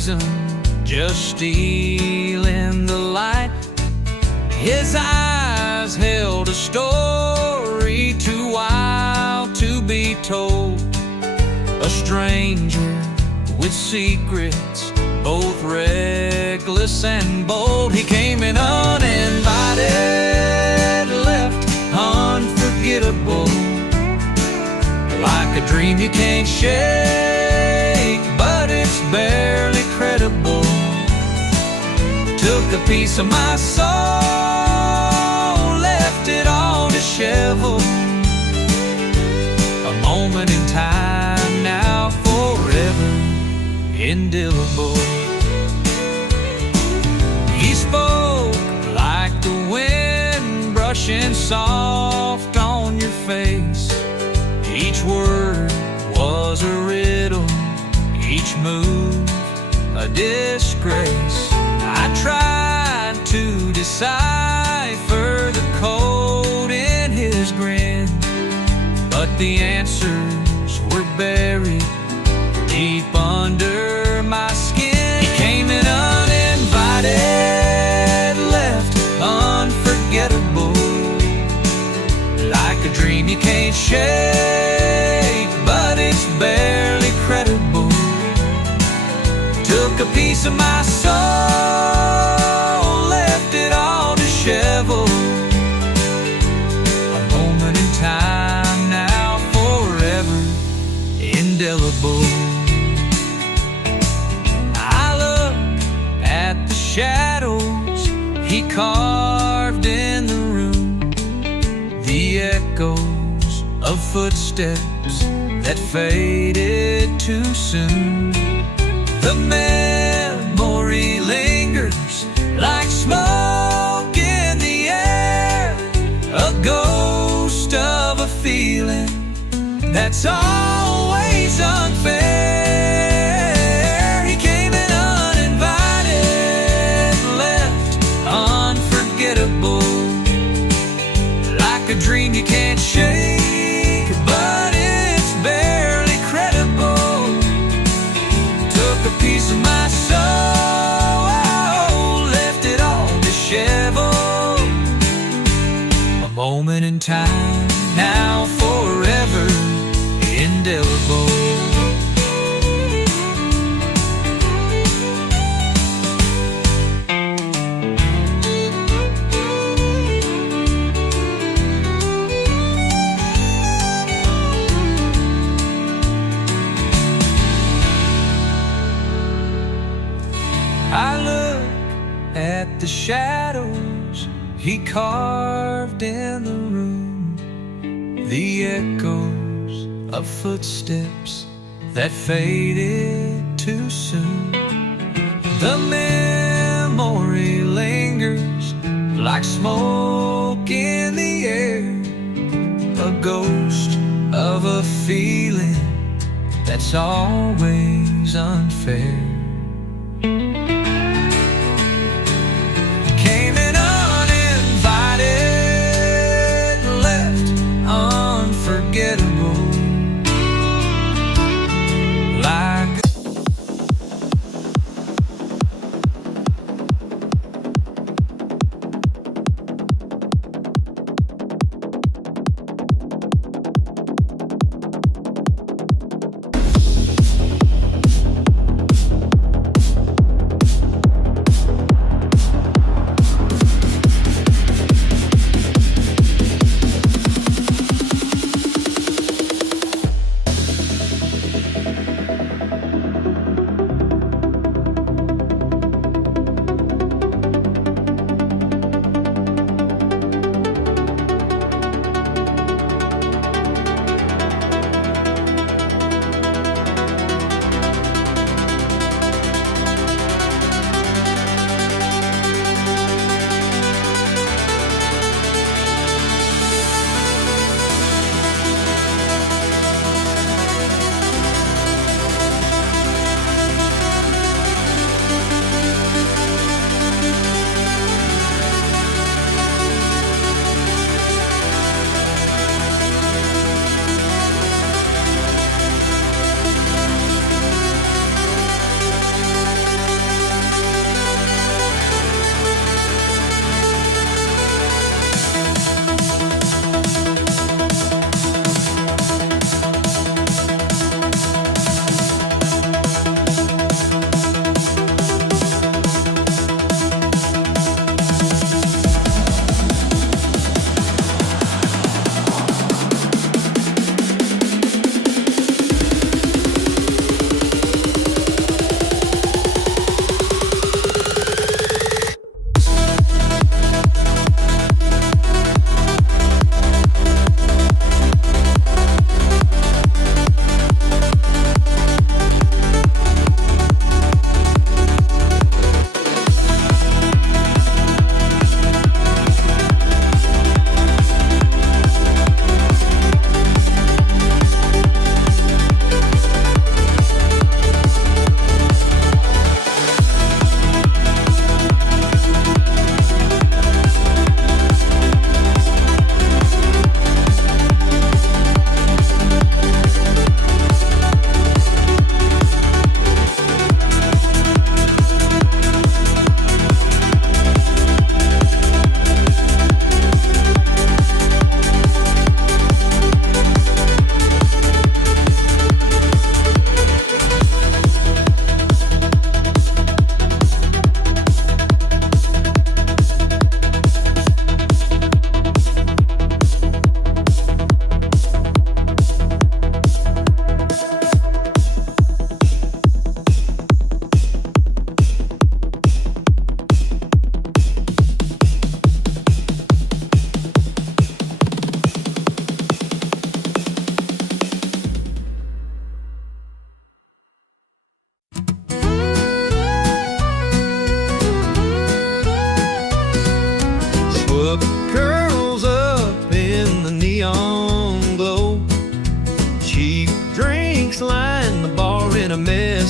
reason, just stealing the light. His eyes held a story too wild to be told. A stranger with secrets, both reckless and bold. He came in uninvited, left unforgettable, like a dream you can't shake, but it's barely credible. Took a piece of my soul, left it all disheveled. A moment in time, now forever indelible. He spoke like the wind brushing soft on your face. Each word was a riddle, each move a disgrace. I tried to decipher the code in his grin, but the answers were buried deep under my skin. He came in uninvited, left unforgettable, like a dream you can't shake, but it's barely credible. Took a piece of my soul, left it all disheveled. A moment in time, now forever indelible. I look at the shadows he carved in the room, the echoes of footsteps that faded too soon. The memory lingers like smoke in the air, a ghost of a feeling that's always unfair. He came in uninvited, left unforgettable, like a dream you can't shake, but it's barely credible. Took a piece of my soul, left it all disheveled. A moment in time, now forever indelible. I look at the shadows he carved in the room, the echoes of footsteps that faded too soon. The memory lingers like smoke in the air, a ghost of a feeling that's always unfair. Came in uninvited, left unforgettable, like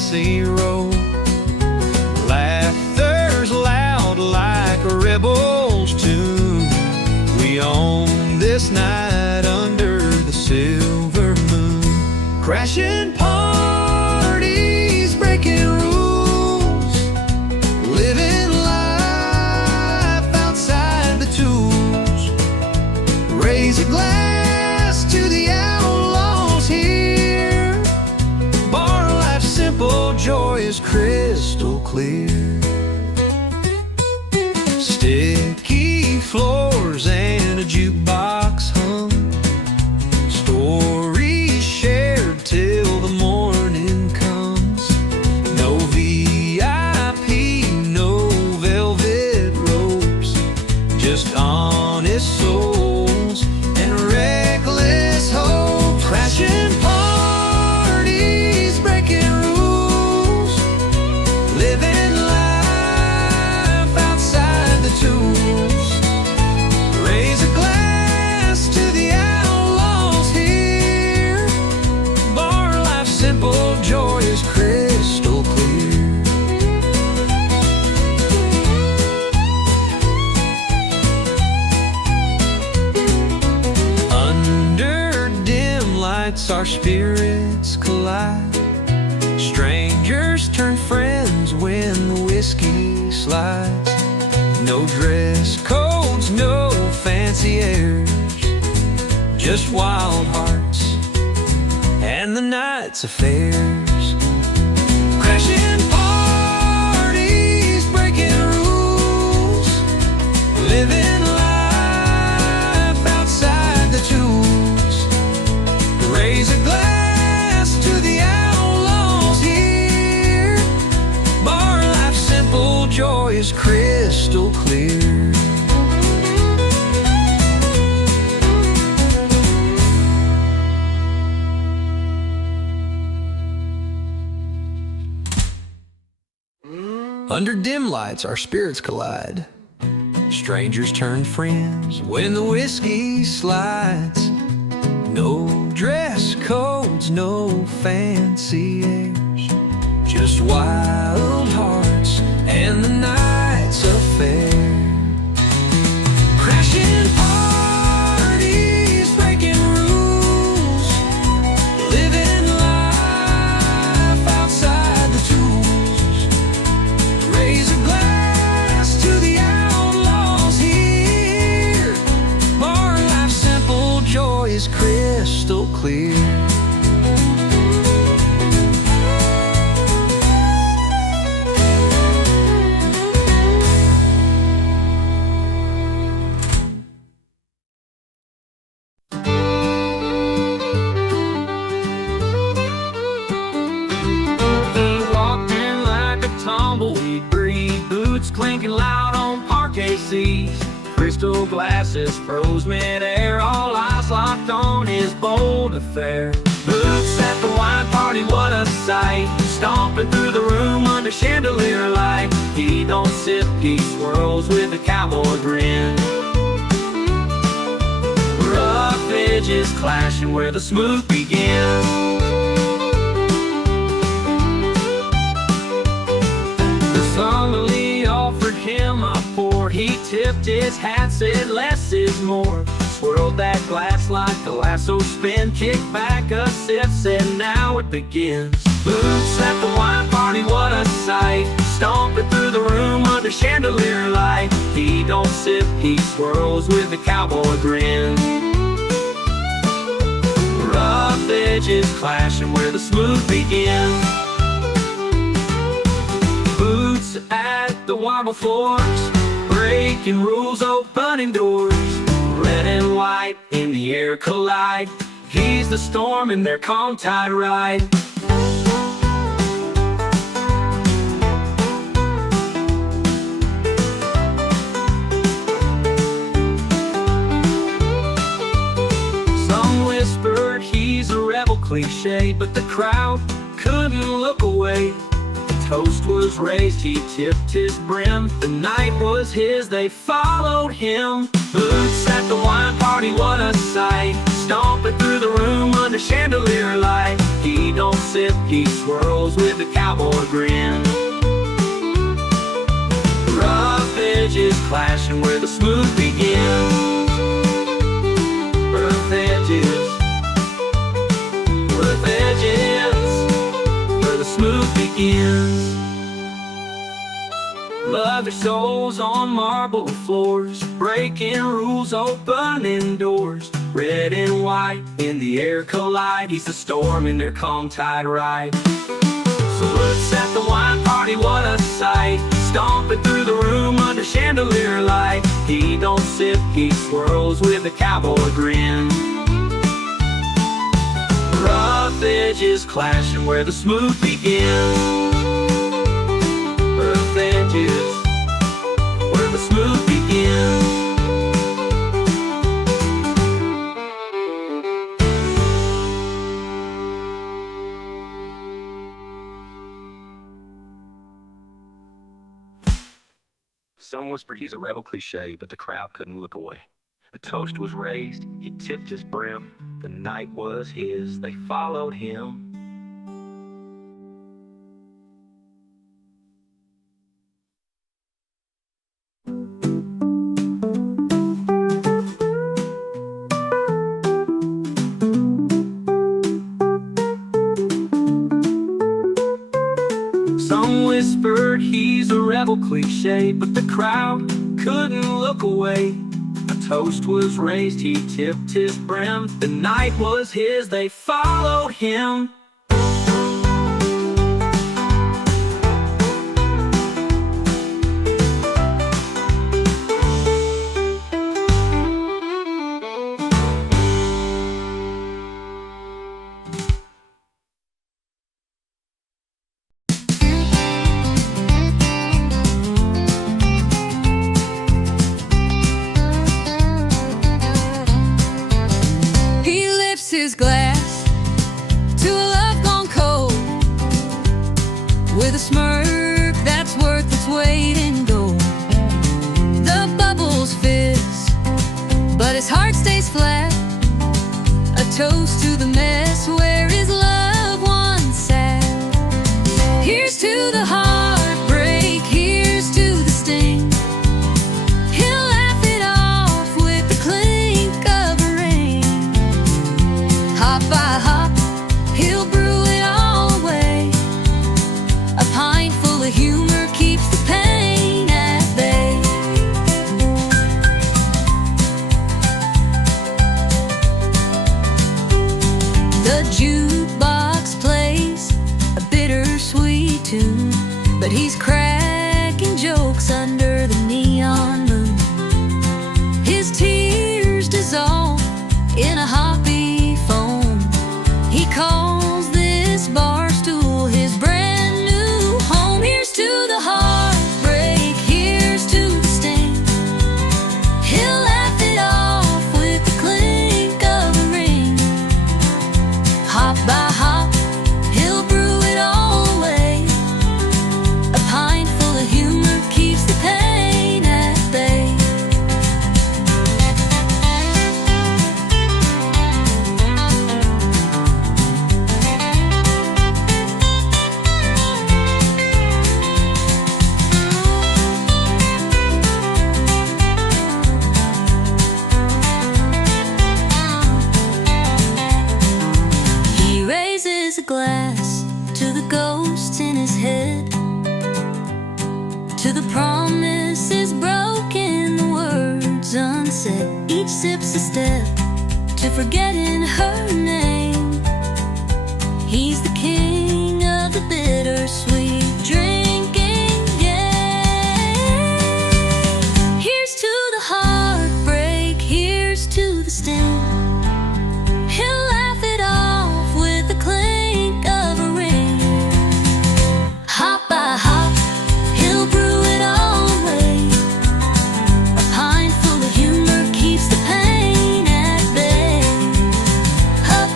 Tennessee road. Laughter's loud like a rebel's tune. We own this night under the silver moon. Crashing parties, breaking rules, living life outside the tools. Raise a glass to the outlaws here. Bar life simple, joy is crystal clear. Sticky floors and a jukebox hung, stories shared till the morning comes. No VIP, no velvet ropes, just honest souls and reckless hope. Crashing parties, breaking rules, living life outside the tools. Raise a glass to the outlaws here. Bar life simple, joy is crystal clear. Under dim lights our spirits collide. Strangers turn friends when the whiskey slides. No dress codes, no fancy airs, just wild hearts and the night's affairs. Crashing parties, breaking rules, living life outside the tools. Raise a glass to the outlaws here. Bar life simple, joy is crystal clear. Under dim lights our spirits collide. Strangers turn friends when the whiskey slides. No dress codes, no fancy airs, just wild hearts and the night's affair. Crashing parties, breaking rules, living life outside the tools. Raise a glass to the outlaws here. Bar life simple, joy is crystal clear. Tumbleweed breed, boots clinking loud on parquet seats. Crystal glasses froze mid-air, all eyes locked on his bold affair. Boots at the wine party, what a sight, stomping through the room under chandelier light. He don't sip, he swirls with a cowboy grin. Rough edges clashing where the smooth begins. Solemnly offered him a pour. He tipped his hat, said less is more. Swirled that glass like a lasso spin. Kicked back a sip, said now it begins. Boots at the wine party, what a sight, stomping through the room under chandelier light. He don't sip, he swirls with a cowboy grin. Rough edges clashing where the smooth begins. Boots at the marble floors, breaking rules, opening doors. Red and white in the air collide. He's the storm in their calm tide ride. Some whispered he's a rebel cliche, but the crowd couldn't look away. Toast was raised, he tipped his brim. The night was his, they followed him. Boots at the wine party, what a sight, stomping through the room under chandelier light. He don't sip, he swirls with a cowboy grin. Rough edges clashing where the smooth begins. Rough edges where the smooth begins. Leather soles on marble floors, breaking rules, opening doors. Red and white in the air collide. He's the storm in their calm tide ride. So let's at the wine party, what a sight. Stomping through the room under chandelier light. He don't sip, he swirls with a cowboy grin. Rough edges clashing where the smooth begins. Rough edges where the smooth begins. Some whispered he's a rebel cliche, but the crowd couldn't look away. A toast was raised, he tipped his brim. The night was his, they followed him. Some whispered he's a rebel cliche, but the crowd couldn't look away. A toast was raised, he tipped his brim. The night was his, they followed him. His glass to a love gone cold, with a smirk that's worth its weight in gold. The bubbles fizz, but his heart stays flat. A toast to the mess where his loved one sat. Here's to the heartbreak, here's to the sting. He'll laugh it off with the clink of a ring. Hop by hop, he'll brew it all away. A pint full of humor keeps the pain at bay. The jukebox plays a bittersweet tune, but he's cracking jokes under the neon moon. His tears dissolve in a hoppy foam. He calls this bar stool his brand new home. Here's to the heartbreak, here's to the sting. He'll laugh it off with the clink of a ring. Hop by hop, he'll brew it all away. A pint full of humor keeps the pain at bay. He raises a glass to the ghosts in his head, to the promises broken, the words unsaid. Each sip's a step to forgetting her name. He's the king of the bittersweet drinking game. Here's to the heartbreak, here's to the sting. He'll laugh it off with the clink of a ring. Hop by hop, he'll brew it all away. A pint full of humor keeps the pain at bay. A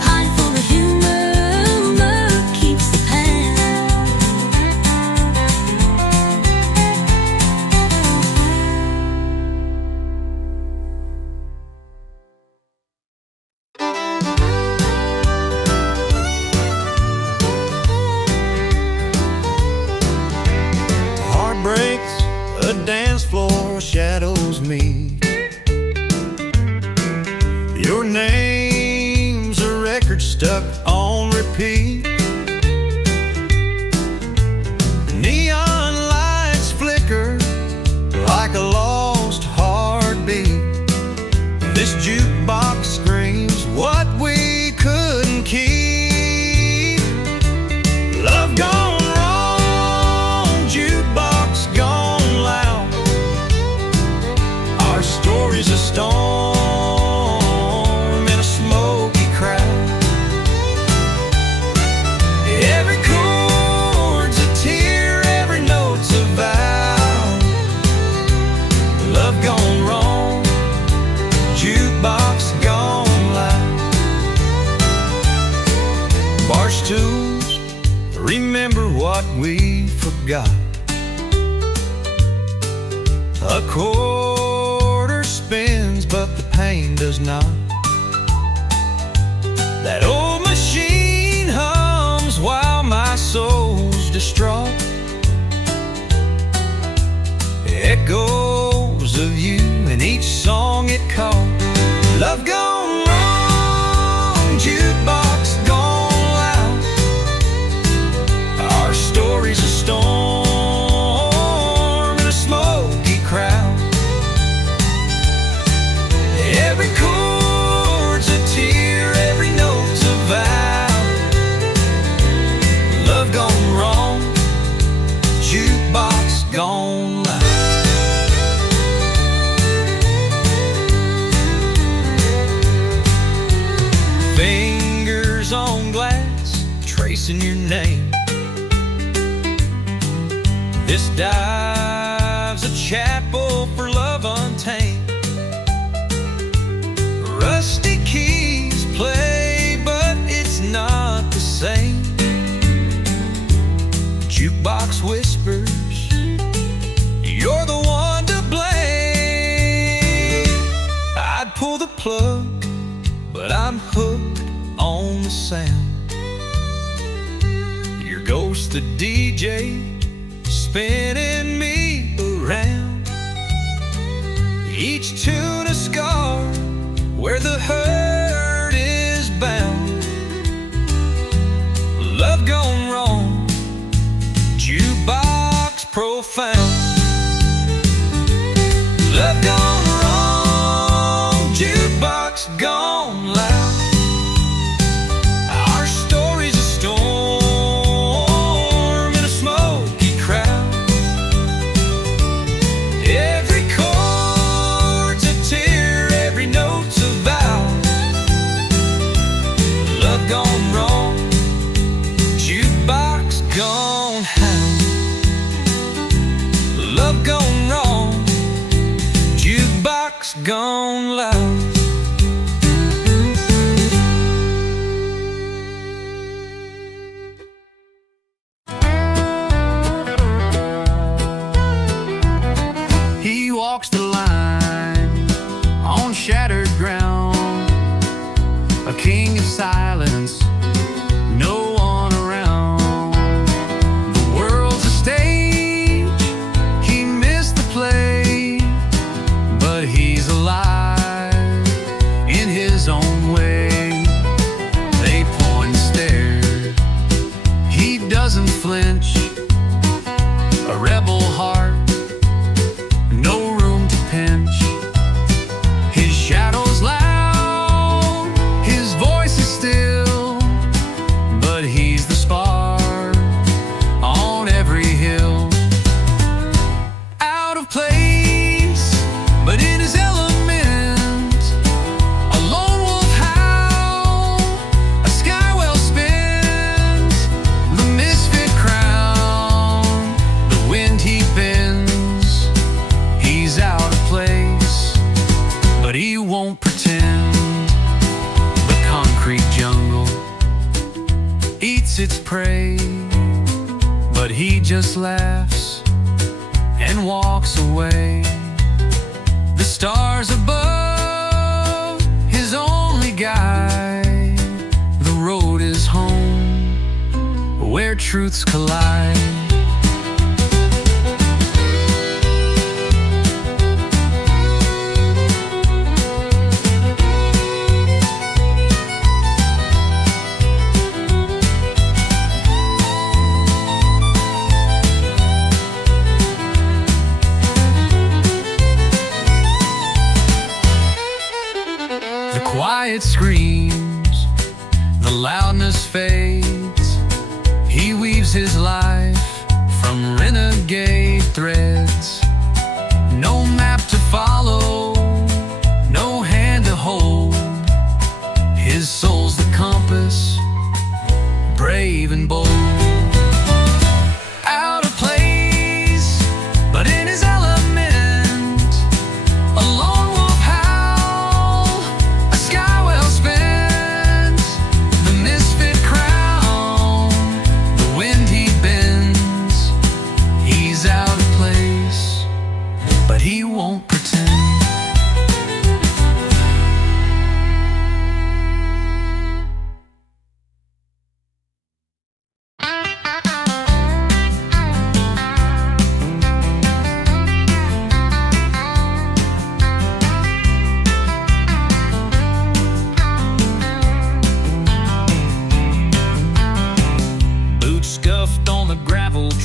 stuck on repeat. Neon lights flicker like a lost heartbeat. This jukebox screams what we couldn't keep. Love gone wrong, jukebox gone loud. Our story's a storm in a smoky crowd. Every chord's a tear, every note's a vow. Love gone wrong, jukebox gone loud. Bar stools, remember what we forgot. A quarter spins, but the pain does not. That old machine hums while my soul's distraught. Echoes of you in each song it called. Love gone wrong, jukebox gone loud. Our story's a storm in a smoky crowd. Every chord's a tear, every note's a vow. Love gone wrong, jukebox gone loud. Fingers on glass, tracing your name. This dive's a chapel for love untamed. Rusty keys play, but it's not the same. Jukebox whispers, you're the one to blame. I'd pull the plug, but I'm hooked on the sound. Your ghost, the DJ, spinning me around. Each tune a scar where the hurt is bound. Love gone wrong, jukebox profound. Love gone wrong, jukebox gone loud. Our story's a storm in a smoky crowd. Every chord's a tear, every note's a vow. Love gone wrong, jukebox gone hound. Love gone wrong, jukebox gone loud. He walks the line on shattered ground, a king of silence, no one around. The world's a stage, he missed the play, but he's alive in his own way. They point and stare, he doesn't flinch, a rebel heart, no room to pinch. His shadow's loud, his voice is still, but he's the spark on every hill. Out of place, but in his element, a lone wolf howl, a sky well spins, the misfit crown, the wind he bends. He's out of place, but he won't pretend. The concrete jungle eats its prey, but he just laughs and walks away. The stars above, his only guide. The road is home, where truths collide.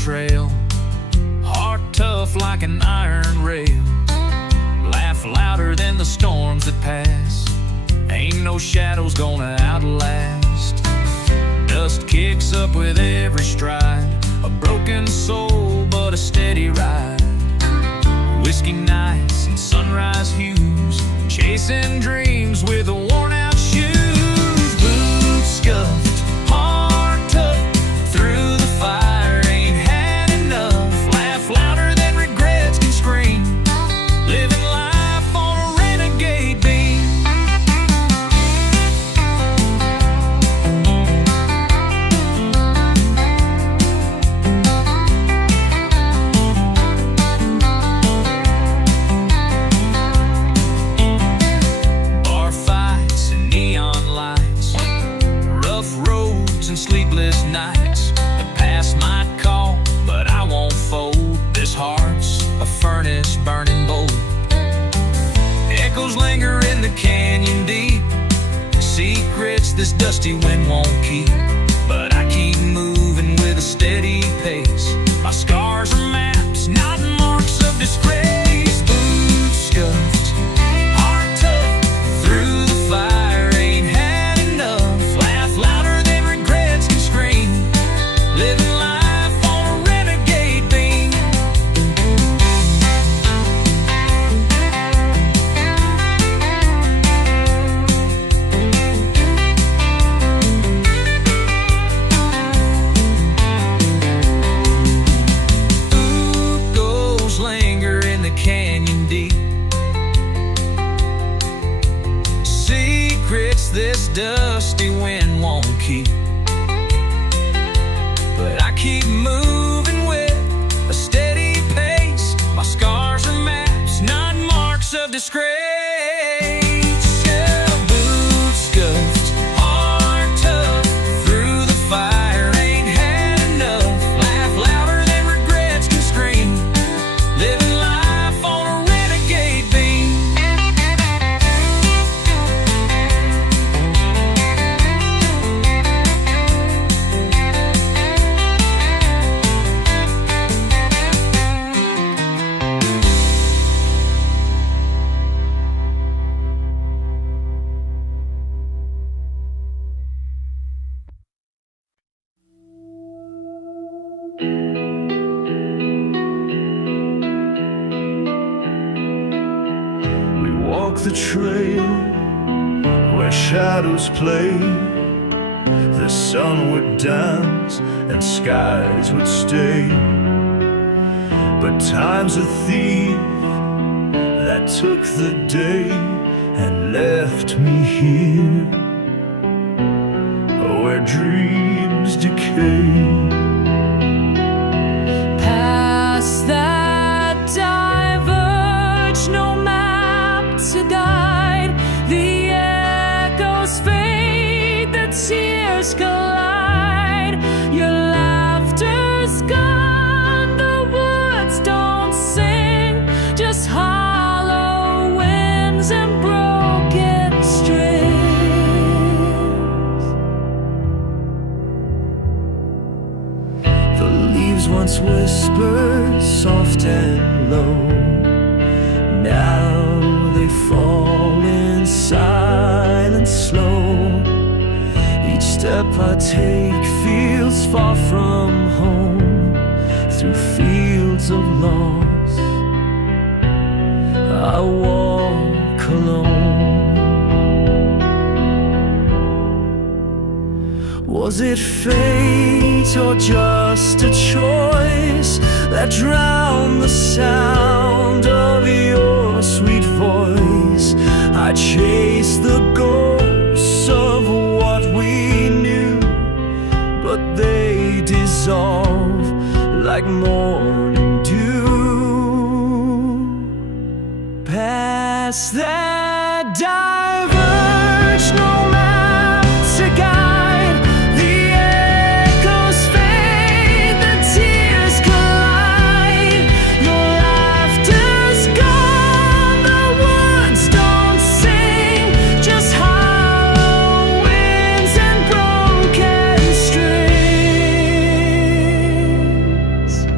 trail, heart tough like an iron rail, laugh louder than the storms that pass, ain't no shadows gonna outlast. Dust kicks up with every stride, a broken soul but a steady ride. Whiskey nights and sunrise hues, chasing dreams with a worn out shoes. Boots scuffed, heart tucked through the fire, ain't had enough, laugh louder than regrets can scream, living life on a renegade beam. And sleepless nights, the past might call, but I won't fold. This heart's a furnace burning bold. Echoes linger in the canyon deep, secrets this dusty wind won't keep. But I keep moving with a steady pace. My scars are maps, not marks of disgrace. Boots scuffed, heart tough through the fire, ain't had enough, laugh louder than regrets can scream, living life on a renegade beam. Echoes linger in the canyon deep, secrets this dusty wind won't keep. But I keep moving with a steady pace. My scars are maps, not marks of disgrace. Yeah, boots scuffed, heart tough through the fire, ain't had enough, laugh louder than regrets can scream, living life on a renegade beam. We walk the trail where shadows play. The sun would dance and skies would stay. But time's a thief that took the day and left me here, where dreams decay. Past that diverge, no map to guide. The echoes fade, the tears collide. Your laughter's gone, the woods don't sing, just hollow winds and broken strings. The leaves once whispered soft and low, now they fall in silence slow. Each step I take feels far from home, through fields of loss I walk alone. Was it fate or just a choice that drowned the sound of your sweet voice? I chased the ghosts of what we knew, but they dissolve like morning dew. Past that diverge, no map to guide. The echoes fade, the tears collide. Your laughter's gone, the woods don't sing, just hollow winds and broken strings.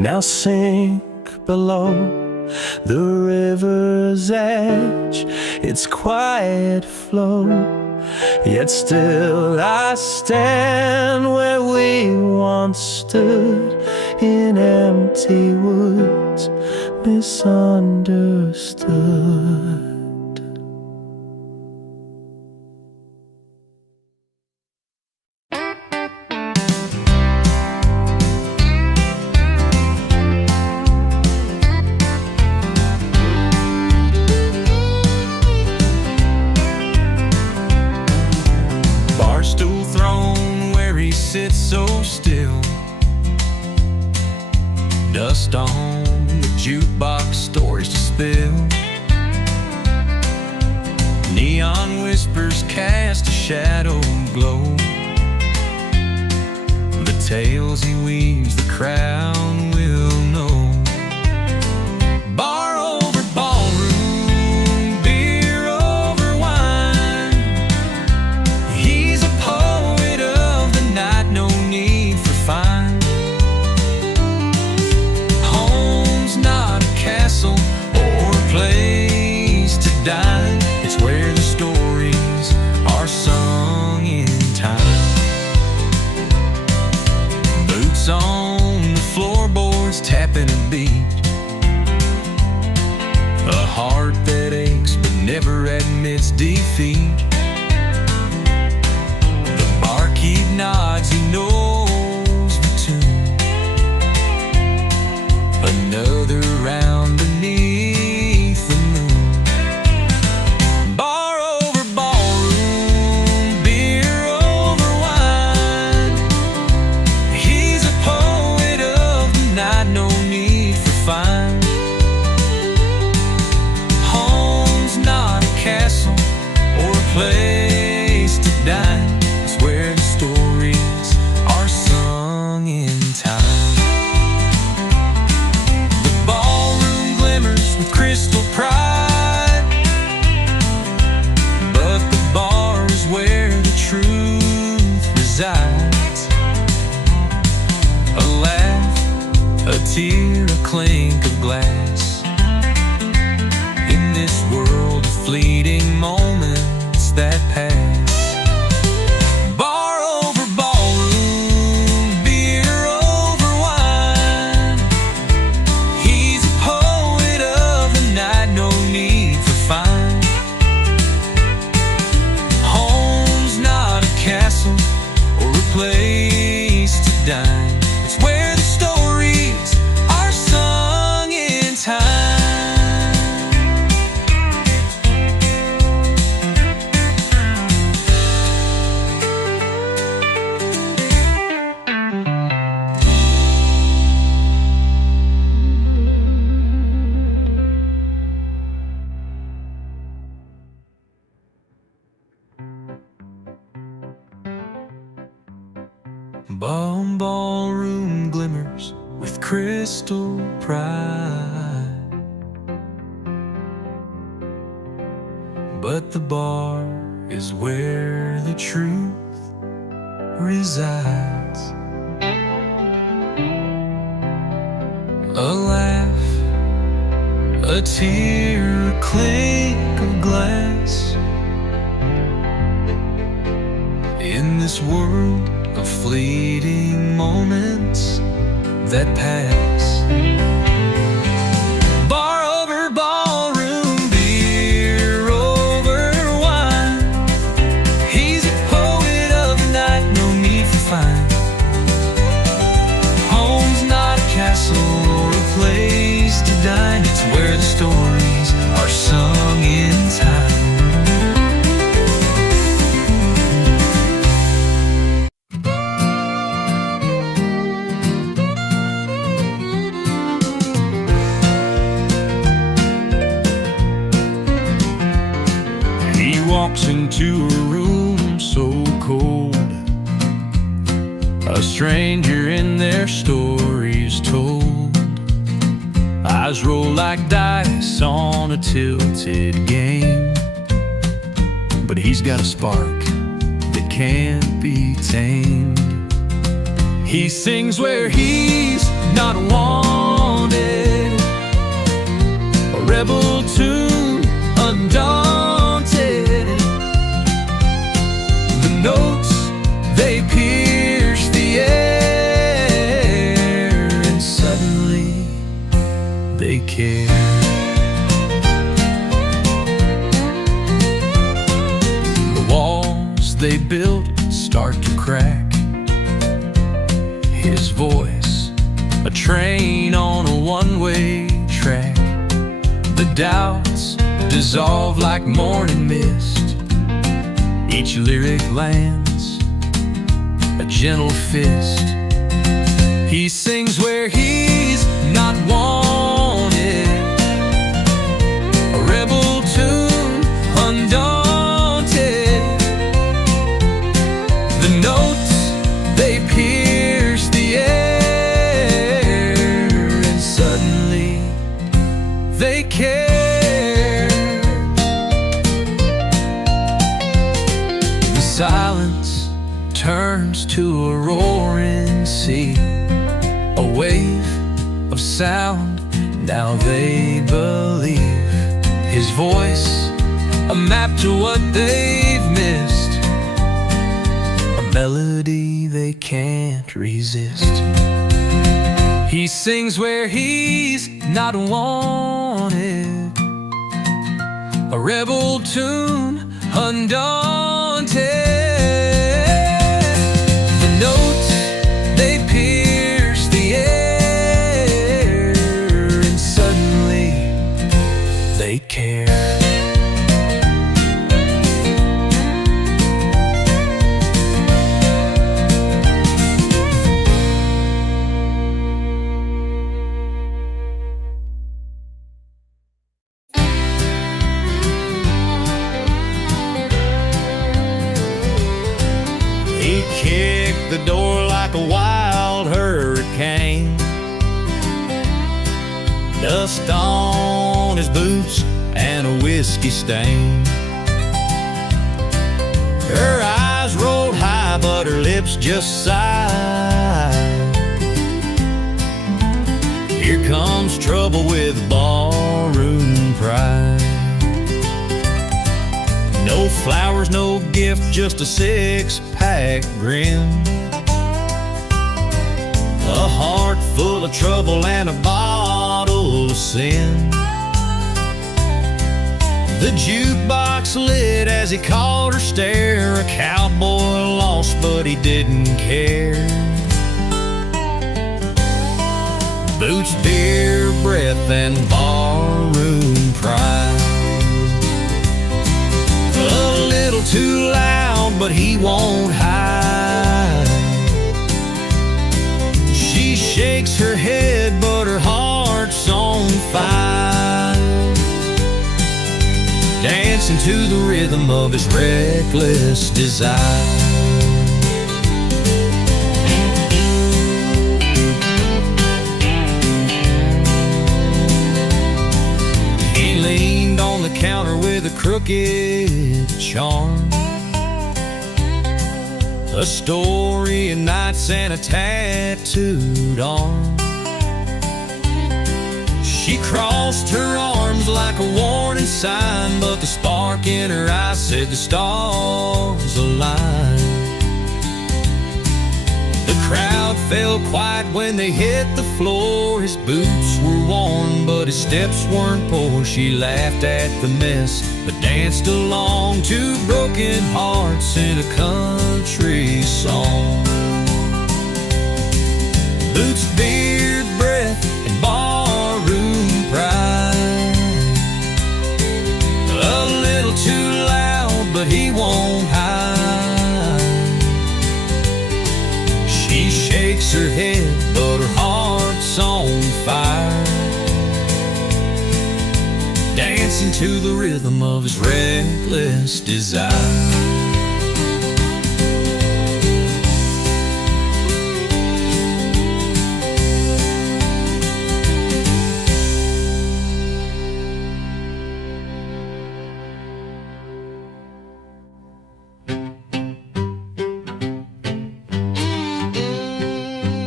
now sink below the river's edge, its quiet flow. Yet still I stand where we once stood, in empty woods, misunderstood. Barstool throne where he sits so still, dust on the jukebox, stories to spill. Neon whispers cast a shadow glow. The tales he weaves the crowd will know. Bar over ballroom, beer over wine. He's a poet of the night, no need for fine. Home's not a castle or a place to dine. It's where the stories are sung in time. Boots on the floorboards, tapping a beat. A heart that aches but never admits defeat. The barkeep nods, he knows the tune. Another round beneath the moon. Bar over ballroom, beer over wine. He's a poet of the night, no need for fine. Home's not a castle or a place to dine. It's where the stories are sung in time. The ballroom glimmers with crystal pride, but the bar is where the truth resides. A laugh, a tear, a clink of glass. In this world of fleeting moments that pass. Bar over ballroom, beer over wine. He's a poet of the night, no need for fine. Home's not a castle or a place to dine. It's where the stories are sung in time. Ballroom glimmers with crystal pride, but the bar is where the truth resides. A laugh, a tear, a clink of glass. In this world of fleeting moments that pass. Bar over ballroom, beer over wine. He's a poet of the night, no need for fine. Home's not a castle or a place to dine. It's where the stories are sung in time. Walks into a room so cold, a stranger in their stories told. Eyes roll like dice on a tilted game, but he's got a spark that can't be tamed. He sings where he's not wanted, a rebel tune, undaunted. The notes, they pierce the air, and suddenly they care. The walls they built start to crack. His voice, a train on a one-way track. The doubts dissolve like morning mist. Each lyric lands a gentle fist. He sings where he's not wanted, a rebel tune, undaunted. The notes, they pierce the air, and suddenly they care. The silence turns to a roaring sea, a wave of sound, now they believe. His voice, a map to what they've missed, a melody they can't resist. He sings where he's not wanted, a rebel tune, undaunted. The notes, they pierce the air, and suddenly they care. He kicked the door like a wild hurricane, dust on his boots and a whiskey stain. Her eyes rolled high, but her lips just sighed. Here comes trouble with ballroom pride. No flowers, no gift, just a six-pack grin, a heart full of trouble and a bottle of sin. The jukebox lit as he caught her stare. A cowboy lost, but he didn't care. Boots, beer, breath, and barroom pride. A little too loud, but he won't hide. She shakes her head, but her heart's on fire, dancing to the rhythm of his reckless desire. He leaned on the counter with a crooked charm, a story of nights and a tattooed arm. She crossed her arms like a warning sign, but the spark in her eye said the stars aligned. The crowd fell quiet when they hit the floor. His boots were worn, but his steps weren't poor. She laughed at the mess, but danced along to broken hearts in a country song. Boots, beard, breath, and barroom pride. A little too loud, but he won't hide. She shakes her head, but her heart's on fire, dancing to the rhythm of his reckless desire.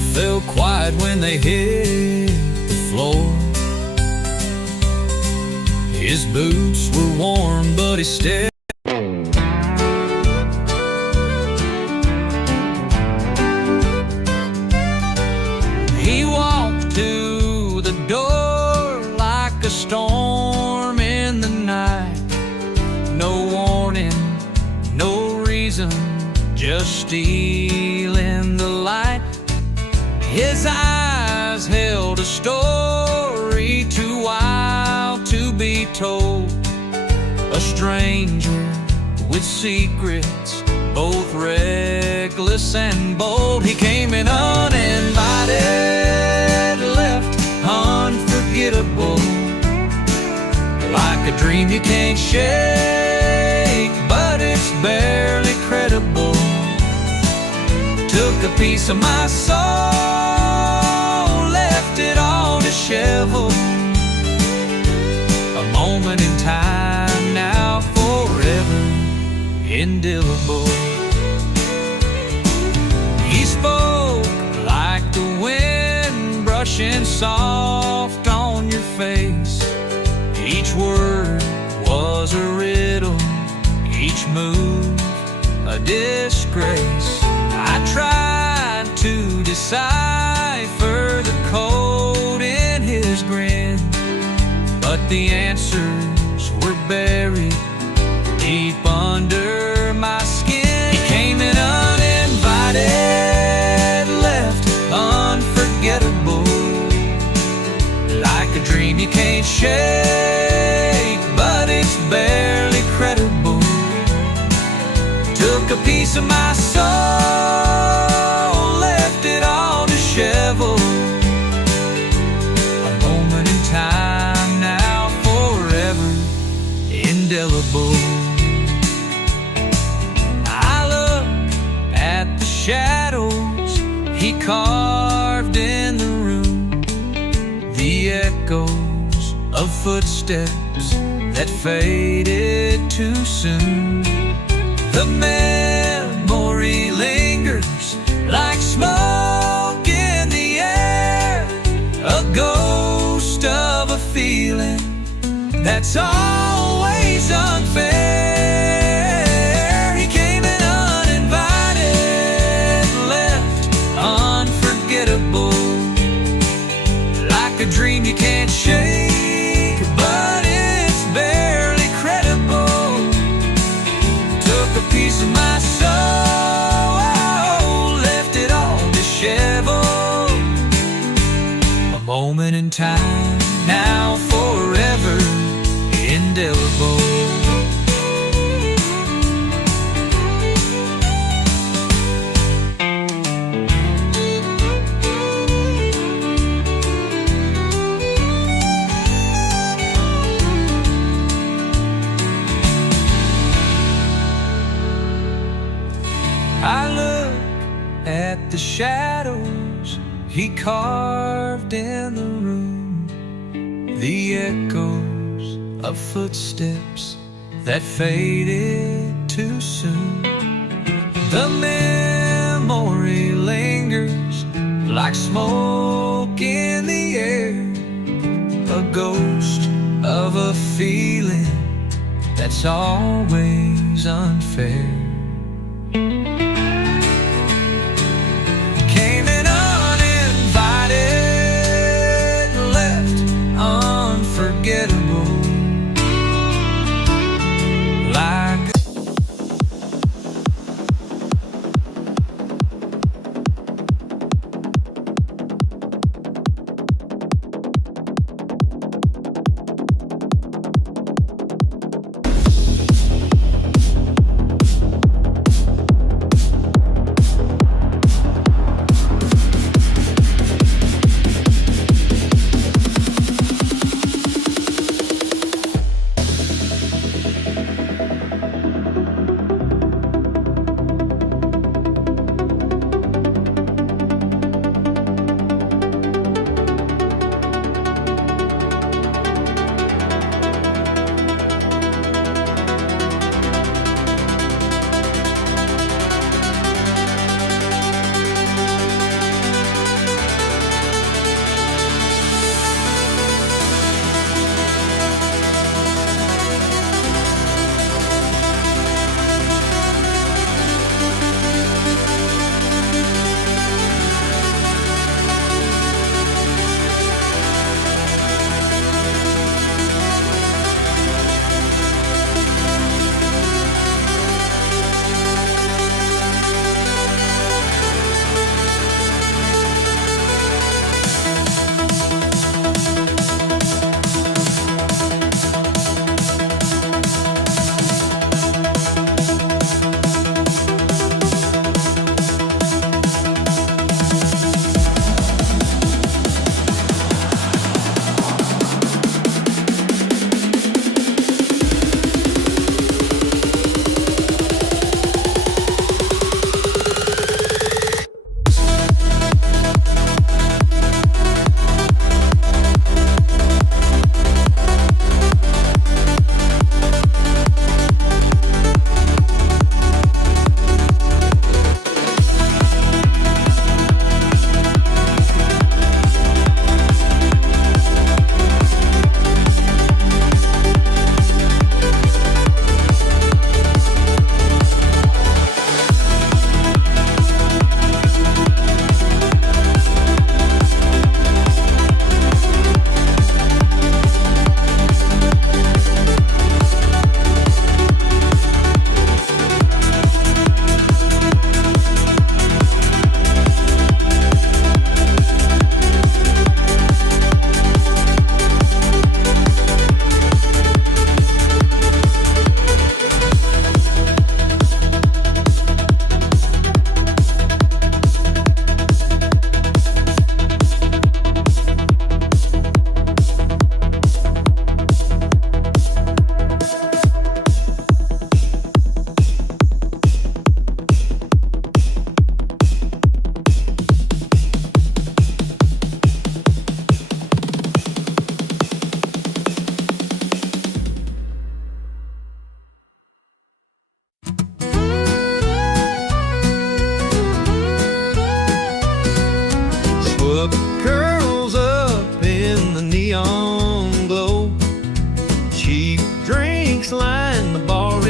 fell quiet when they hit the floor. His boots were worn, but he still he walked to the door like a storm in the night. No warning, no reason, just stealing the light. His eyes held a story too wild to be told. A stranger with secrets, both reckless and bold. He came in uninvited, left unforgettable, like a dream you can't shake, but it's barely credible. Took a piece of my soul, left it all disheveled. A moment in time, now forever indelible. He spoke like the wind brushing soft on your face. Each word was a riddle, each move a disgrace. I tried to decipher the code in his grin, but the answers were buried deep under my skin. He came in uninvited, left unforgettable, like a dream you can't shake, but it's barely credible. Took a piece of my soul, left it all disheveled. A moment in time, now forever indelible. I look at the shadows he carved in the room, the echoes of footsteps that faded too soon. The memory lingers like smoke in the air, a ghost of a feeling that's always unfair. He came in uninvited, left unforgettable, like a dream you can't shake, but it's barely credible. Took a piece of my soul, left it all disheveled. A moment in time, now forever indelible. I look at the shadows he carved in the room, the echoes of footsteps that faded too soon. The memory lingers like smoke in the air, a ghost of a feeling that's always unfair. Came in uninvited, left unforgettable, like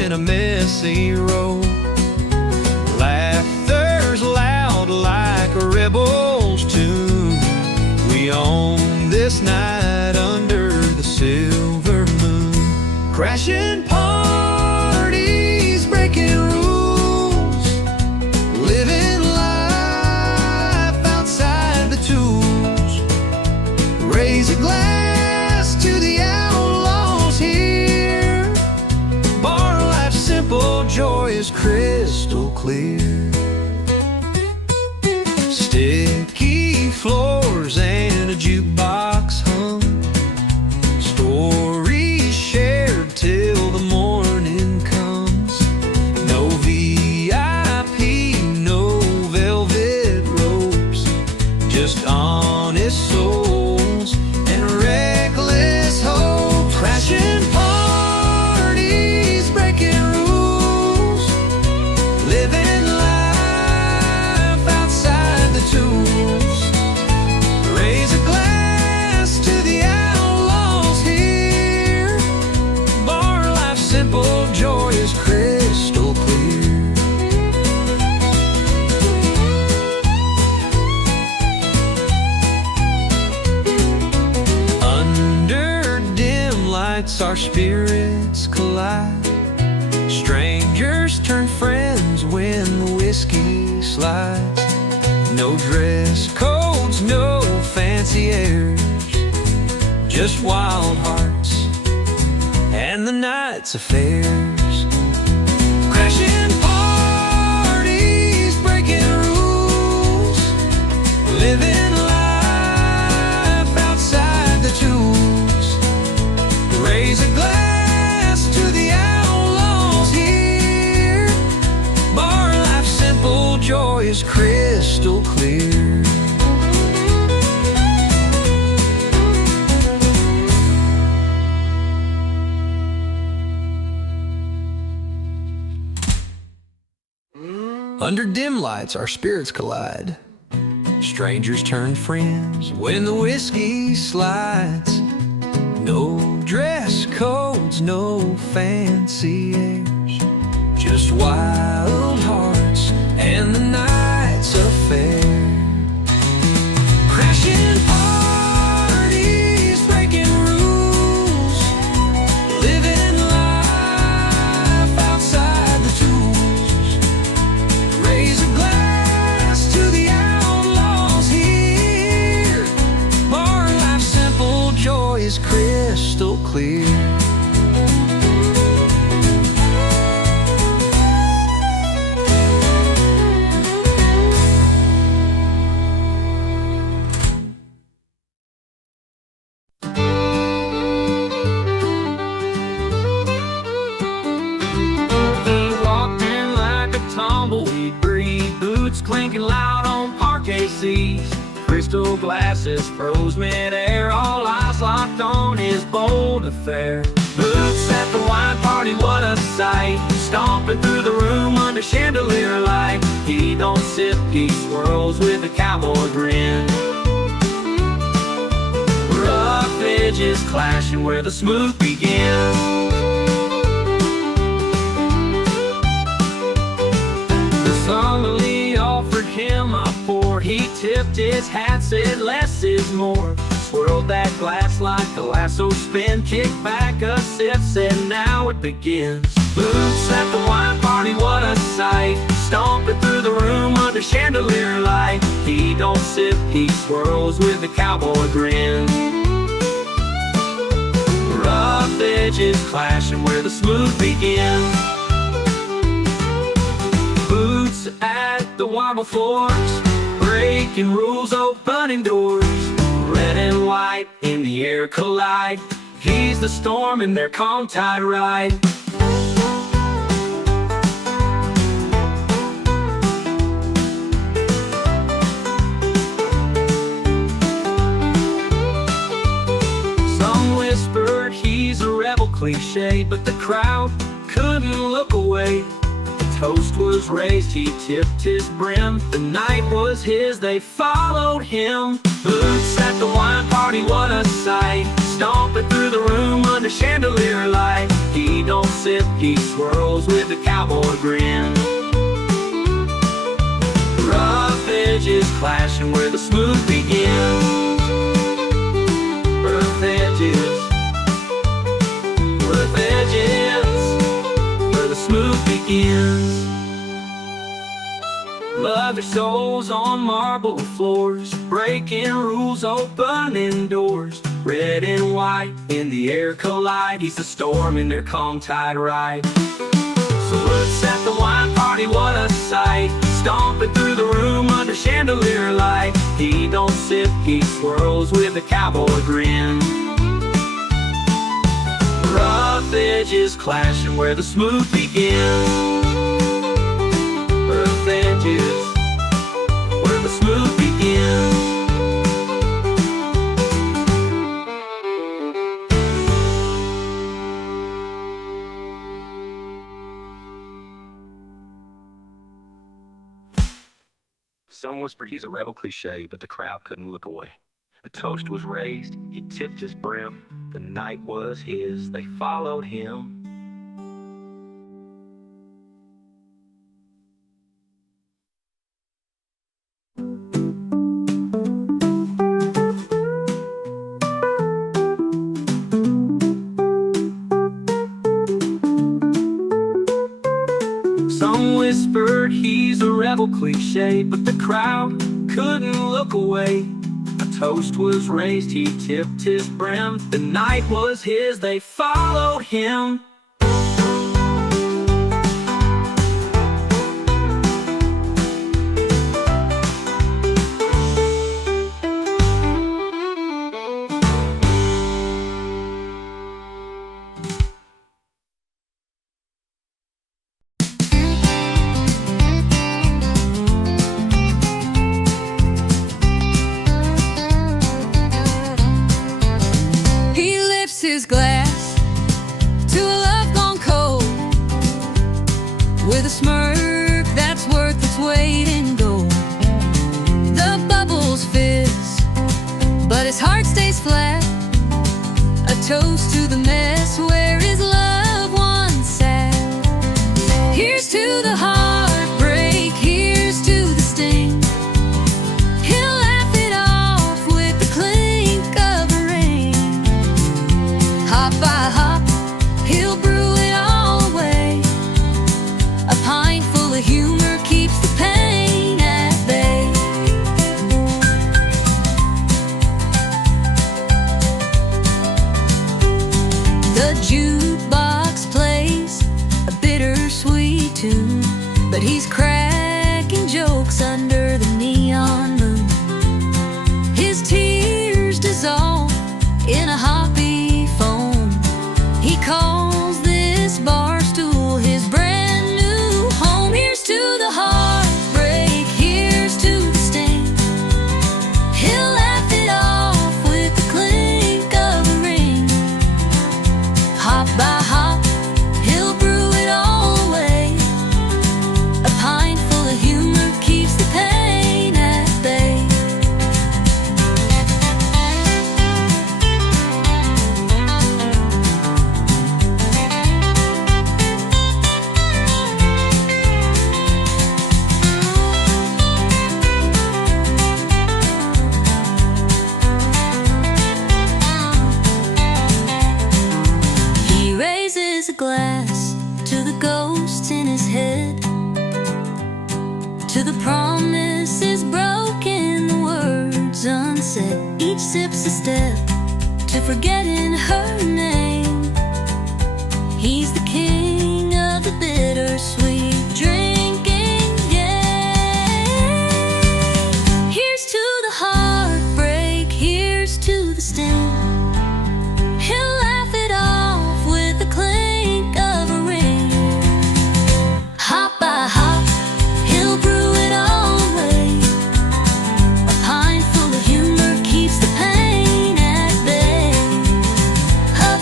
in a messy road. Laughter's loud like a rebel's tune. We own this night under the silver moon. Crashing parties, breaking rules, living life outside the tools. Raise a glass to the outlaws here. Bar life simple, joy is crystal clear. Sticky floors and a jukebox hum. Stories shared till the morning comes. No VIP, no velvet ropes, just honest souls and reckless hope. Crashing parties, breaking rules, living life outside the tools. Raise a glass to the outlaws here. Bar life simple, joy is crystal clear. Under dim lights our spirits collide. Strangers turn friends when the whiskey slides. No dress codes, no fancy airs, just wild hearts and the night's affairs. Crashing parties, breaking rules, living life outside the tools. Raise a glass to the outlaws here. Bar life simple, joy is crystal clear. Under dim lights our spirits collide. Strangers turn friends when the whiskey slides. No dress codes, no fancy airs, just wild hearts and the night's affair. Crashing parties, breaking rules, living life outside the tools. Raise a glass to the outlaws here. Bar life simple, joy is crystal clear. He walked in like a tumbleweed breed, boots clinking loud on parquet seats. Crystal glasses froze mid-air, all eyes locked on his bold affair. Boots at the wine party, what a sight, stomping through the room under chandelier light. He don't sip, he swirls with a cowboy grin. Rough edges clashing where the smooth begins. The sommelier offered him a pour. He tipped his hat, said less is more. Swirled that glass like a lasso spin, kicked back a sip, said now it begins. Boots at the wine party, what a sight, stomping through the room under chandelier light. He don't sip, he swirls with a cowboy grin. Rough edges clashing where the smooth begins. Boots at the marble floors, breaking rules, opening doors. Red and white in the air collide. He's the storm in their calm tide ride. Some whispered he's a rebel cliche, but the crowd couldn't look away. The toast was raised, he tipped his brim. The night was his, they followed him. Boots at the wine party, what a sight, stomping through the room under chandelier light. He don't sip, he swirls with a cowboy grin. Rough edges clashing where the smooth begins. Rough edges where the smooth begins. Love their souls on marble floors, breaking rules, opening doors. Red and white in the air collide. He's the storm in their calm tide ride. So let's at the wine party, what a sight. Stomping through the room under chandelier light. He don't sip, he swirls with a cowboy grin. Rough edges clashing where the smooth begins. Rough edges where the smooth begins. Some whispered he's a rebel cliche, but the crowd couldn't look away. A toast was raised, he tipped his brim. The night was his, they followed him. Some whispered he's a rebel cliche, but the crowd couldn't look away. A toast was raised, he tipped his brim. The night was his, they followed him. His glass to a love gone cold, with a smirk that's worth its weight in gold. The bubbles fizz, but his heart stays flat. A toast to the mess where his loved one sat. Here's to the heartbreak, here's to the sting. He'll laugh it off with the clink of a ring. Hop by hop, he'll brew it all away. A pint full of humor keeps the pain at bay. The jukebox plays a bittersweet tune, but he's cracking jokes under the neon moon. His tears dissolve in a hoppy foam. He calls this bar stool his brand new home. Here's to the heartbreak, here's to the sting. He'll laugh it off with the clink of a ring. Hop by hop, he'll brew it all away. A pint full of humor keeps the pain at bay. He raises a glass to the ghosts in his head, to the promises broken, the words unsaid. Each sip's a step to forgetting her name. He's the king of the bittersweet drinking game. Here's to the heartbreak, here's to the sting. He'll laugh it off with the clink of a ring. Hop by hop, he'll brew it all away. A pint full of humor keeps the pain at bay. Oh,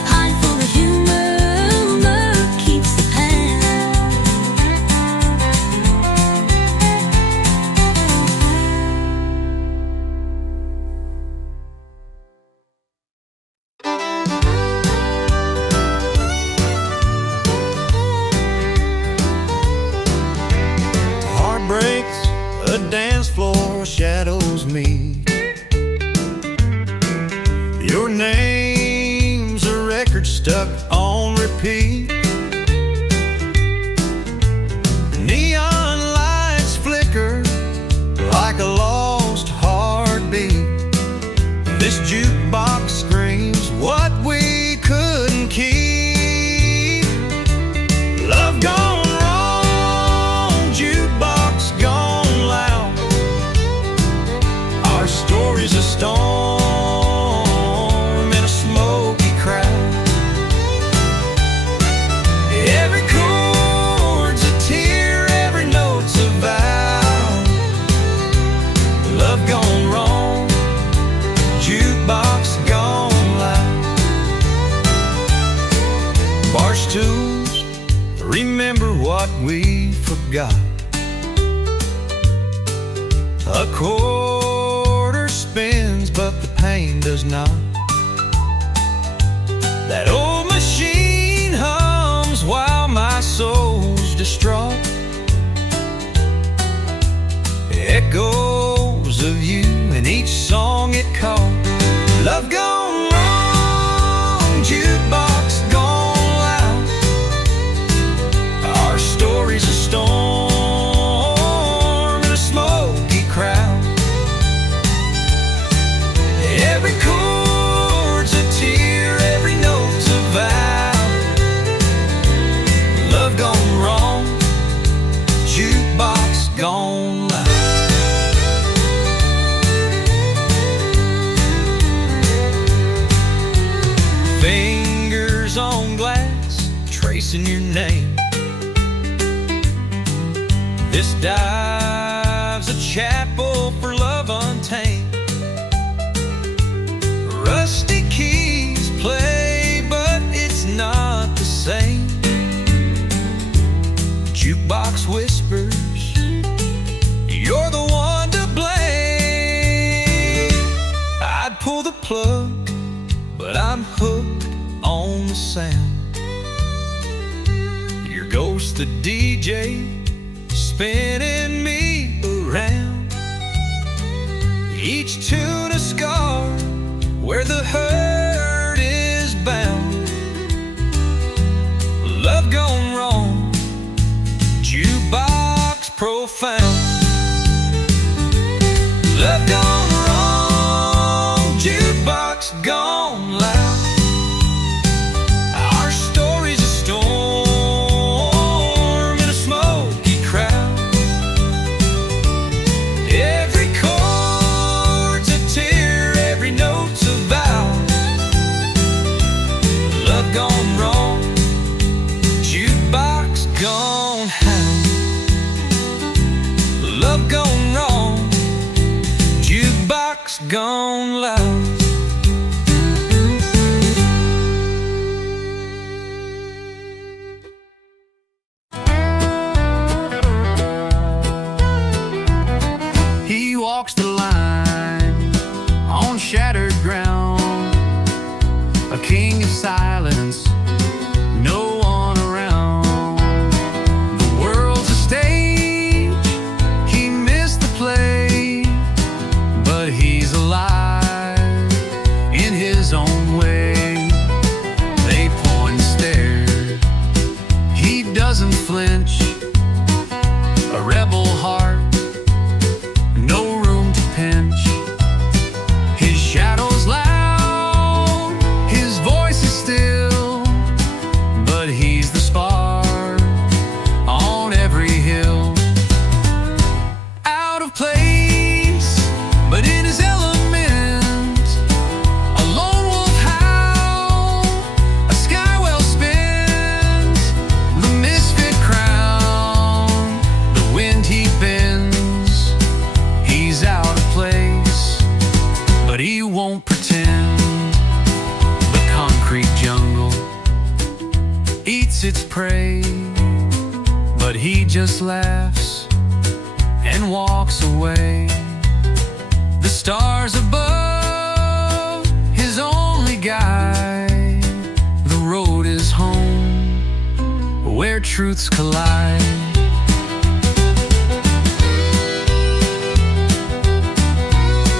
me. Your name's a record stuck on repeat. Neon lights flicker like a lost heartbeat. This jukebox screams what we couldn't keep. Love gone wrong, jukebox gone loud. Our story's a storm in a smoky crowd. Every chord's a tear, every note's a vow. Love gone wrong, jukebox gone loud. Bar stools, remember what we forgot. A quarter spins, but the pain does not. That old machine hums while my soul's distraught. Echoes of you in each song it called. Love gone wrong, jukebox gone loud. Our story's a storm in a smoky crowd. Every chord's a tear, every note's a vow. Love gone wrong, jukebox gone loud. Fingers on glass, tracing your name. This dive's a chapel for love untamed. Rusty keys play, but it's not the same. Jukebox whispers, you're the one to blame. I'd pull the plug, but I'm hooked on the sound. Your ghost, the DJ, spinning me around. Each tune a scar where the hurt is bound. Love gone wrong, jukebox profound. Love gone wrong, jukebox gone loud. Our story's a storm in a smoky crowd. Every chord's a tear, every note's a vow. Love gone wrong, jukebox gone hound. Love gone wrong, jukebox gone loud. He walks the line on shattered ground, a king of silence, no one around. The world's a stage, he missed the play, but he's alive in his own way. They point and stare, he doesn't flinch, a rebel heart, no room to pinch. His shadow's loud, his voice is still, but he's the spark on every hill. Out of place, but in his element, a lone wolf howl, a sky well spins, the misfit crown, the wind he bends. He's out of place, but he won't pretend. The concrete jungle eats its prey, but he just laughs and walks away. The stars above, his only guide. The road is home, where truths collide.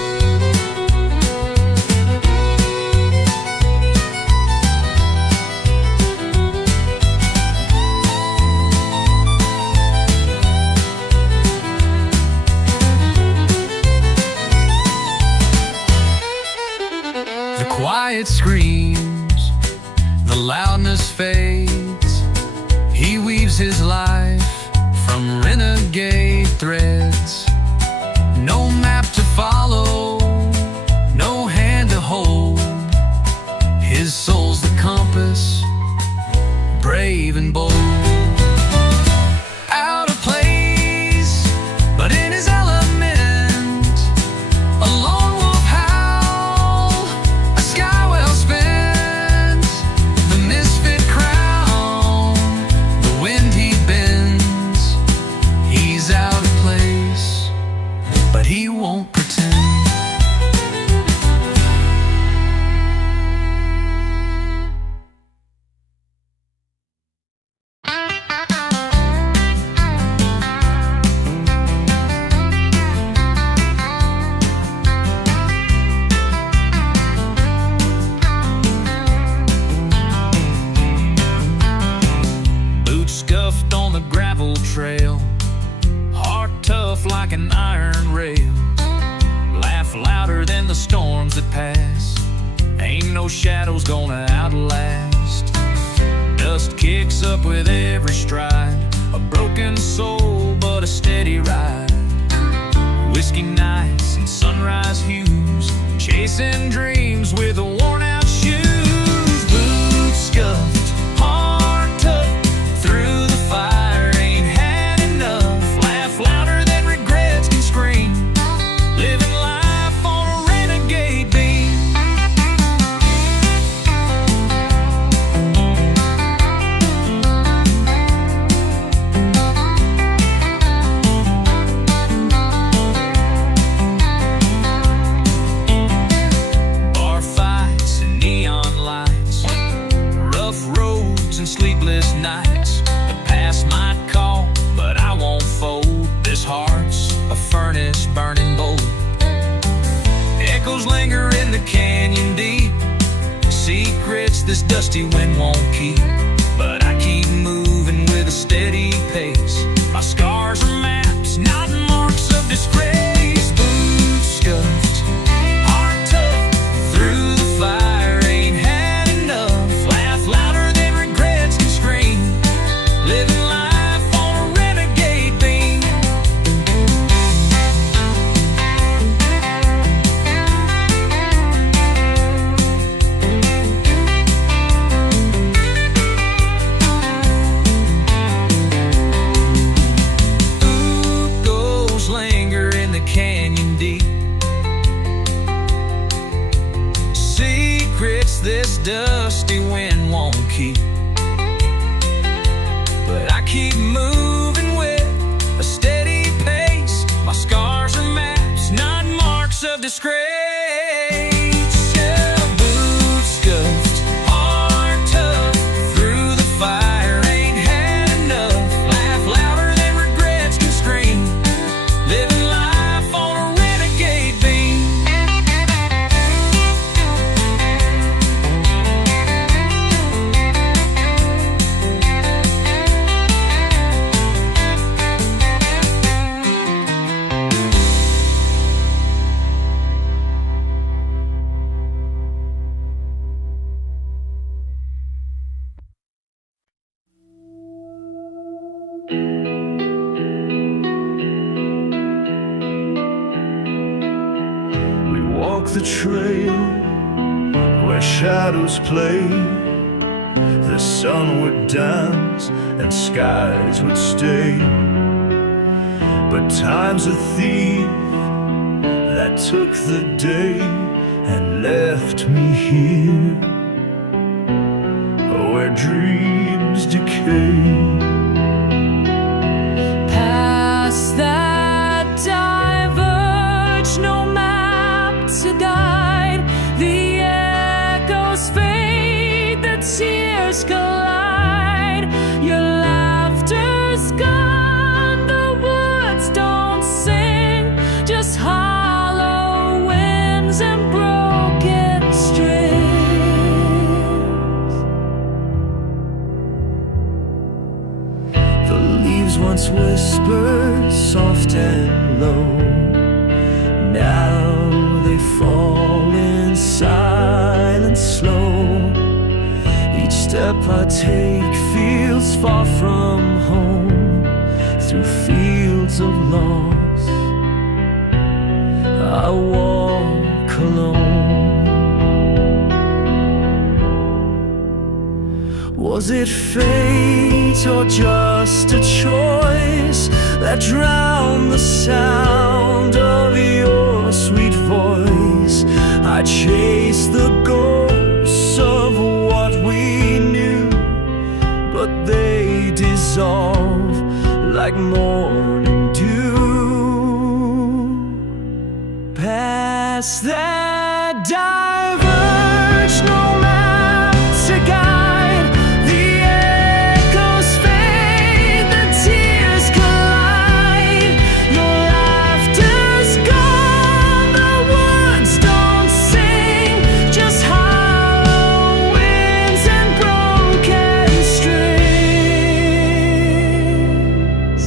trail, heart tough like an iron rail, laugh louder than the storms that pass, ain't no shadows gonna outlast. Dust kicks up with every stride, a broken soul but a steady ride. Whiskey nights and sunrise hues, chasing dreams with a worn out shoes. Boots scuffed, heart tough, through the fire, ain't had enough. Laugh louder than regrets can scream, living life on a renegade beam. Bar fights and neon lights, rough roads and sleepless nights. The past might call, but I won't fold. This heart's a furnace burning bold. Echoes linger in the canyon deep, secrets this dusty wind won't keep. But I keep moving with a steady pace. My scars are maps, not marks of disgrace. Boots scuffed, heart tough, through the fire, ain't had enough. Laugh louder than regrets can scream, living life on a renegade beam. Ghosts linger in the canyon deep, secrets this dusty wind won't keep. But I keep moving with a steady pace. My scars are maps, not marks of disgrace. Yeah, boots scuffed, heart tough, through the fire, ain't had enough. Laugh louder than regrets can scream, living life on a renegade beam. We walk the trail where shadows play. The sun would dance and skies would stay. But time's a thief that took the day and left me here, where dreams decay. Past that diverge, no map to guide. The echoes fade, the tears collide. Your laughter's gone, the woods don't sing, just hollow winds and broken strings. The leaves once whispered soft and low, now they fall in silence slow. Each step I take feels far from home, through fields of loss I walk alone. Was it fate or just a choice that drowned the sound of your sweet voice? I chased the ghosts of what we knew, but they dissolve like morning dew. Past that diverge, no map to guide. The echoes fade, the tears collide. Your laughter's gone, the woods don't sing, just hollow winds and broken strings.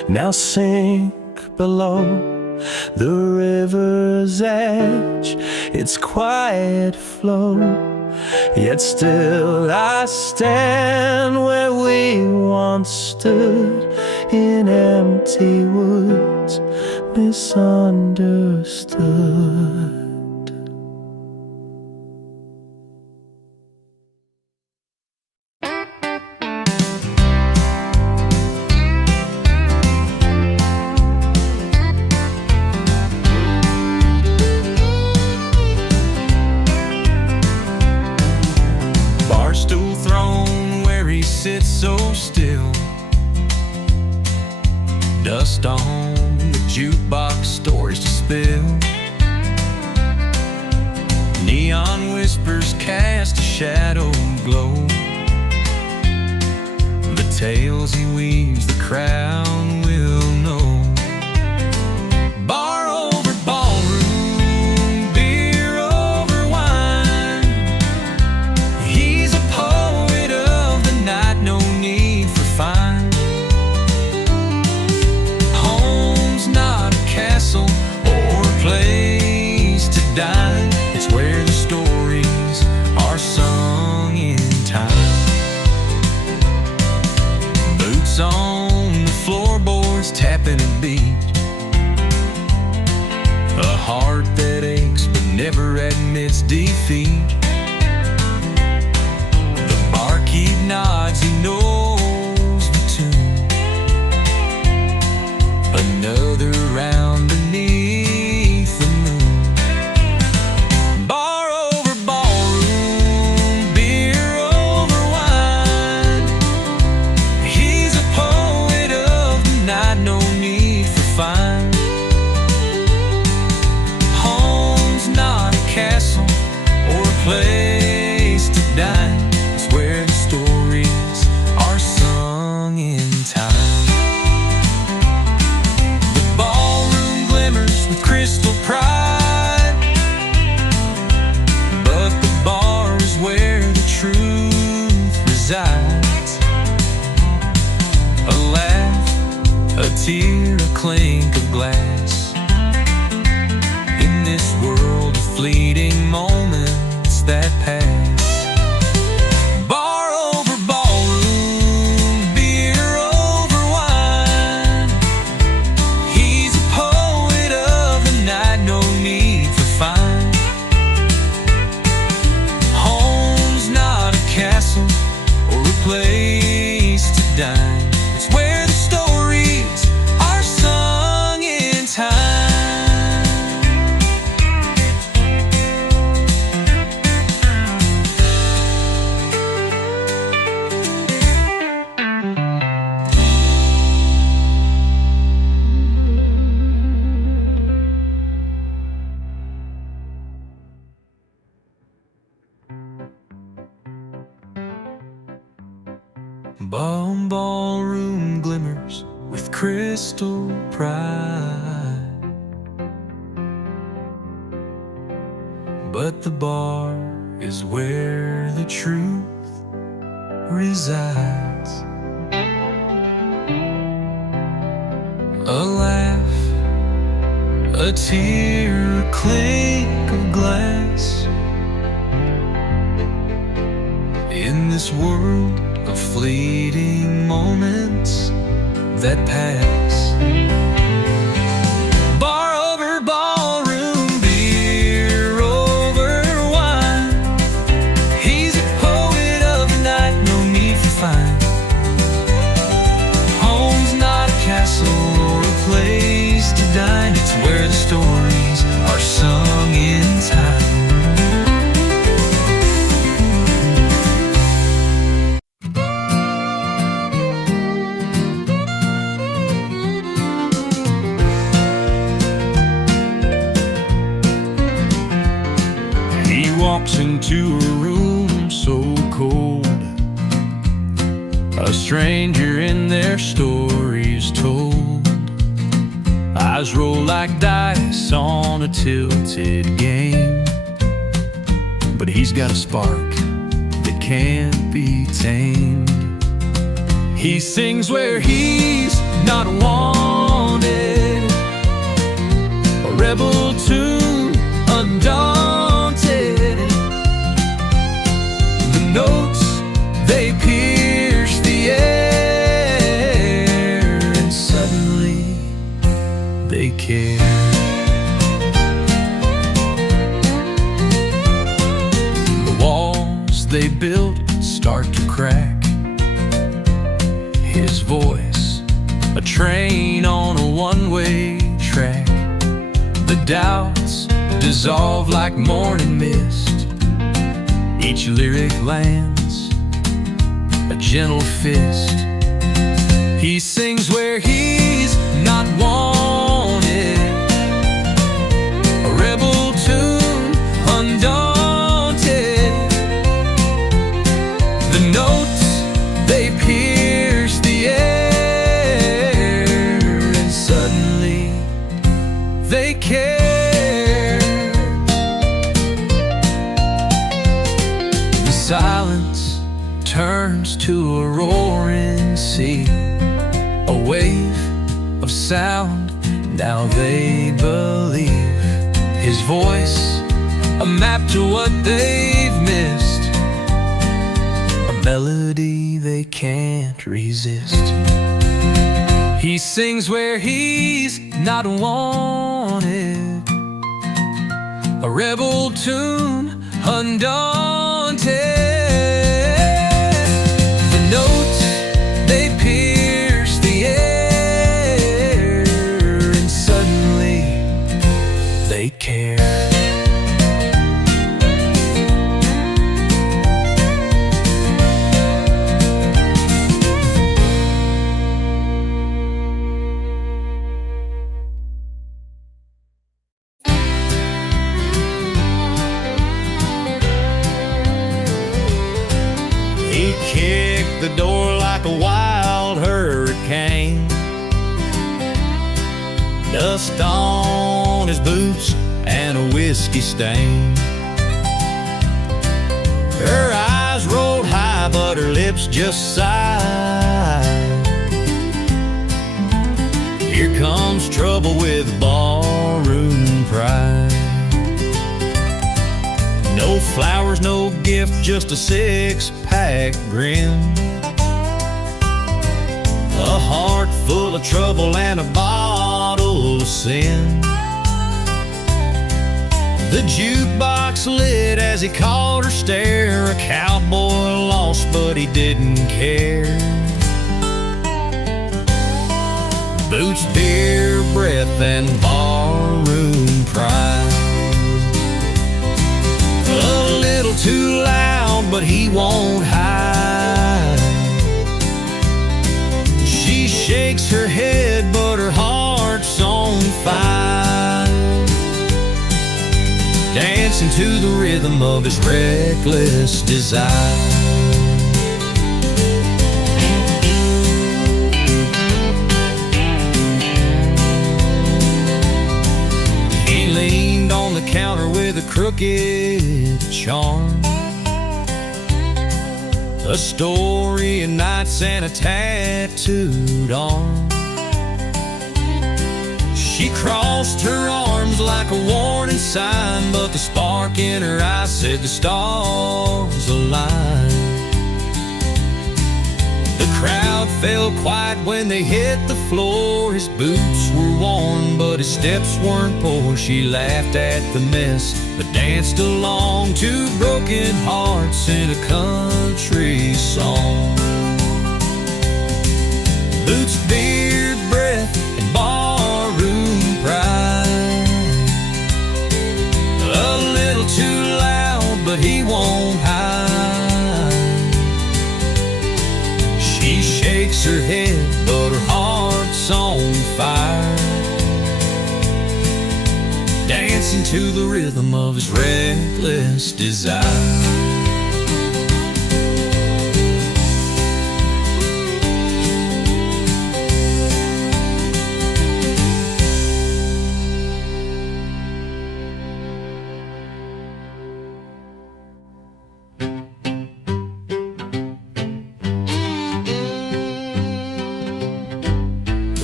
now sink below the river's edge, its quiet flow. Yet still I stand where we once stood, in empty woods, misunderstood. Barstool throne where he sits so still, dust on the jukebox, stories to spill. Neon whispers cast a shadow glow. The tales he weaves the crowd will know. Bar over ballroom, beer over wine. He's a poet of the night, no need for fine. Home's not a castle or a place to dine. It's where the stories are sung in time. Boots on the floorboards, tapping a beat. A heart that aches but never admits defeat. The barkeep nods, he knows the tune. Another round beneath the moon. Bar over ballroom, beer over wine. He's a poet of the night, no need for fine. Home's not a castle or a place to dine. It's where the stories are sung in time. The ballroom glimmers with crystal pride, but the bar is where the truth resides. A laugh, a tear, a clink of glass. In this world of fleeting moments that pass. Bar over ballroom, beer over wine. He's a poet of the night, no need for fine. Home's not a castle or a place to dine. It's where the stories are sung in time. Ballroom glimmers with crystal pride, but the bar is where the truth resides. A laugh, a tear, a clink of glass. In this world of fleeting moments that pass. Bar over ballroom, beer over wine. He's a poet of the night, no need for fine. Home's not a castle or a place to dine. It's where the stories are sung in time. Walks into a room so cold, a stranger in their stories told. Eyes roll like dice on a tilted game, but he's got a spark that can't be tamed. He sings where he's not wanted. A rebel tune, undaunted. The notes, they pierce the air, and suddenly they care. The walls they built start to crack. His voice, a train on a one-way track. The doubts dissolve like morning mist. Each lyric lands a gentle fist. He sings where he's not wanted. A rebel tune, undaunted. The notes, they pierce the air, and suddenly they care. The silence turns to a roaring sea, a wave of sound, now they believe. His voice, a map to what they've missed, a melody they can't resist. He sings where he's not wanted. A rebel tune, undaunted. The notes, they pierce the air, and suddenly they care. He kicked the door like a wild hurricane. Dust on his boots and a whiskey stain. Her eyes rolled high, but her lips just sighed. Here comes trouble with ballroom pride. No flowers, no gift, just a six-pack grin. A heart full of trouble and a bottle of sin. The jukebox lit as he caught her stare. A cowboy lost, but he didn't care. Boots, beer, breath, and barroom pride. A little too loud, but he won't hide. She shakes her head, but her heart's on fire. Dancing to the rhythm of his reckless desire. He leaned on the counter with a crooked charm. A story of nights and a tattooed arm. She crossed her arms like a warning sign, but the spark in her eye said the stars aligned. The crowd fell quiet when they hit the floor. His boots were worn, but his steps weren't poor. She laughed at the mess, but danced along to broken hearts in a country song. Boots, beard, breath, and barroom pride. A little too loud, but he won't hide. She shakes her head, but her heart's on fire. Dancing to the rhythm of his reckless desire.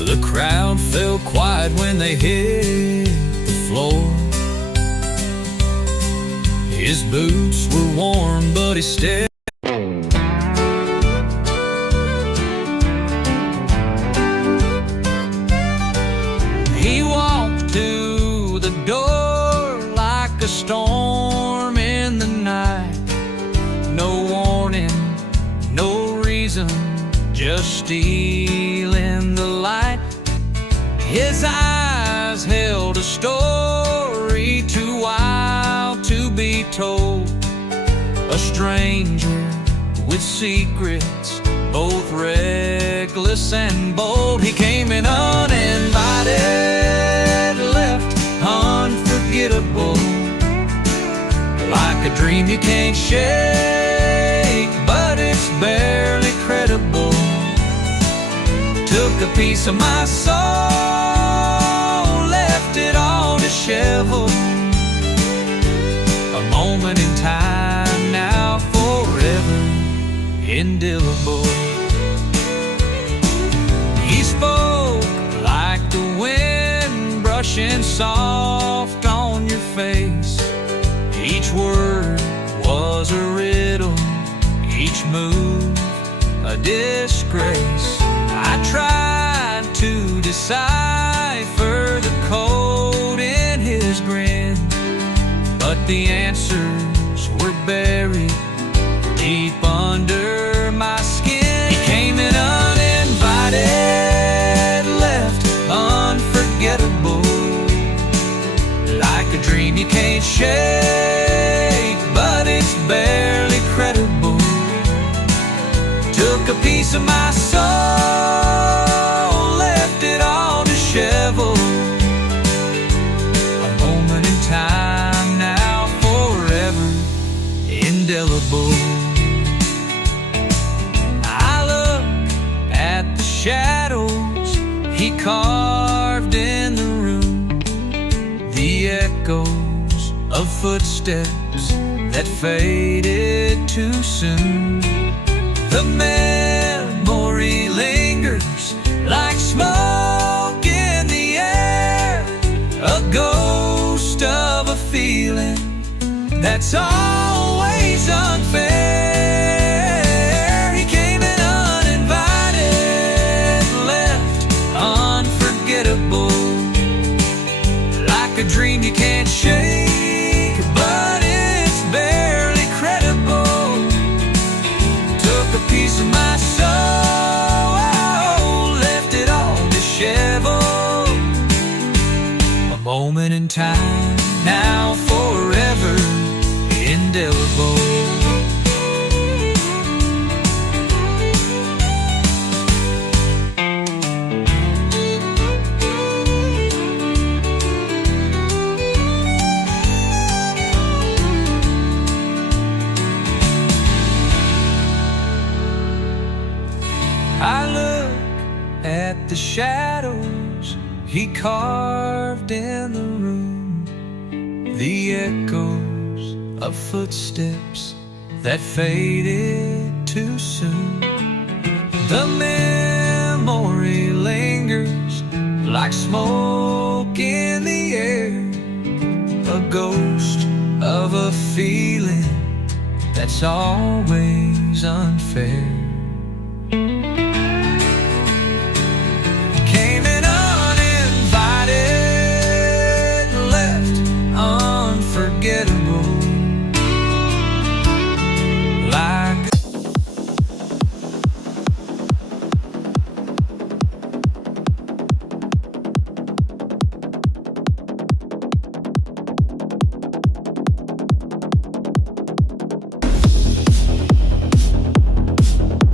The crowd fell quiet when they hit the floor. His boots were worn, but he stepped. He walked to the door like a storm in the night. No warning, no reason, just stealing the light. His eyes held a story too wild to be told. A stranger with secrets, both reckless and bold. He came in uninvited, left unforgettable, like a dream you can't shake, but it's barely credible. Took a piece of my soul, left it all disheveled. A moment in time, now forever indelible. He spoke like the wind brushing soft on your face. Each word was a riddle, each move a disgrace. I tried to decipher the code in his grin, but the answers were buried deep under my skin. He came in uninvited, left unforgettable, like a dream you can't shake, but it's barely credible. Took a piece of my soul, left it all disheveled. A moment in time, now forever indelible. I look at the shadows he carved in the room, the echoes of footsteps that faded too soon. The memory lingers like smoke in the air, a ghost of a feeling that's always unfair. He came in uninvited, left unforgettable, like a dream you can't shake, but it's barely credible. Took a piece of my soul, left it all disheveled. A moment in time, now forever indelible. I look at the shadows he carved in the room, the echoes of footsteps that faded too soon. The memory lingers like smoke in the air, a ghost of a feeling that's always unfair. Came in uninvited, left unforgettable, like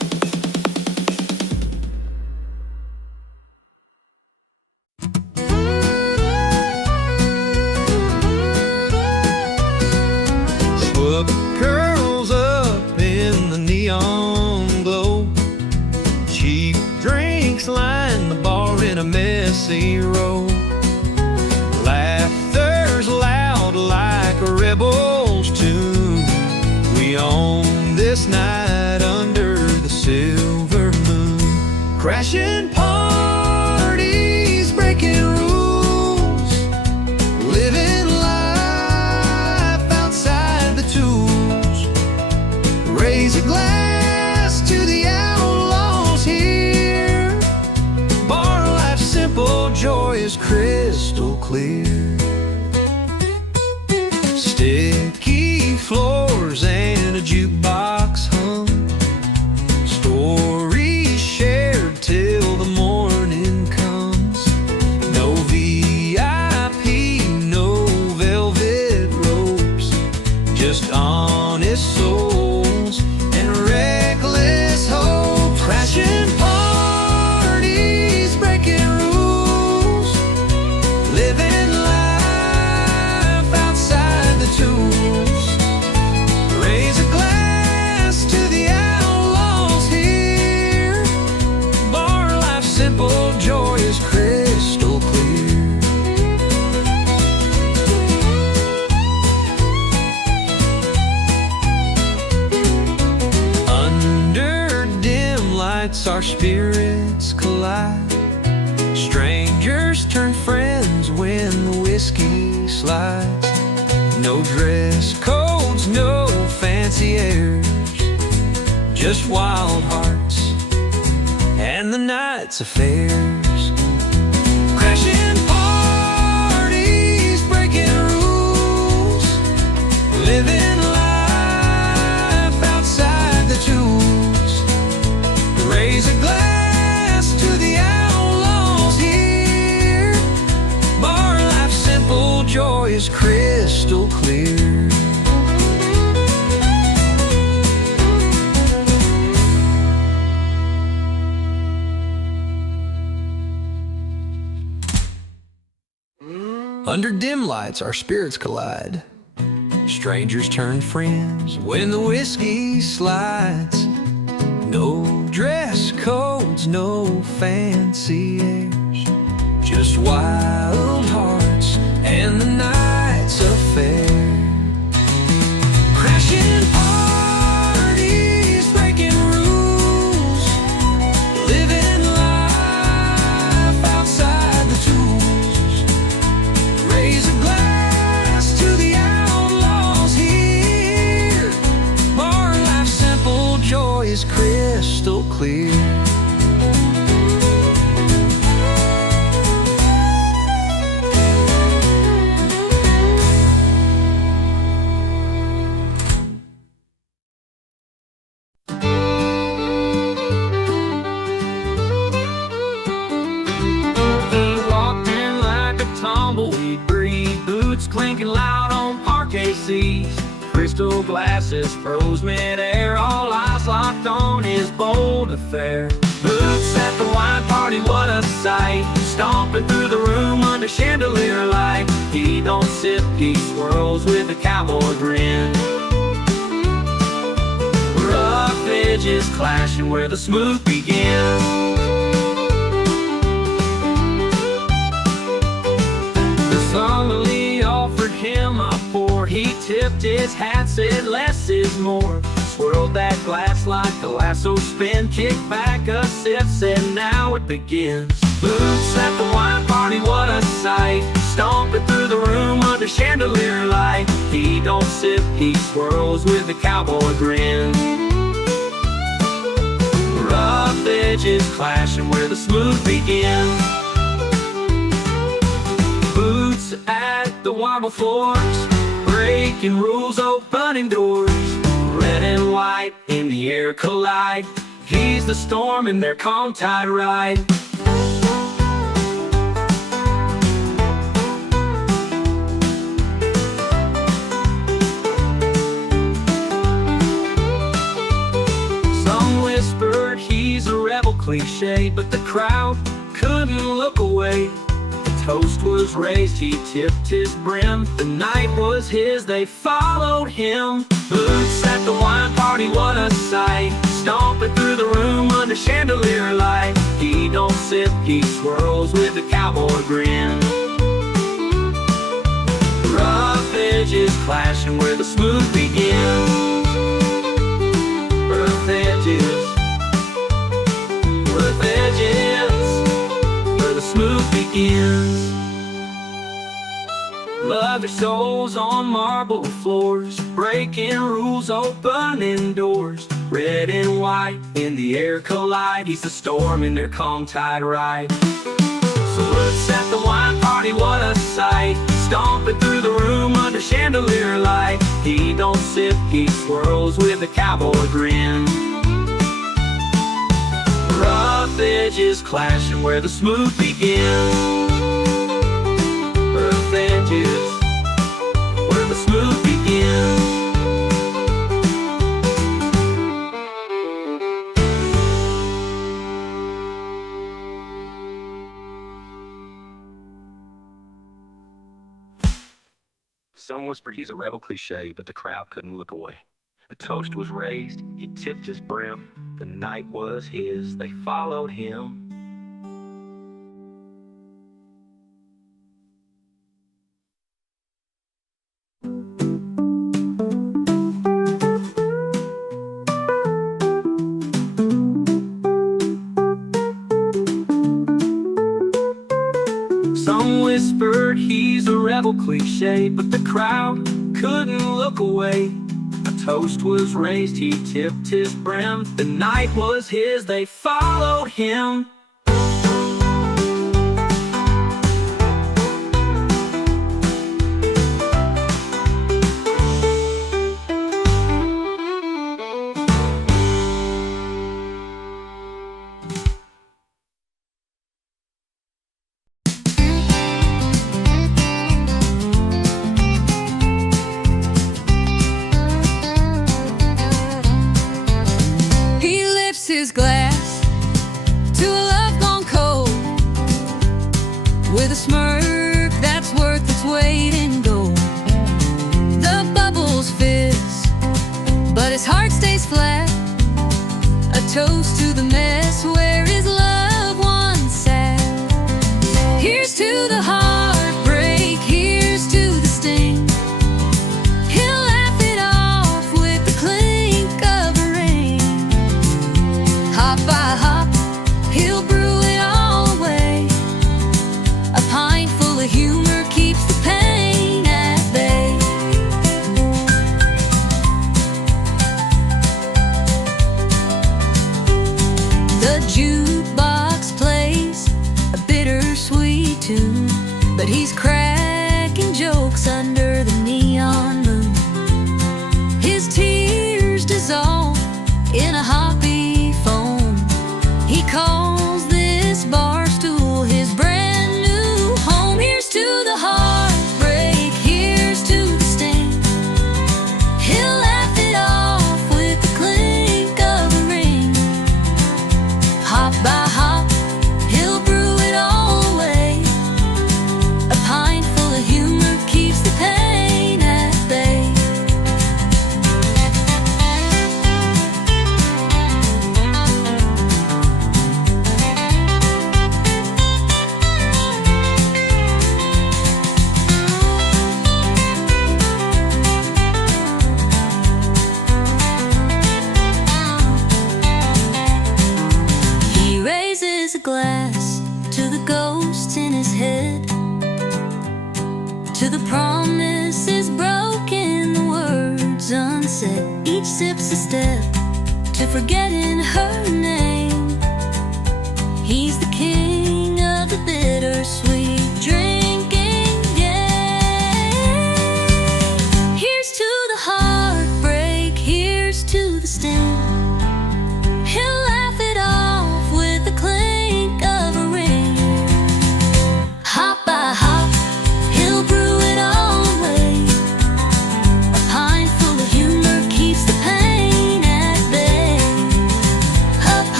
in a messy row. Laughter's loud like a rebel's tune. We own this night under the silver moon. Crashing parties, breaking rules, living life outside the tools. Raise a glass to the outlaws here. Bar life simple, joy is crystal clear. Sticky floors and a jukebox hum. Stories shared till the morning comes. No VIP, no velvet ropes, just honest souls and reckless hope. Crashing parties, breaking rules, living life outside the tools. Raise a glass to the outlaws here. Bar life simple, joy is crystal clear. Under dim lights our spirits collide. Strangers turn friends when the whiskey slides. No dress codes, no fancy airs, just wild hearts and the night's affairs. Crashing parties, breaking rules, living life outside the tools. Raise a glass to the outlaws here. Bar life simple, joy is crystal clear. Under dim lights our spirits collide. Strangers turn friends when the whiskey slides. No dress codes, no fancy airs, just wild hearts and the night's affair. Crashing parties, breaking rules, living life outside the tools. Raise a glass to the outlaws here. Bar life simple, joy is crystal clear. Tumbleweed breed, boots clinking loud on parquet seats. Crystal glasses froze mid-air, all eyes locked on his bold affair. Boots at the wine party, what a sight, stomping through the room under chandelier light. He don't sip, he swirls with a cowboy grin. Rough edges clashing where the smooth begins. Solemnly offered him a pour. He tipped his hat, said less is more. Swirled that glass like a lasso spin, kicked back a sip, said now it begins. Boots at the wine party, what a sight, stomping through the room under chandelier light. He don't sip, he swirls with a cowboy grin. Rough edges clashing where the smooth begins. Boots at the marble floors, breaking rules, opening doors. Red and white in the air collide. He's the storm in their calm tide ride. Some whispered he's a rebel, cliche, but the crowd couldn't look away. Toast was raised, he tipped his brim. The night was his, they followed him. Boots at the wine party, what a sight, stomping through the room under chandelier light. He don't sip, he swirls with a cowboy grin. Rough edges clashing where the smooth begins. Rough edges where the smooth begins. Leather soles on marble floors, breaking rules, opening doors. Red and white in the air collide. He's the storm in their calm tide ride. So let's at the wine party, what a sight. Stomping through the room under chandelier light. He don't sip, he swirls with a cowboy grin. Rough edges clashing where the smooth begins. Rough edges where the smooth begins. Some whispered he's a rebel cliche, but the crowd couldn't look away. The toast was raised, he tipped his brim. The night was his, they followed him. Some whispered he's a rebel cliche, but the crowd couldn't look away. A toast was raised, he tipped his brim. The night was his, they followed him. His glass to a love gone cold, with a smirk that's worth its weight in gold. The bubbles fizz, but his heart stays flat. A toast to the mess where his loved one sat. Here's to the heartbreak, here's to the sting. He'll laugh it off with the clink of a ring. Hop by hop, he'll brew it all away. A pint full of humor keeps the pain at bay. The jukebox plays a bittersweet tune, but he's cracking jokes under the neon moon. His tears dissolve in a hoppy foam. He calls this bar stool his brand new home. Here's to the heartbreak, here's to the sting. He'll laugh it off with the clink of a ring. Hop by hop, he'll brew it all away. A pint full of humor keeps the pain at bay. He raises a glass to the ghosts in his head, to the promises broken, the words unsaid. Each sip's a step to forgetting her name. He's the king of the bittersweet drinking game. Here's to the heartbreak, here's to the sting. He'll laugh it off with the clink of a ring. Hop by hop, he'll brew it all away. A pint full of humor keeps the pain at bay. A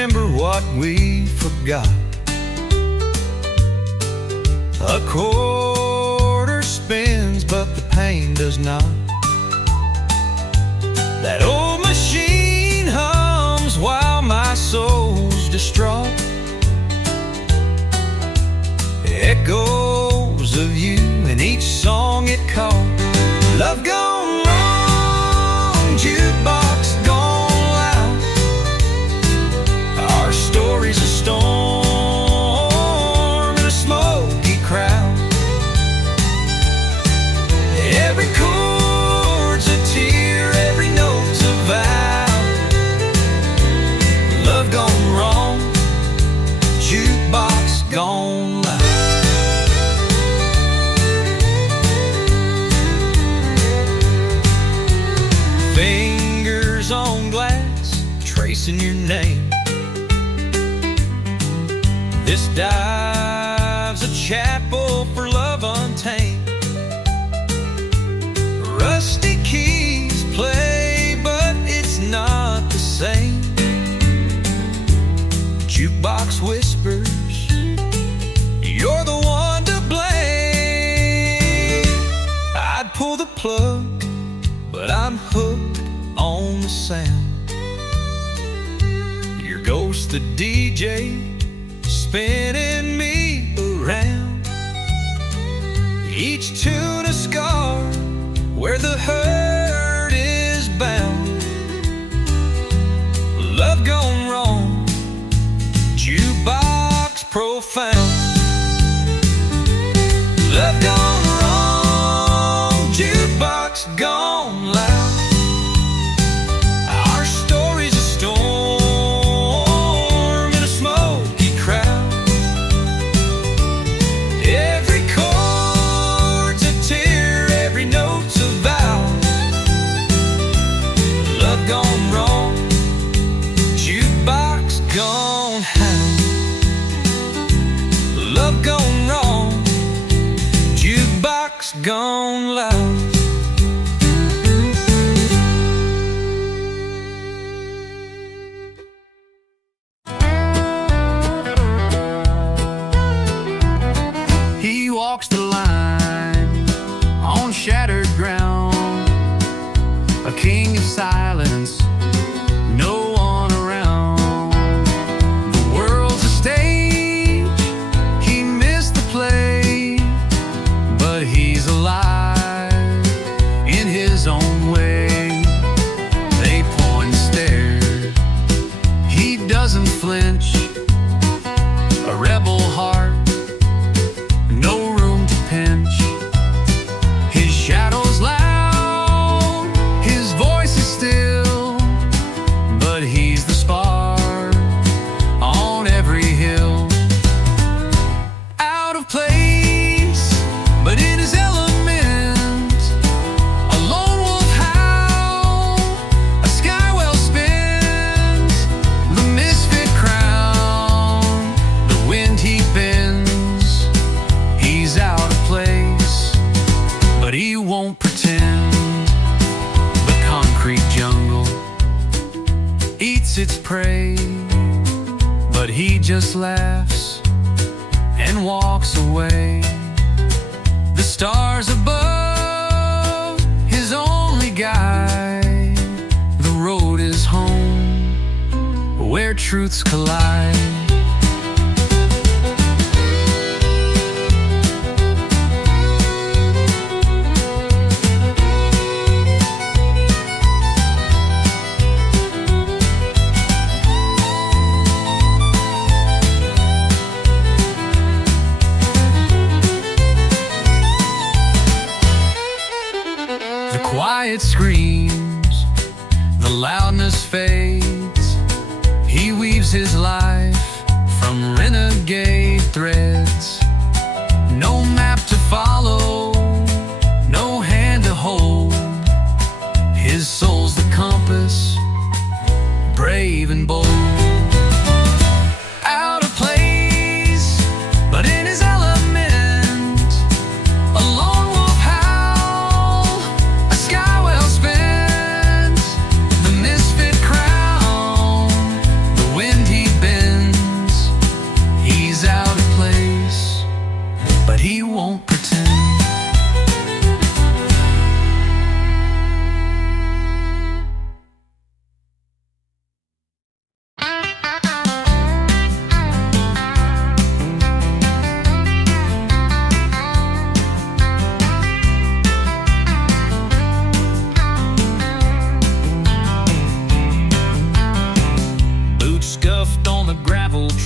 remember what we forgot. A quarter spins, but the pain does not. That old machine hums while my soul's distraught. Echoes of you in each song it caught. Love gone wrong, jukebox gone loud. Our story's a storm in a smoky crowd. Every chord's a tear, every note's a vow. Love gone wrong, jukebox gone loud. Fingers on glass, tracing your name. This dive's a chapel for love untamed. Rusty keys play, but it's not the same. Jukebox whispers, you're the one to blame. I'd pull the plug, but I'm hooked on the sound. Your ghost, the DJ, spinning me around. Each tune a scar where the hurt is bound. Love gone wrong, jukebox profound. Love gone wrong, jukebox gone loud. Our story's a storm in a smoky crowd. Every chord's a tear, every note's a vow. Love gone wrong, jukebox gone hound. Love gone wrong, jukebox gone loud. He walks the line on shattered ground, a king of silence, no one around. The world's a stage, he missed the play, but he's alive in his own way. They point and stare, he doesn't flinch, a rebel heart, no room to pinch. His shadow's loud, his voice is still, but he's the spark on every hill. Out of place, but in his element, a lone wolf howl, a sky well spins, the misfit crown, the wind he bends. He's out of place, but he won't pretend. The concrete jungle eats its prey, but he just laughs and walks away. The stars above, his only guide. The road is home, where truths collide. The quiet screams, the loudness fades. He weaves his life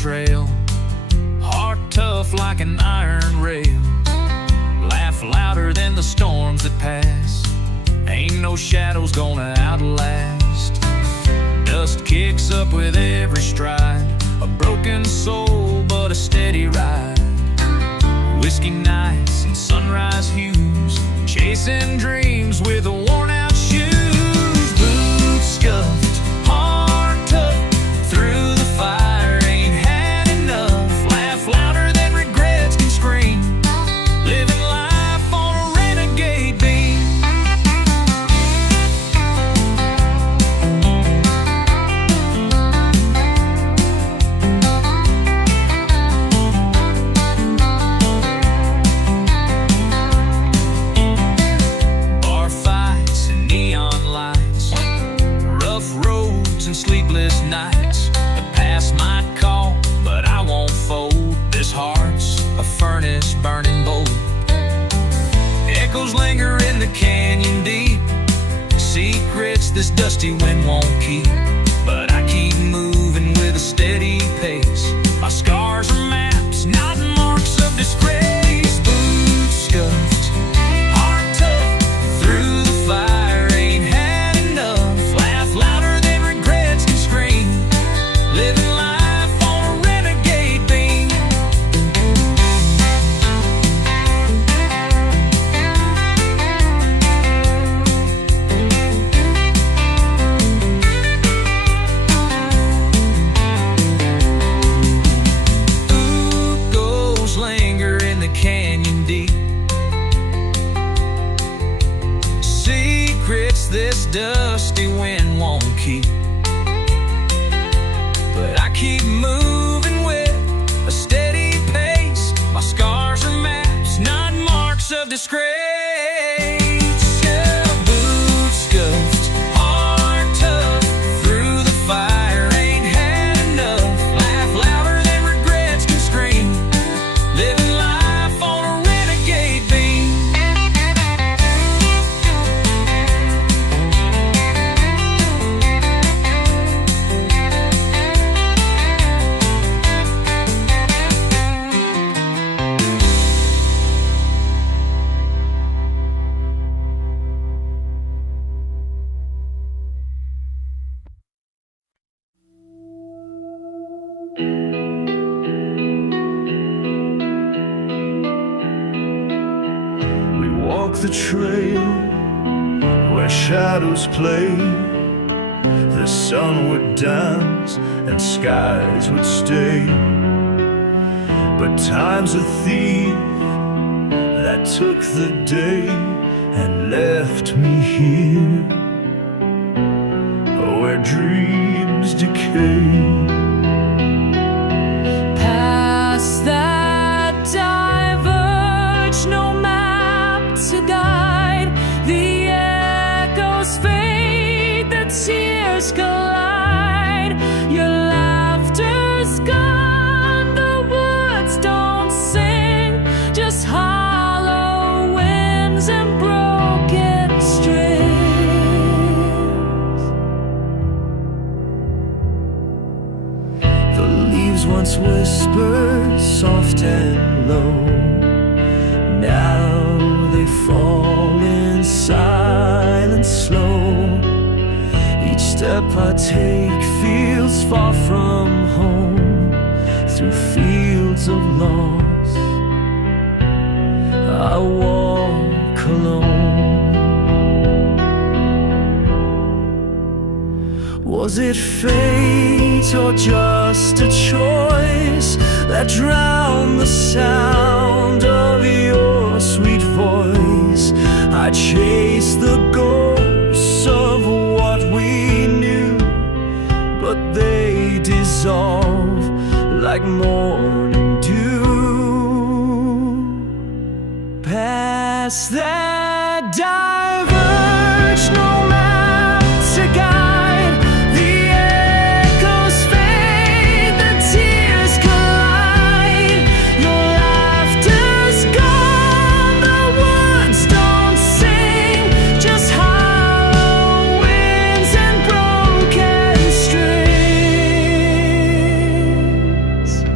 trail, heart tough like an iron rail, laugh louder than the storms that pass, ain't no shadows gonna outlast. Dust kicks up with every stride, a broken soul but a steady ride. Whiskey nights and sunrise hues, chasing dreams with worn out shoes. Boots scuffed, heart tough, through the fire, ain't had enough. Laugh louder than regrets can scream, living life on a renegade beam. Bar fights and neon lights, rough roads and sleepless nights. The past might call, but I won't fold. This heart's a furnace burning bold. Echoes linger in the canyon deep, secrets this dusty wind won't keep. But I keep moving with a steady pace. My scars are maps, not marks of disgrace. Boots scuffed, heart tough, through the fire, ain't had enough. Laugh louder than regrets can scream, living life on a renegade beam. Ghosts linger in the canyon deep, secrets this dusty wind won't keep. But I keep moving with a steady pace. My scars are maps, not marks of disgrace. Yeah, boots scuffed, heart tough, through the fire, ain't had enough. Laugh louder than regrets can scream, living life on a renegade beam. We walk the trail where shadows play. The sun would dance and skies would stay. But time's a thief that took the day and left me here, where dreams decay. Past that diverge, no map to guide. The echoes fade, the tears collide. Your laughter's gone, the woods don't sing, just hollow winds and broken strings. The leaves once whispered soft and low, now they fall in silence slow. Each step I take feels far from home, through fields of loss I walk alone. Was it fate or just a choice that drowned the sound of your sweet voice? I chased the ghosts of what we knew, but they dissolve like morning dew. Past that diverge, no map to guide. The echoes fade, the tears collide. Your laughter's gone, the woods don't sing, just hollow winds and broken strings.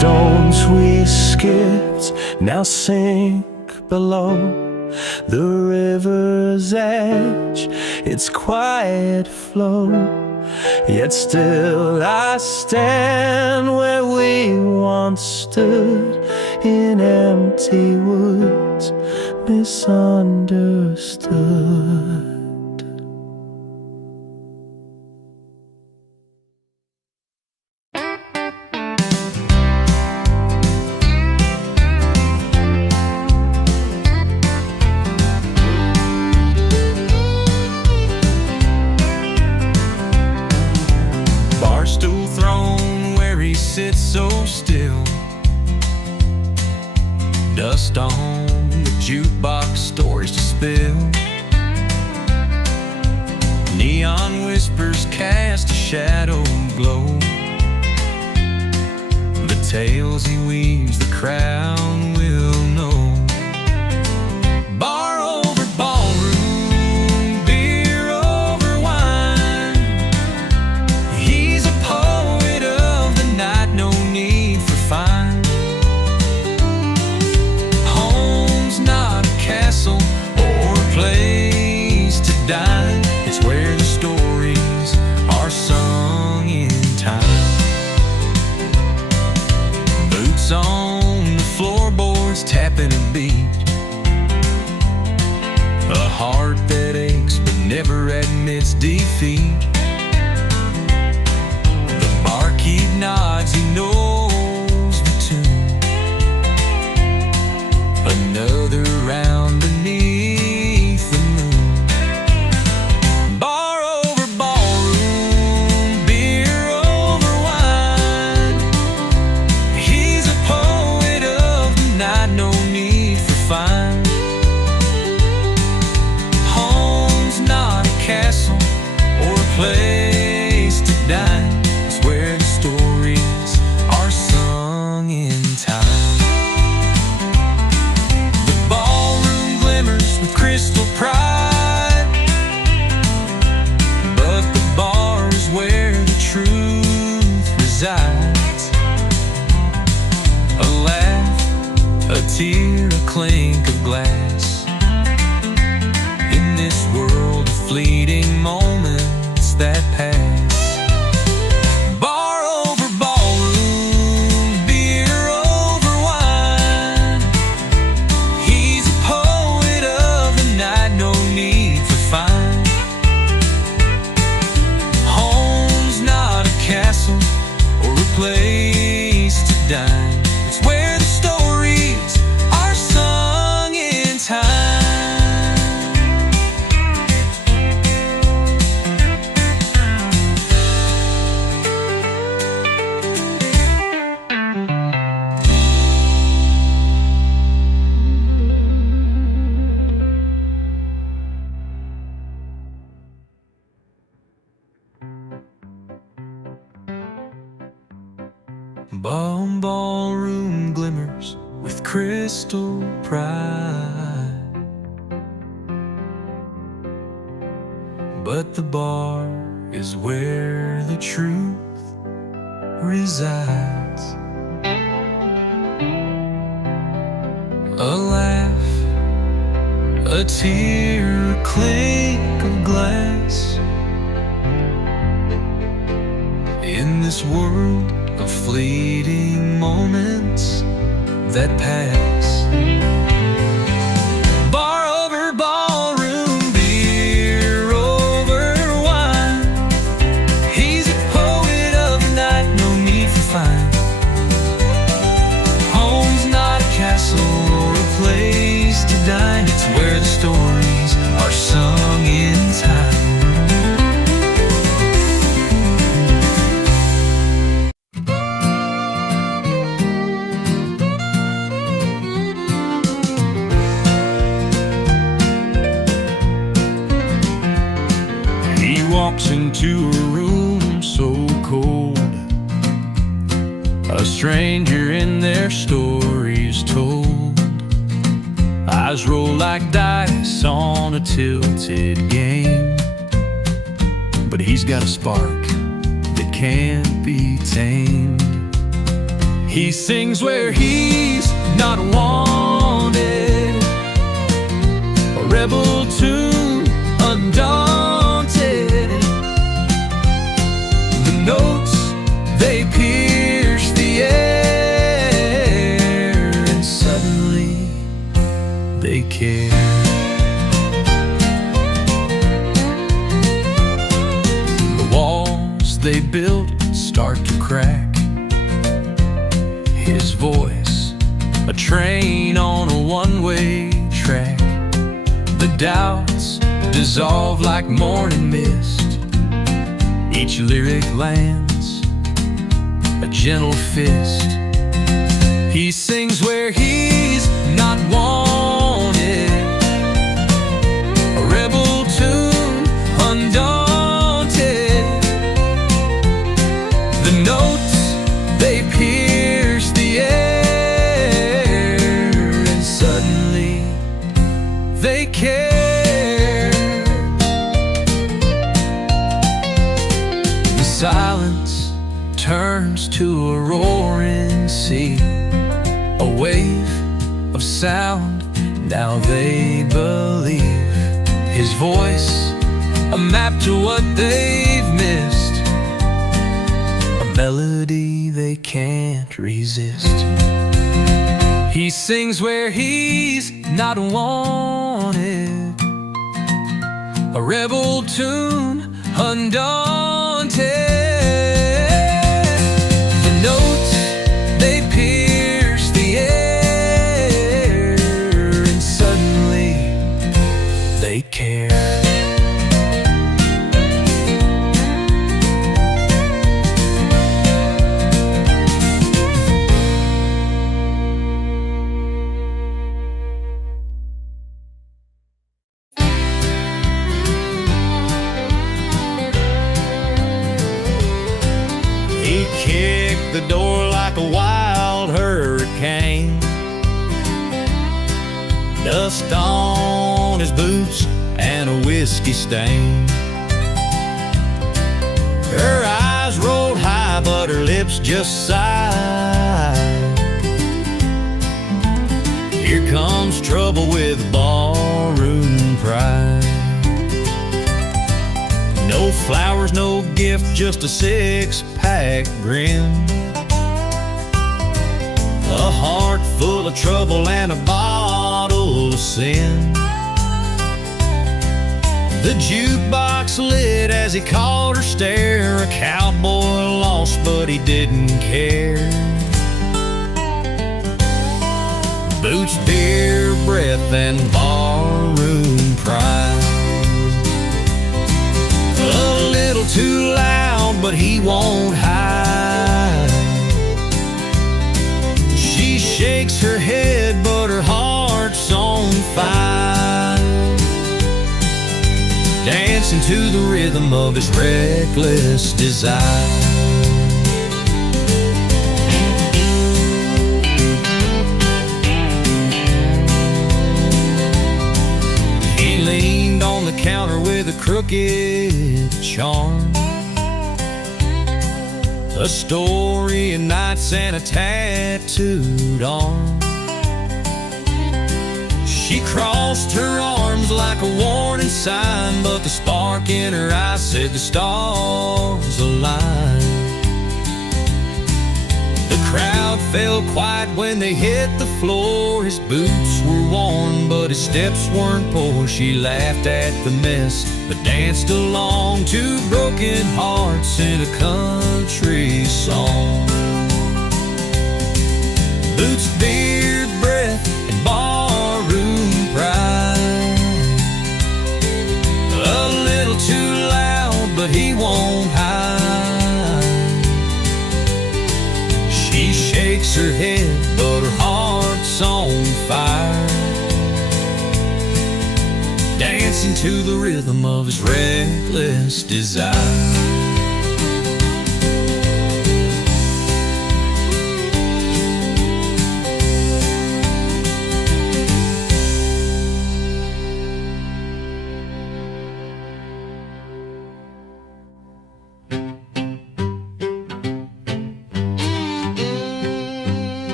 stones we skipped now sink below the river's edge, its quiet flow. Yet still I stand where we once stood, in empty woods, misunderstood. Barstool throne where he sits so still, dust on the jukebox, stories to spill. Neon whispers cast a shadow glow. The tales he weaves, the crowd will know. Bar over ballroom, beer over wine. He's a poet of the night, no need for fine. Home's not a castle or a place to dine. It's where the stories are sung in time. Boots on the floorboards, tapping a beat. A heart that aches but never admits defeat. The barkeep nods, he knows the tune. Another round beneath the moon. Bar over ballroom, beer over wine. He's a poet of the night, no need for fine. Home's not a castle or a place to dine. It's where the stories are sung in time. The ballroom glimmers with crystal pride, but the bar is where the truth resides. A laugh, a tear, a clink of glass. In this world of fleeting moments that pass. Bar over ballroom, beer over wine. He's a poet of the night, no need for fine. Home's not a castle or a place to dine. It's where the stories are sung in time. Ballroom glimmers with crystal pride, but the bar is where the truth resides. A laugh, a tear, a clink of glass. In this world of fleeting moments that pass. Bar over ballroom, beer over wine. He's a poet of the night, no need for fine. Home's not a castle or a place to dine. It's where the stories are sung in time. Walks into a room so cold, a stranger in their stories told. Eyes roll like dice on a tilted game, but he's got a spark that can't be tamed. He sings where he's not wanted, a rebel tune, undaunted. The notes, they pierce the air, and suddenly they care. The walls they built start to crack. His voice, a train on a one-way track. The doubts dissolve like morning mist. Each lyric lands a gentle fist. He sings where he's not wanted, a rebel tune, undaunted. The notes, they pierce the air, and suddenly they care. The silence turns to a roaring sea, a wave of sound, now they believe. His voice, a map to what they've missed, a melody they can't resist. He sings where he's not wanted, a rebel tune, undaunted. The notes, they pierce the air, and suddenly they care. He kicked the door like a wild hurricane, dust on his boots and a whiskey stain. Her eyes rolled high, but her lips just sighed. Here comes trouble with ballroom pride. No flowers, no gift, just a six-pack grin. A heart full of trouble and a bottle of sin. The jukebox lit as he caught her stare. A cowboy lost, but he didn't care. Boots, beer, breath, and barroom pride. A little too loud, but he won't hide. She shakes her head, but her heart's on fire, dancing to the rhythm of his reckless desire. He leaned on the counter with a crooked charm, a story of nights and a tattooed arm. She crossed her arms like a warning sign, but the spark in her eyes said the stars aligned. The crowd fell quiet when they hit the floor. His boots were worn, but his steps weren't poor. She laughed at the mess, but danced along to broken hearts in a country song. Boots, beard, breath, and barroom pride. A little too loud, but he won't hide. She shakes her head, but her heart's on fire, dancing to the rhythm of his reckless desire.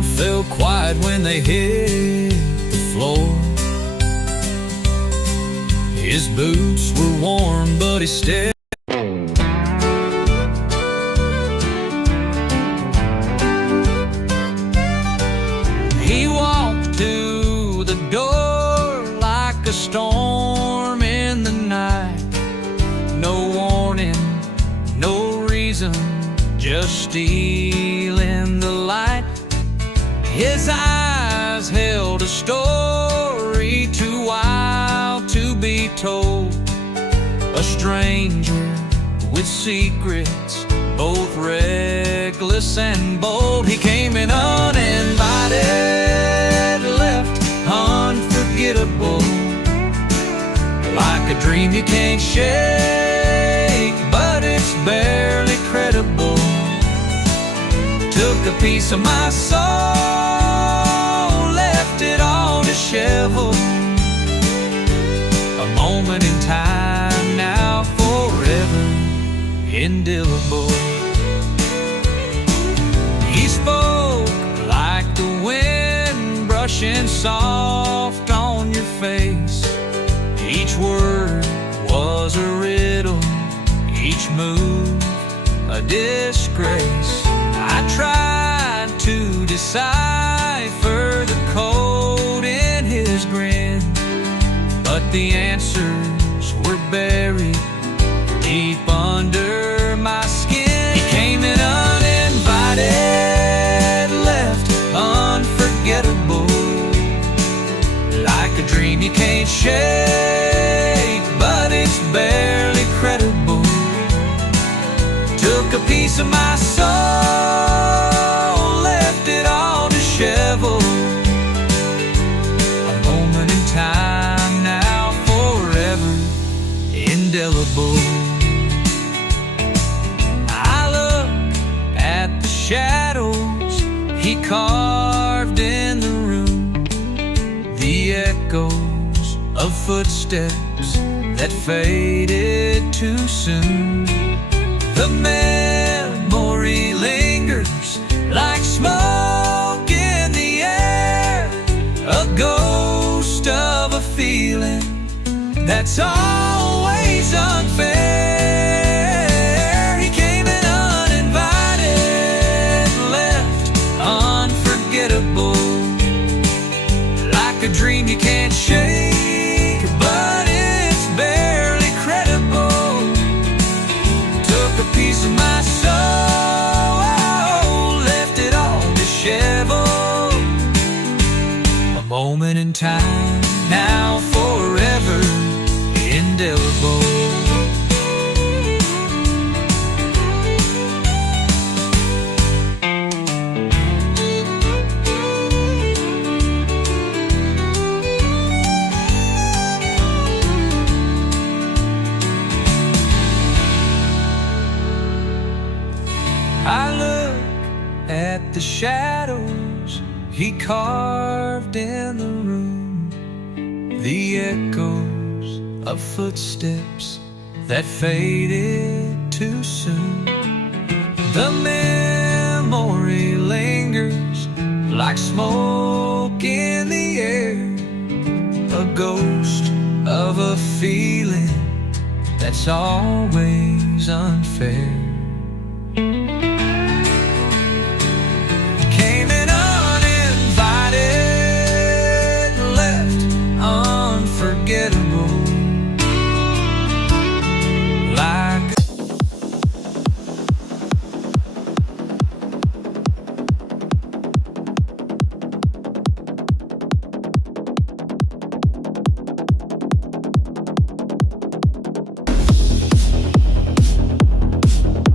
town fell quiet when they hit the floor. His boots were worn, but he stepped. He walked to the door like a storm in the night. No warning, no reason, just stealing the light. His eyes held a story too wild to be told. A stranger with secrets, both reckless and bold. He came in uninvited, left unforgettable, like a dream you can't shake, but it's barely credible. Took a piece of my soul, left it all disheveled. A moment in time, now forever indelible. He spoke like the wind brushing soft on your face. Each word was a riddle, each move a disgrace. I tried to decipher the code in his grin, but the answers were buried deep under my skin. He came in uninvited, left unforgettable, like a dream you can't shake, but it's barely credible. Took a piece of my soul, left it all disheveled. A moment in time, now forever indelible. I look at the shadows he carved in the room, the echoes of footsteps that faded too soon. The memory lingers like smoke in the air, a ghost of a feeling that's always unfair. He came in uninvited, left unforgettable, like a dream you can't shake, but it's barely credible. Took a piece of my soul, left it all disheveled. A moment in time, now forever indelible. I look at the shadows he carved in the room, the echoes of footsteps that faded too soon. The memory lingers like smoke in the air, a ghost of a feeling that's always unfair. Came in uninvited, left unforgettable, like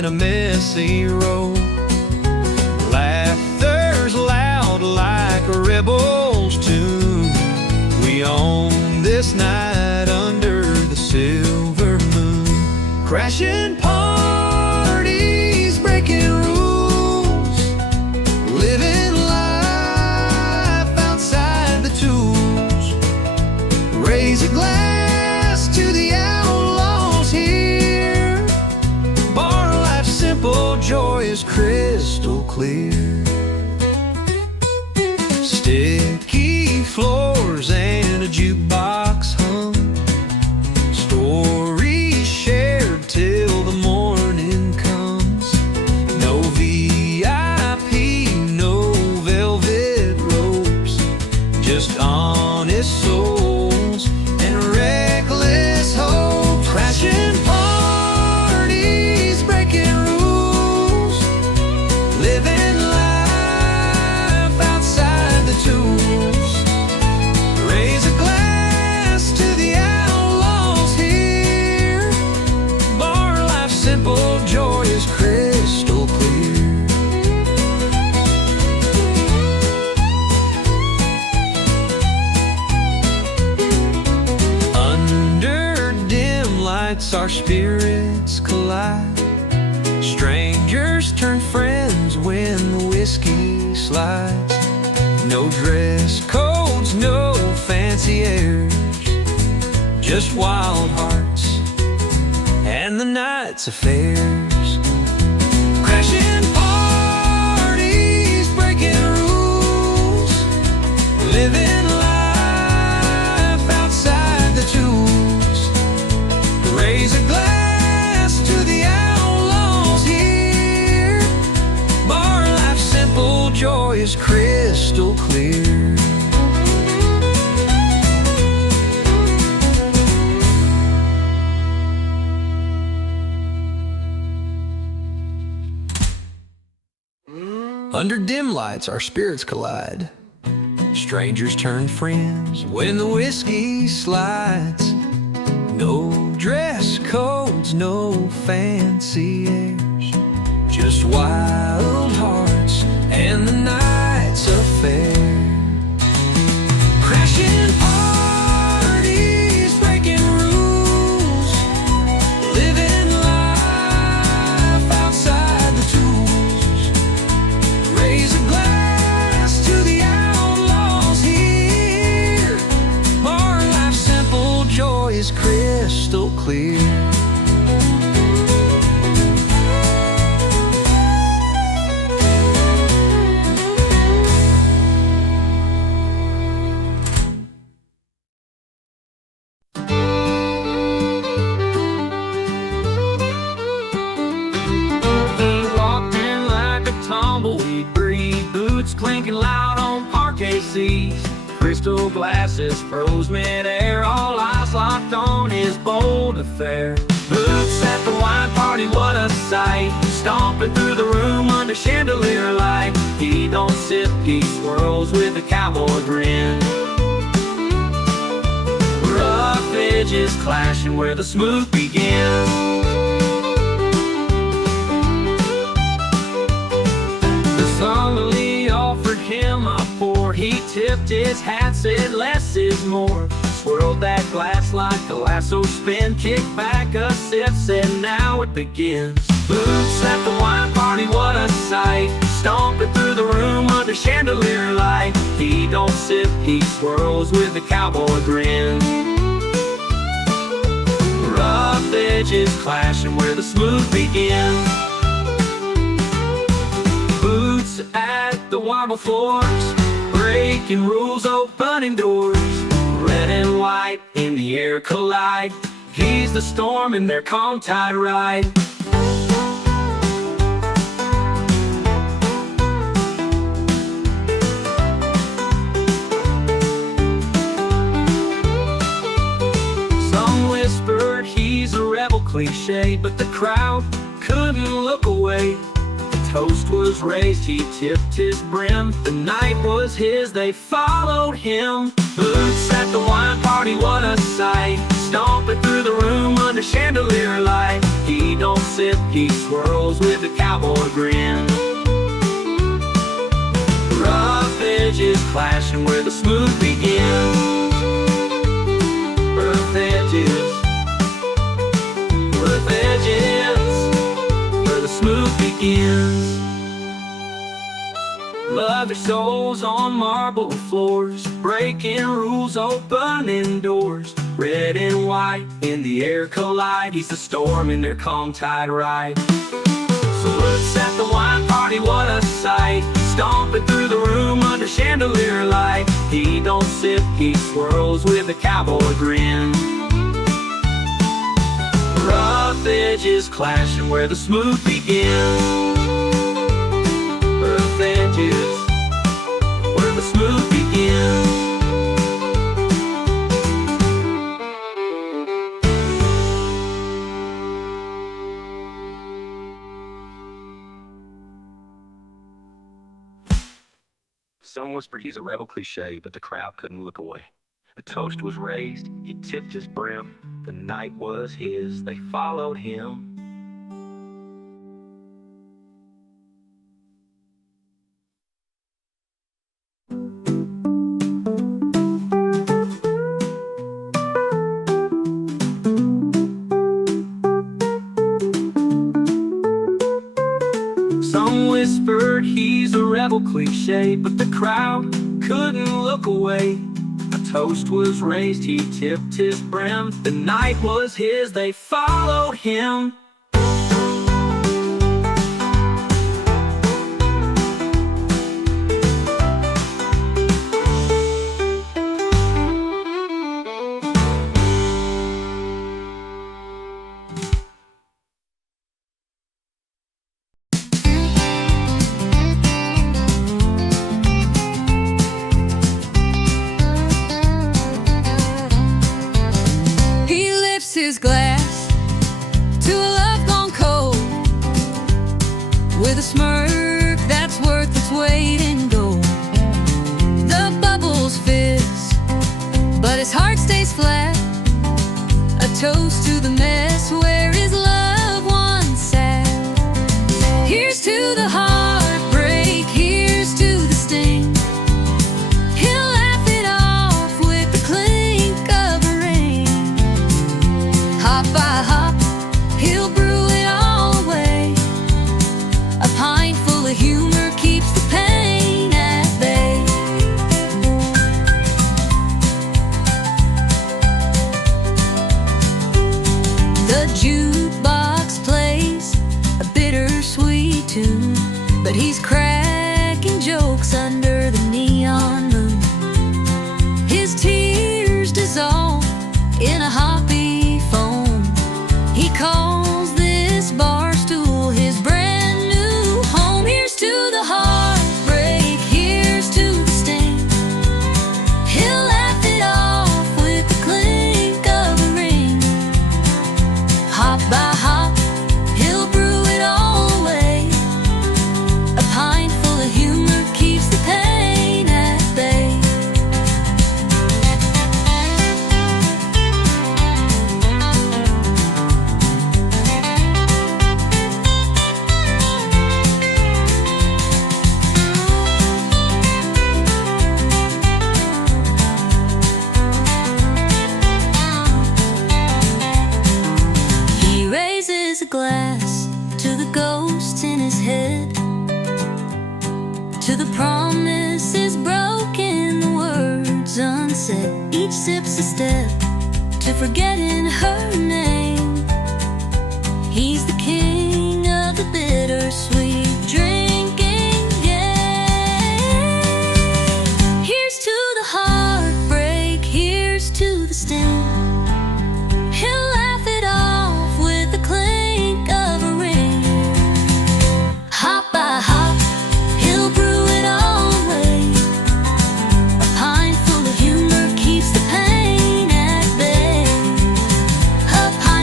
in a messy row. Laughter's loud like a rebel's tune. We own this night under the silver moon. Crashing parties, breaking rules, living life outside the tools. Raise a glass to the outlaws here. Bar life simple, joy is crystal clear. Sticky floors and a jukebox hum. Stories shared till the morning comes. No VIP, no velvet ropes, just honest souls and reckless hope. Crashing parties, breaking rules, living life outside the tools. Raise a glass to the outlaws here. Bar life simple, joy is crystal clear. Under dim lights our spirits collide. Strangers turn friends when the whiskey slides. No dress codes, no fancy airs, just wild hearts and the night's affairs. Crashing parties, breaking rules, living life outside the tools. Raise a glass to the outlaws here. Bar life simple, joy is crystal clear. Under dim lights our spirits collide. Strangers turn friends when the whiskey slides. No dress codes, no fancy airs, just wild hearts and the night's affair. Crashing parties, breaking rules, living life outside the tools. Raise a glass to the outlaws here. Bar life simple, joy is crystal clear. Tumbleweed breed, boots clinking loud on parquet seats. Crystal glasses froze mid-air, all eyes locked on his bold affair. Boots at the wine party, what a sight, stomping through the room under chandelier light. He don't sip, he swirls with a cowboy grin. Rough edges clashing where the smooth begins. Solemnly offered him a pour. He tipped his hat, said less is more. Swirled that glass like a lasso spin. Kicked back a sip, said now it begins. Boots at the wine party, what a sight, stomping through the room under chandelier light. He don't sip, he swirls with a cowboy grin. Rough edges clashing where the smooth begins. Boots at the marble floors, breaking rules, opening doors. Red and white in the air collide. He's the storm in their calm tide ride. Some whispered he's a rebel cliche, but the crowd couldn't look away. Toast was raised, he tipped his brim. The night was his, they followed him. Boots at the wine party, what a sight, stomping through the room under chandelier light. He don't sip, he swirls with a cowboy grin. Rough edges clashing where the smooth begins. Rough edges where the smooth begins. Leather soles on marble floors, breaking rules, opening doors. Red and white in the air collide. He's the storm in their calm tide ride. So let's at the wine party, what a sight. Stomping through the room under chandelier light. He don't sip, he swirls with a cowboy grin. Rough edges clashing where the smooth begins. Rough edges where the smooth begins. Some whispered he's a rebel cliche, but the crowd couldn't look away. A toast was raised, he tipped his brim. The night was his, they followed him. Some whispered he's a rebel cliche, but the crowd couldn't look away. A toast was raised, he tipped his brim. The night was his, they followed him. His glass to a love gone cold, with a smirk that's worth its weight in gold. The bubbles fizz, but his heart stays flat. A toast to the mess where his loved one sat. Here's to the heartbreak, here's to the sting. He'll laugh it off with the clink of a ring. Hop by hop, he'll brew it all away. A pint full of humor keeps the pain at bay. The jukebox plays a bittersweet tune, but he's cracking jokes under the neon moon. His tears dissolve in a hoppy foam. He calls this bar stool his brand new home. Here's to the heartbreak, here's to the sting. He'll laugh it off with the clink of a ring. Hop by hop, he'll brew it all away. A pint full of humor keeps the pain at bay. He raises a glass to the ghosts in his head, to the promises broken, the words unsaid. Each sip's a step to forgetting her name. He's the king of the bittersweet drinking game. Here's to the heartbreak, here's to the sting. He'll laugh it off with the clink of a ring. Hop by hop, he'll brew it all away. A pint full of humor keeps the pain at bay. A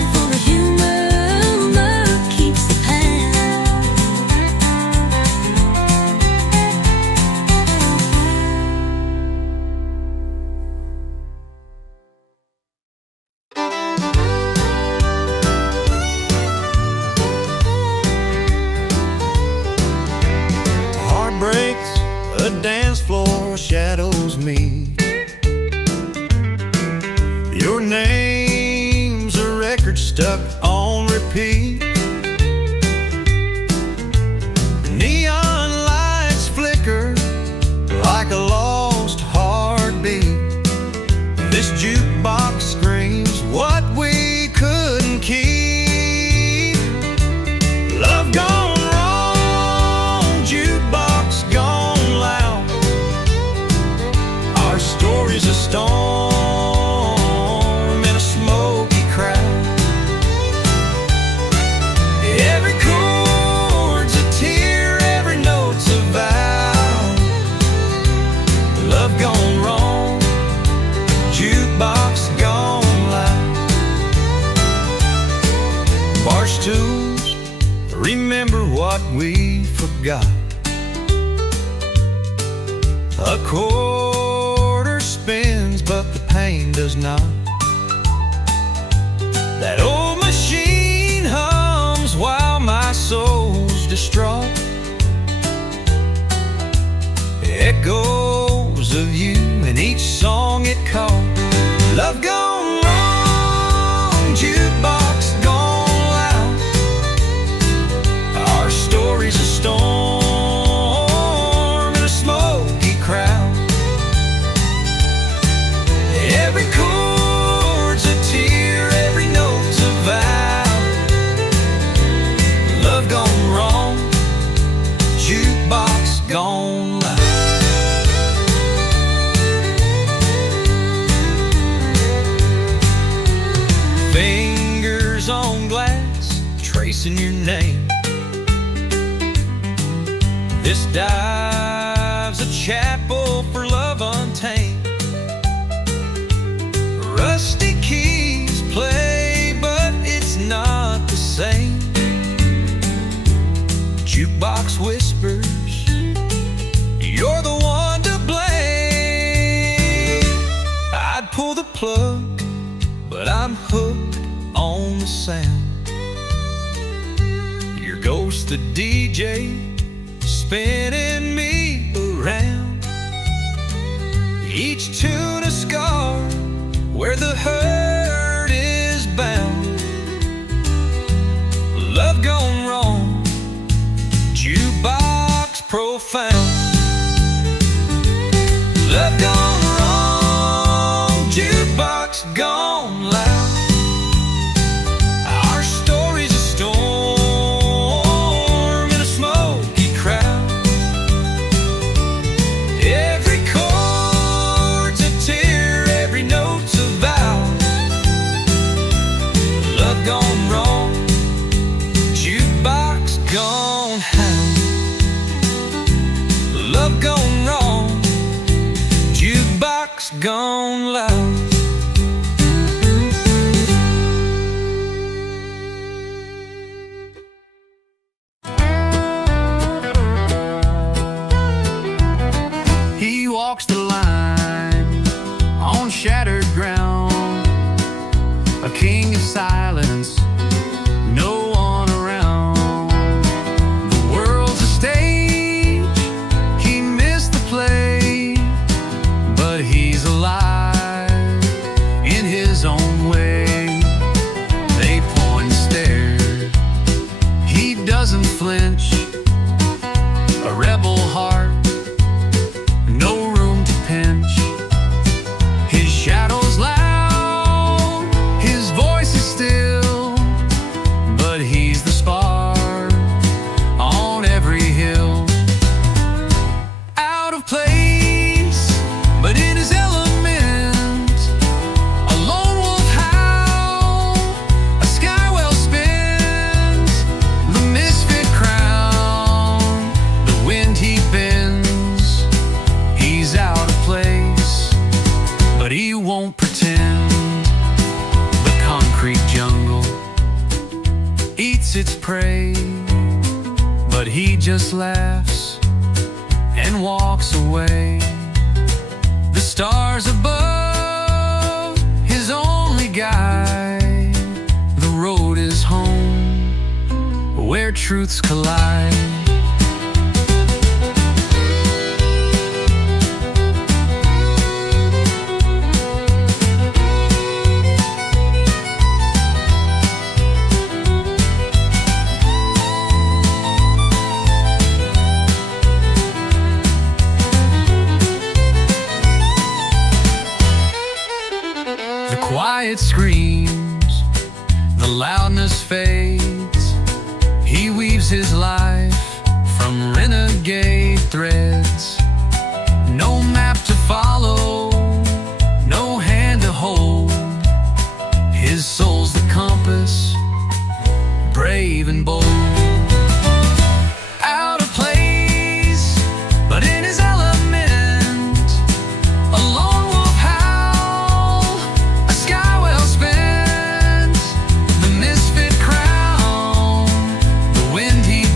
remember what we forgot. A quarter spins, but the pain does not. That old machine hums while my soul's distraught. Echoes of you in each song it called. Love gone wrong, jukebox gone loud. Our story's a storm in a smoky crowd. Every chord's a tear, every note's a vow. Love gone wrong, jukebox gone loud. Fingers on glass, tracing your name. This dive's a chapel for love untamed. Rusty keys play, but it's not the same. Jukebox whispers, you're the one to blame. I'd pull the plug, but I'm hooked on the sound. Your ghost, the DJ, spinning me around. Each tune a scar where the hurt is bound. Love gone wrong, jukebox profound. Love gone wrong, jukebox gone loud. Our story's a storm in a smoky crowd. Every chord's a tear, every note's a vow. Love gone wrong, jukebox gone hound. Love gone wrong, jukebox gone loud. He walks the line on shattered ground, a king of silence, no one around. The world's a stage, he missed the play, but he's alive in his own way. They point and stare, he doesn't flinch, a rebel heart, no room to pinch. His shadow's loud, his voice is still, but he's the spark on every hill. Out of place, but in his element, a lone wolf howl, a sky well spins, the misfit crown, the wind he bends. He's out of place, but he won't pretend. The concrete jungle eats its prey, but he just laughs and walks away. The stars above, his only guide. The road is home, where truths collide. The quiet screams, the loudness fades. He weaves his life from renegade threads. No map to follow, no hand to hold. His soul's the compass, brave and bold. Out of place, but in his element, a lone wolf howl, a sky well spent, the misfit crown, the wind he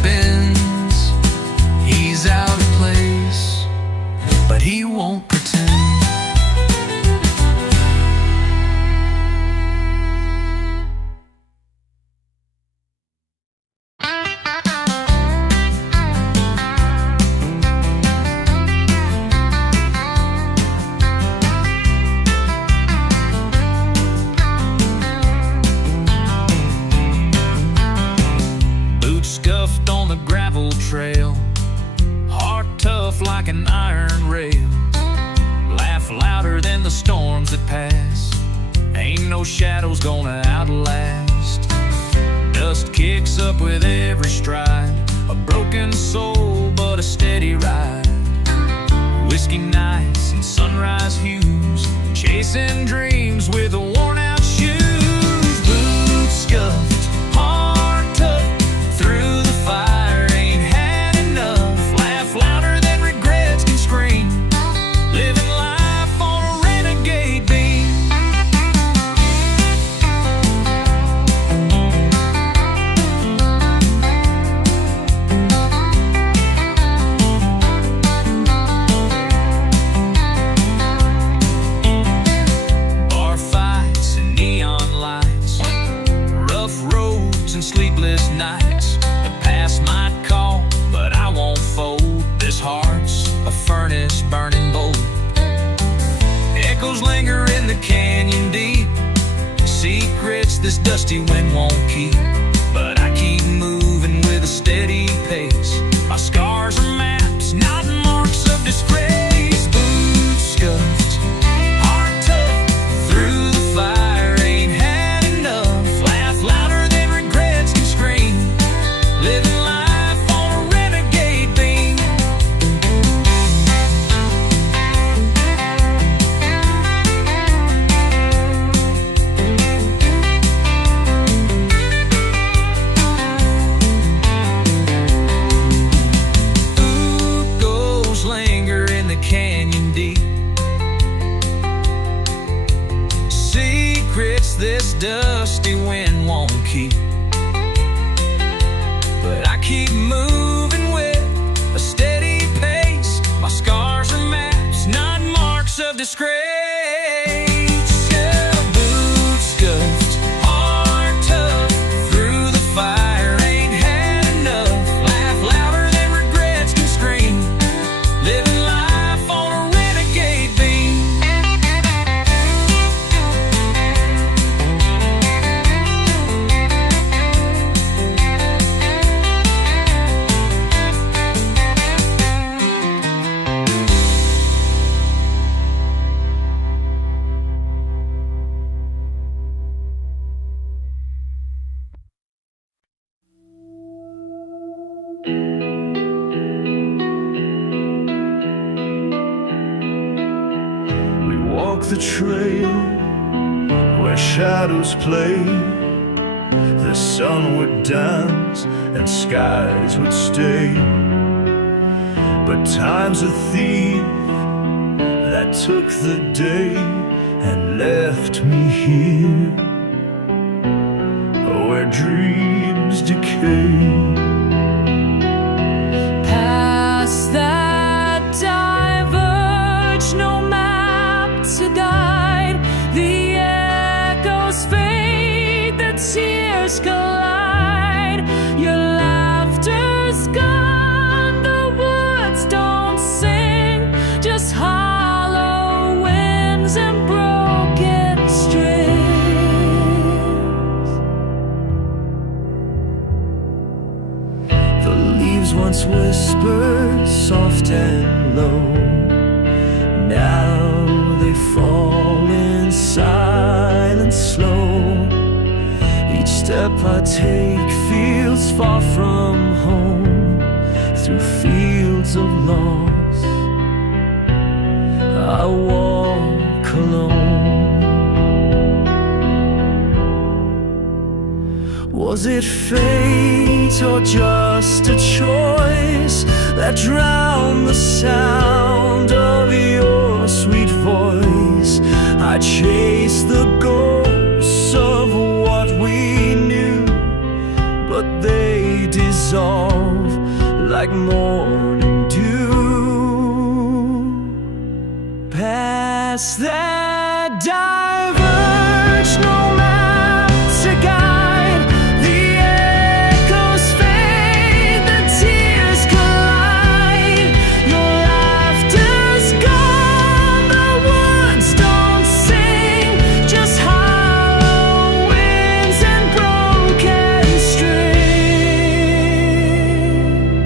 gravel trail, heart tough like an iron rail, laugh louder than the storms that pass, ain't no shadows gonna outlast. Dust kicks up with every stride, a broken soul but a steady ride. Whiskey nights and sunrise hues, chasing dreams with worn out shoes. Boots scuffed, heart tough, through the fire, ain't had enough. Laugh louder than regrets can scream, living life on a renegade beam. Bar fights and neon lights, rough roads and sleepless nights. The past might call, but I won't fold. This heart's a furnace burning bold. Echoes linger in the canyon deep, secrets this dusty wind won't keep. But I keep moving with a steady pace. My scars are maps, not marks of disgrace. Boots scuffed, heart tough, through the fire, ain't had enough. Laugh louder than regrets can scream, living life on a renegade beam. Ghosts linger in the canyon deep, secrets this dusty wind won't keep. But I keep moving with a steady pace. My scars are maps, not marks of disgrace. Yeah, boots scuffed, heart tough, through the fire, ain't had enough. Laugh louder than regrets can scream, living life on a renegade beam. We walk the trail where shadows play. The sun would dance and skies would stay. But time's a thief that took the day and left me here, where dreams decay. Past that diverge, no map to guide. The echoes fade, the tears collide. Your laughter's gone, the woods don't sing, just hollow winds and broken strings. The leaves once whispered soft and low, now they fall in silence slow. Each step I take feels far from home, through fields of loss I walk alone. Was it fate or just a choice that drowned the sound of your sweet voice? I chased the ghosts of what we knew, but they dissolve like morning dew. Past that diverge, no map to guide. The echoes fade, the tears collide. Your laughter's gone, the woods don't sing, just hollow winds and broken strings.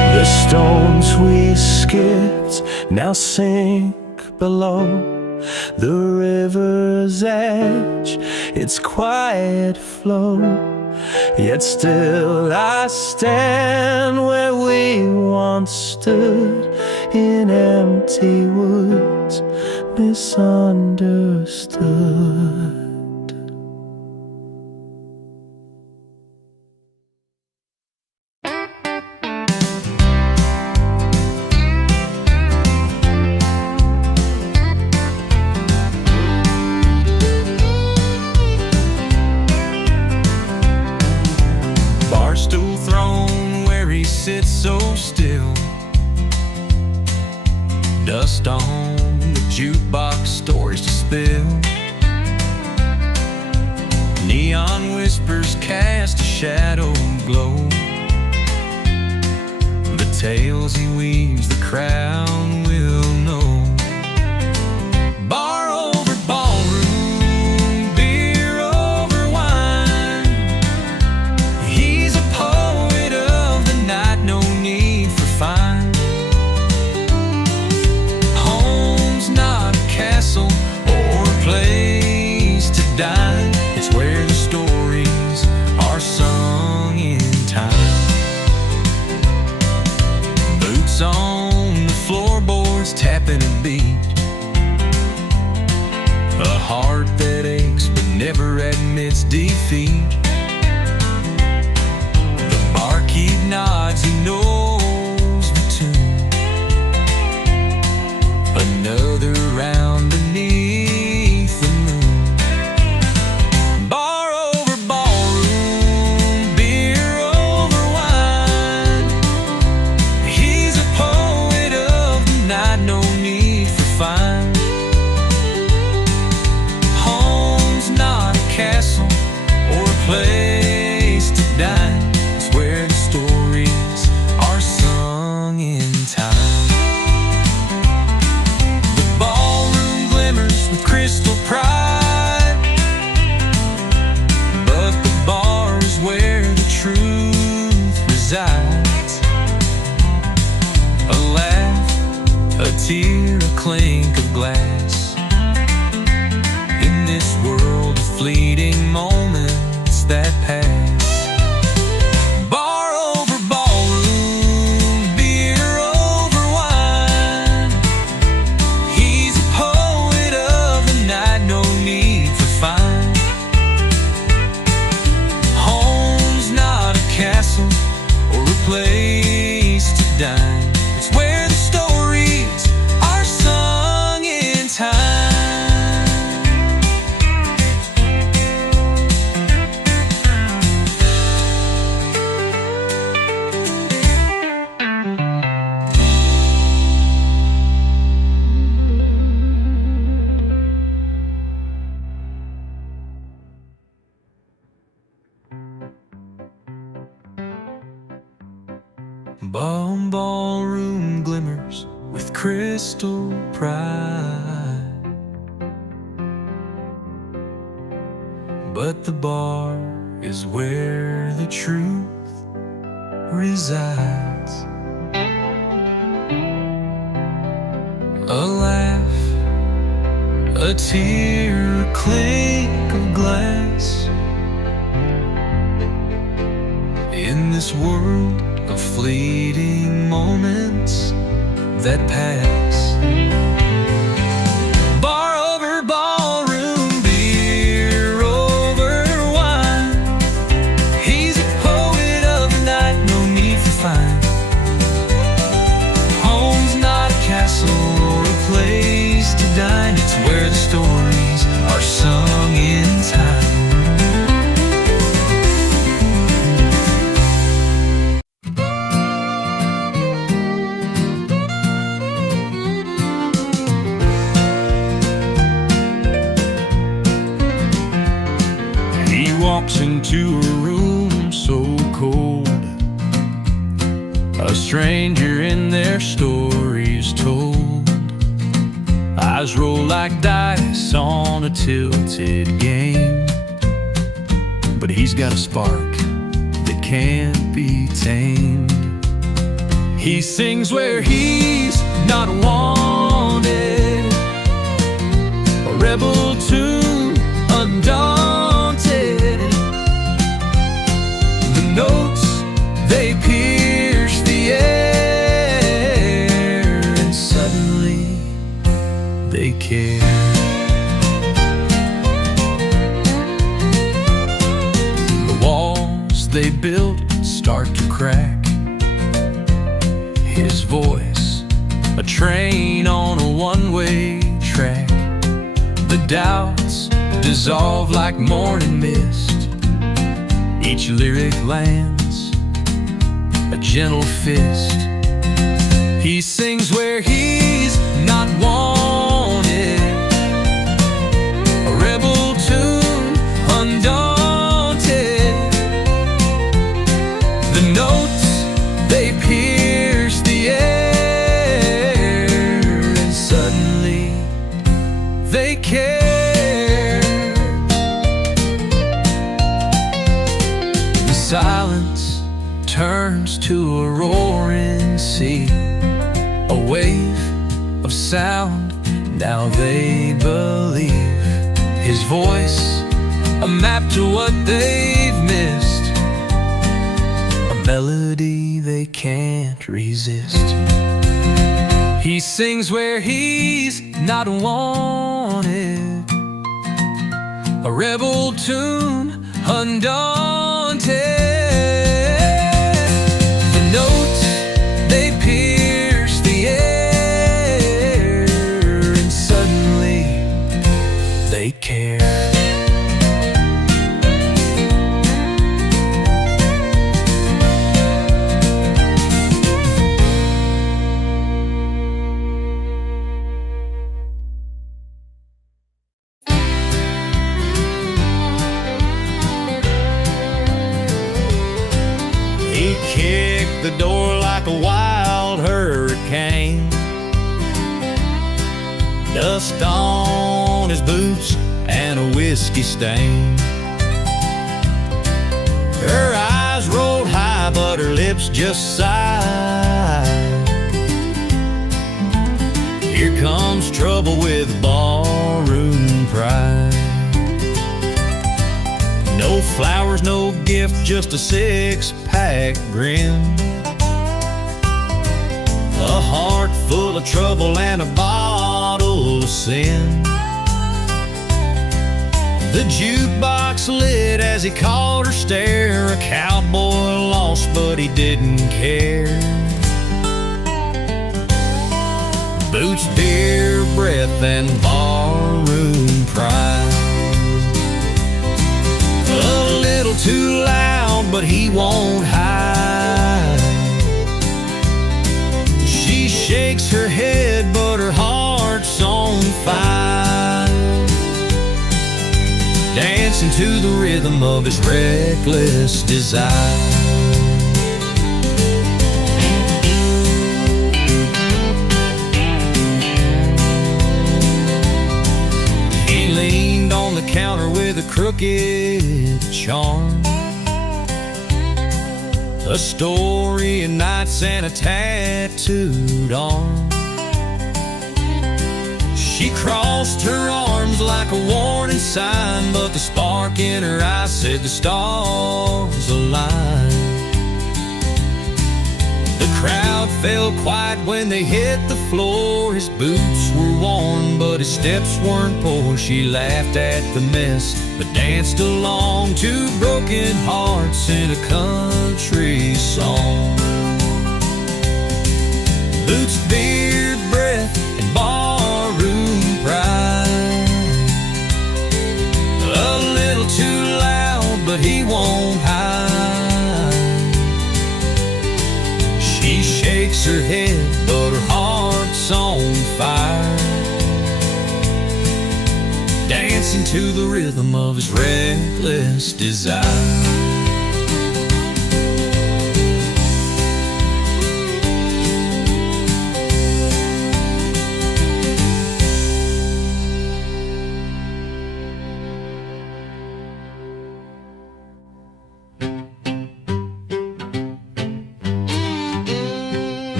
now sink below the river's edge, its quiet flow. Yet still I stand where we once stood, in empty woods, misunderstood. Barstool throne where he sits so still, dust on the jukebox, stories to spill. Neon whispers cast a shadow glow. The tales he weaves the crowd will know. Bar over ballroom, beer over wine. He's a poet of the night, no need for fine. Home's not a castle or a place to dine. It's where the stories are sung in time. Boots on the floorboards, tapping a beat. A heart that aches but never admits defeat. The barkeep nods, he knows the tune. Another round beneath the moon. Bar over ballroom, beer over wine. He's a poet of the night, no need for fine. Home's not a castle or a place to dine. It's where the stories are sung in time. The ballroom glimmers with crystal pride, but the bar is where the truth resides. A laugh, a tear, a clink of glass. In this world of fleeting moments that pass. Bar over ballroom, beer over wine. He's a poet of the night, no need for fine. Home's not a castle or a place to dine. It's where the stories are sung in time. Ballroom glimmers with crystal pride, but the bar is where the truth resides. A laugh, a tear, a clink of glass. In this world of fleeting moments that pass. Bar over ballroom, beer over wine. He's a poet of the night, no need for fine. Home's not a castle or a place to dine. It's where the stories are sung in time. Walks into a room so cold, a stranger in their stories told. Eyes roll like dice on a tilted game, but he's got a spark that can't be tamed. He sings where he's not wanted, a rebel tune, undaunted. The notes, they pierce the air, and suddenly they care. The walls they built start to crack. His voice, a train on a one-way track. The doubts dissolve like morning mist. Each lyric lands a gentle fist. He sings where he's not wanted, a rebel tune, undaunted. The notes, they pierce the air, and suddenly they care. The silence turns to a roaring sea, a wave of sound, now they believe. His voice, a map to what they've missed, a melody they can't resist. He sings where he's not wanted, a rebel tune, undaunted. The notes, they pierce the air, and suddenly they care. He kicked the door like a wild hurricane, dust on his boots and a whiskey stain. Her eyes rolled high, but her lips just sighed. Here comes trouble with ballroom pride. No flowers, no gift, just a six-pack grin. A heart full of trouble and a bottle of sin. The jukebox lit as he caught her stare. A cowboy lost, but he didn't care. Boots, beer, breath, and barroom pride. A little too loud, but he won't hide. She shakes her head, but her heart's on fire, dancing to the rhythm of his reckless desire. He leaned on the counter with a crooked charm, a story of nights and a tattooed arm. She crossed her arms like a warning sign, but the spark in her eye said the stars aligned. The crowd fell quiet when they hit the floor. His boots were worn, but his steps weren't poor. She laughed at the mess, but danced along to broken hearts in a country song. Boots, beard, breath, and barroom pride. A little too loud, but he won't hide. She shakes her head, but her heart's on fire, dancing to the rhythm of his reckless desire.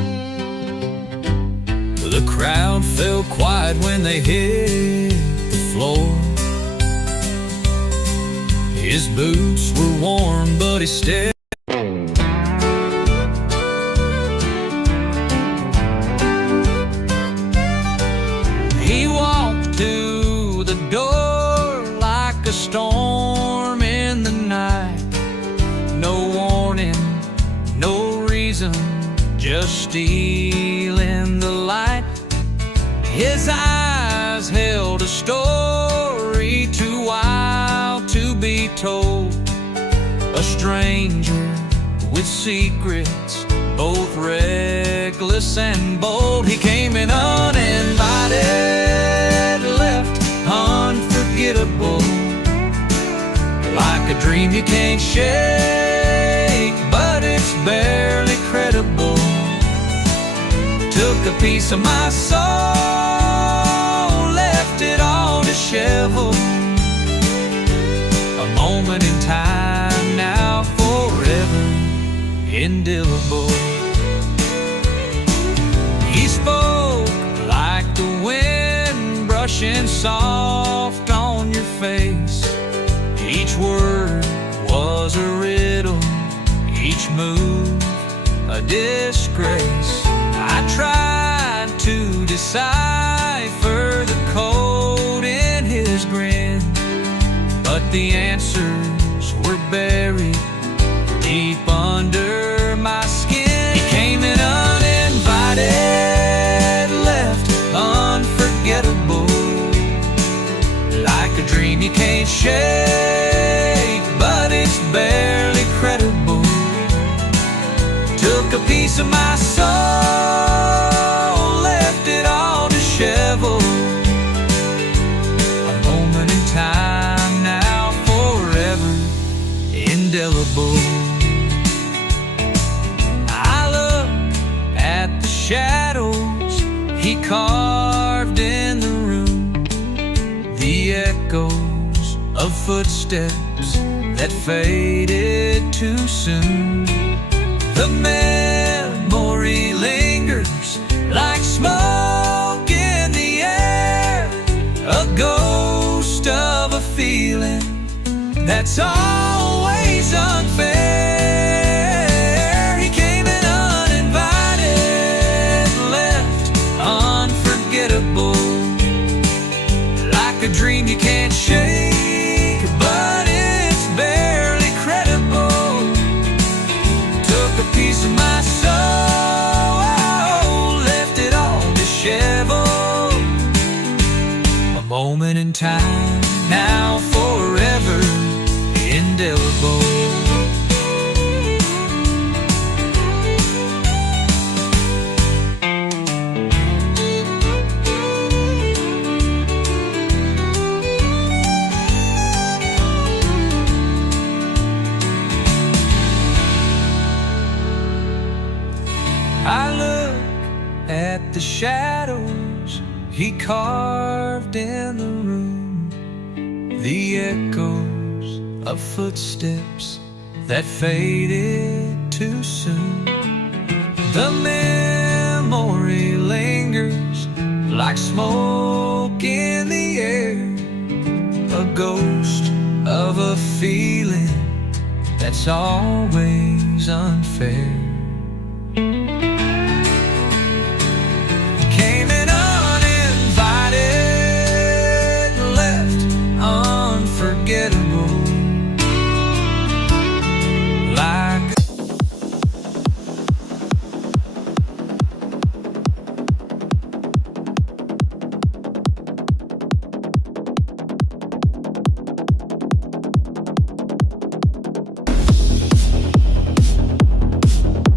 The crowd fell quiet when they hit the floor. His boots were worn, but he still He walked to the door like a storm in the night. No warning, no reason, just stealing the light. His eyes held a story too wild to be told. A stranger with secrets, both reckless and bold. He came in uninvited, left unforgettable, like a dream you can't shake, but it's barely credible. Took a piece of my soul, left it all disheveled. A moment in time, now forever indelible. He spoke like the wind brushing soft on your face. Each word was a riddle, each move a disgrace. I tried to decipher the code in his grin, but the answers were buried deep under my skin. He came in uninvited, left unforgettable, like a dream you can't shake, but it's barely credible. Took a piece of my soul, left it all disheveled. A moment in time, now forever indelible. I look at the shadows he carved in the room, the echoes of footsteps that faded too soon. The memory lingers like smoke in the air, a ghost of a feeling that's always unfair. He came in uninvited, left unforgettable, like a dream you can't shake, but it's barely credible. Took a piece of my soul, left it all disheveled. A moment in time, now forever indelible. I look at the shadows he carved in the room, the echoes of footsteps that faded too soon. The memory lingers like smoke in the air, a ghost of a feeling that's always unfair. Came in uninvited, left unforgettable, like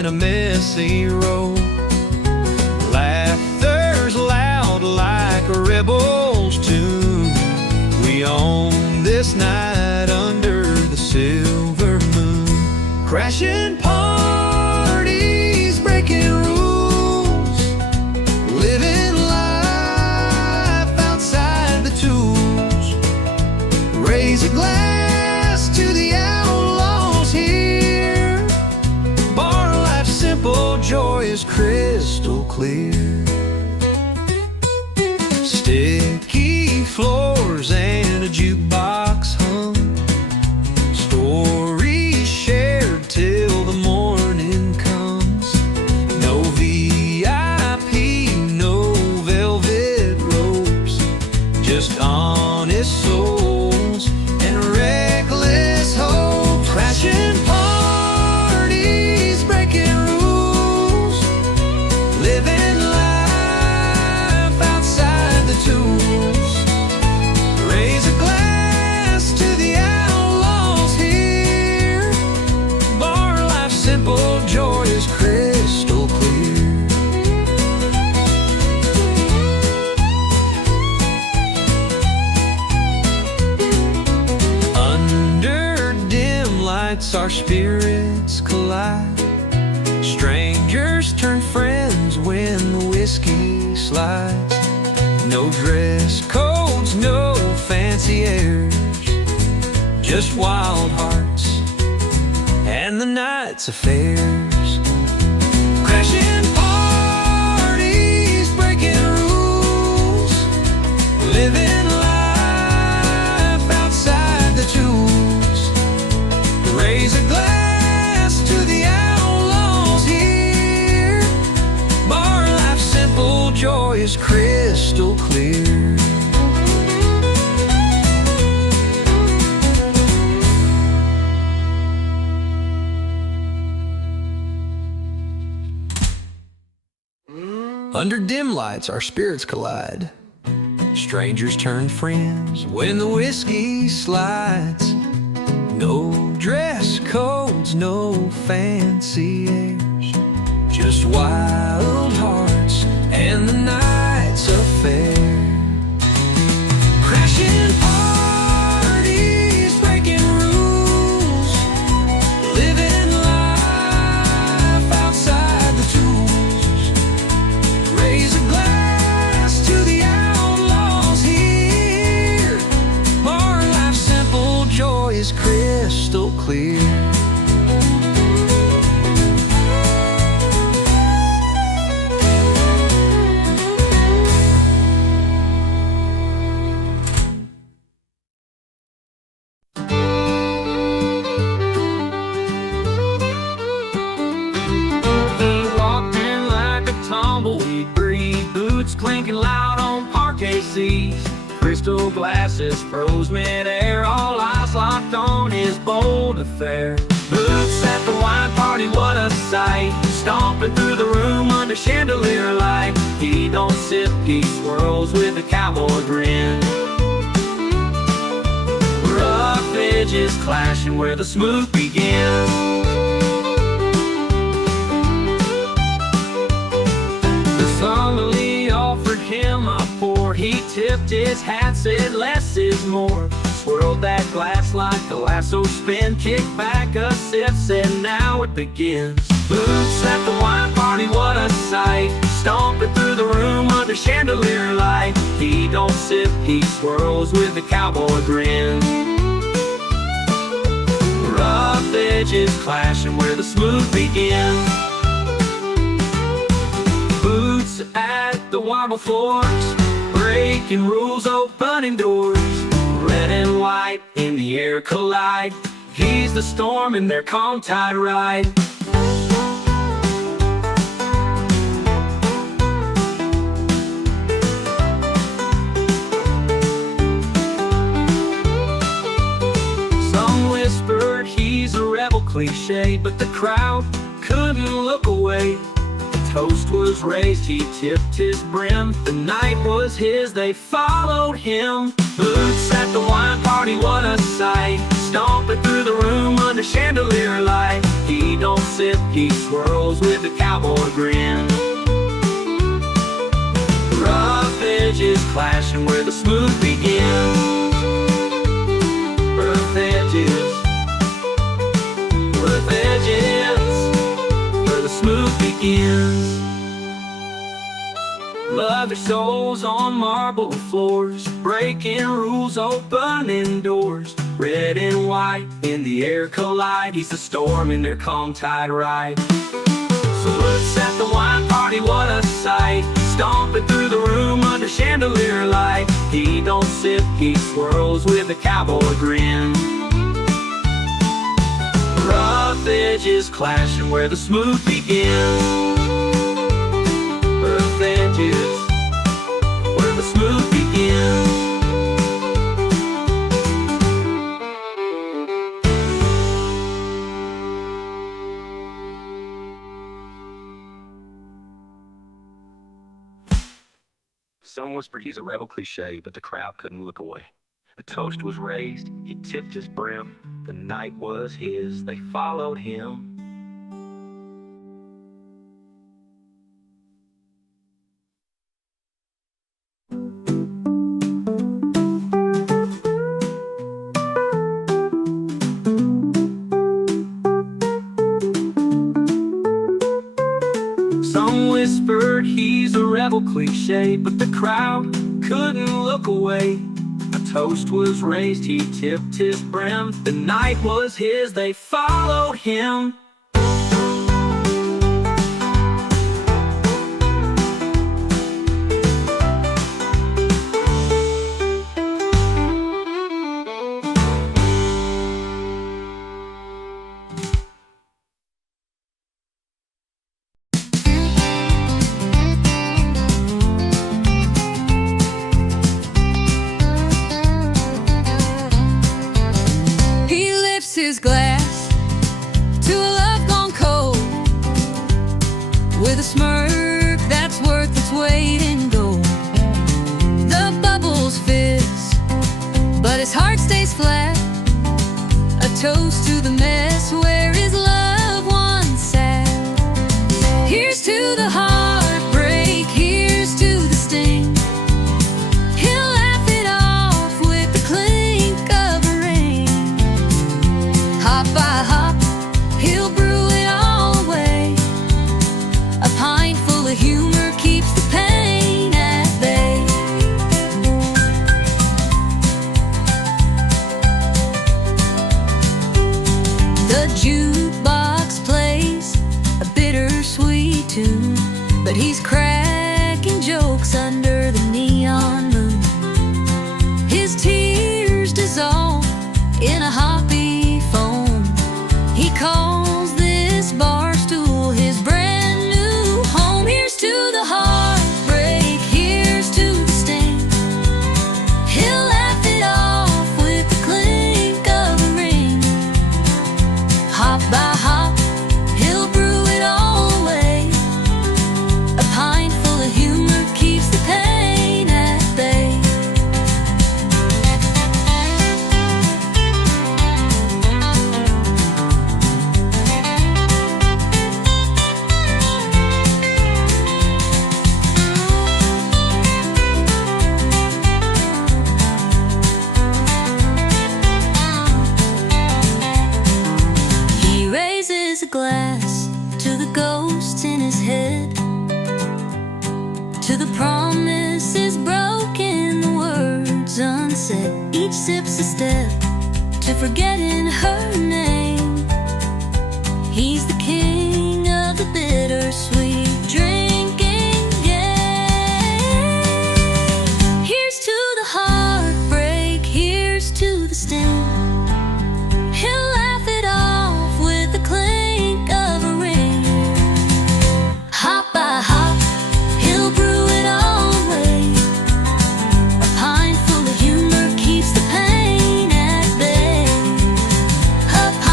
in a messy row. Laughter's loud like a rebel's tune. We own this night under the silver moon. Crashing parties, breaking rules, living life outside the tools. Raise a glass to the outlaws here. Bar life simple, joy is crystal clear. Sticky floors and a jukebox hum. Stories shared till the morning comes. No VIP, no velvet ropes, just honest souls and reckless hope. Crashing parties, breaking rules, living life outside the tools. Raise a glass to the outlaws here. Bar life simple, joy is crystal clear. Under dim lights our spirits collide. Strangers turn friends when the whiskey slides. No dress codes, no fancy airs, just wild hearts and the night's affairs. Crashing parties, breaking rules, living life outside the tools. Raise a glass to the outlaws here. Bar life simple, joy is crystal clear. Under dim lights our spirits collide. Strangers turn friends when the whiskey slides. No dress codes, no fancy airs, just wild hearts and the night's affair. Crashing parties, breaking rules, living life outside the tools. Raise a glass to the outlaws here. Bar life simple, joy is crystal clear. Tumbleweed breed, boots clinking loud on parquet seats. Crystal glasses froze mid-air, all eyes locked on his bold affair. Boots at the wine party, what a sight. Stomping through the room under chandelier light. He don't sip, he swirls with a cowboy grin. Rough edges clashing where the smooth begins. Solemnly offered him a pour. He tipped his hat, said less is more. Swirled that glass like a lasso spin. Kicked back a sip, said now it begins. Boots at the wine party, what a sight. Stomping through the room under chandelier light. He don't sip, he swirls with a cowboy grin. Rough edges clashing where the smooth begins. Boots at the marble floors, breaking rules, opening doors. Red and white in the air collide. He's the storm in their calm tide ride. Some whispered he's a rebel cliche, but the crowd couldn't look away. Toast was raised, he tipped his brim. The night was his, they followed him. Boots at the wine party, what a sight. stomping through the room under chandelier light. He don't sip, he swirls with a cowboy grin. Rough edges clashing where the smooth begins. Rough edges where the smooth begins. Love their souls on marble floors, breaking rules, opening doors. Red and white in the air collide. He's the storm in their calm tide ride. So let's at the wine party, what a sight. Stomping through the room under chandelier light. He don't sip, he swirls with a cowboy grin. Rough edges clashing where the smooth begins. Rough edges where the smooth begins. Some whispered he's a rebel cliche, but the crowd couldn't look away. The toast was raised, he tipped his brim. The night was his, they followed him. Some whispered he's a rebel cliche, but the crowd couldn't look away. A toast was raised, he tipped his brim. The night was his, they followed him. His glass to a love gone cold, with a smirk that's worth its weight in gold. The bubbles fizz, but his heart stays flat. A toast to the mess where his loved one sat. Here's to the heartbreak, here's to the sting. He'll laugh it off with the clink of a ring. Hop by hop, he'll brew it all away. A pint full of humor keeps the pain at bay. The jukebox plays a bittersweet tune, but he's cracking jokes under the neon moon. His tears dissolve in a hoppy foam. He calls this bar stool his brand new home. Here's to the heartbreak, here's to the sting. He'll laugh it off with the clink of a ring. Hop by hop, he'll brew it all away. A pint full of humor keeps the pain at bay. He raises a glass to the ghosts in his head, to the promises broken, the words unsaid. Each sip's a step to forgetting her name. He's the king of the bittersweet drinking game. Here's to the heartbreak, here's to the sting. He'll laugh it off with the clink of a ring. Hop by hop, he'll brew it all away. A pint full of humor keeps the pain at bay. A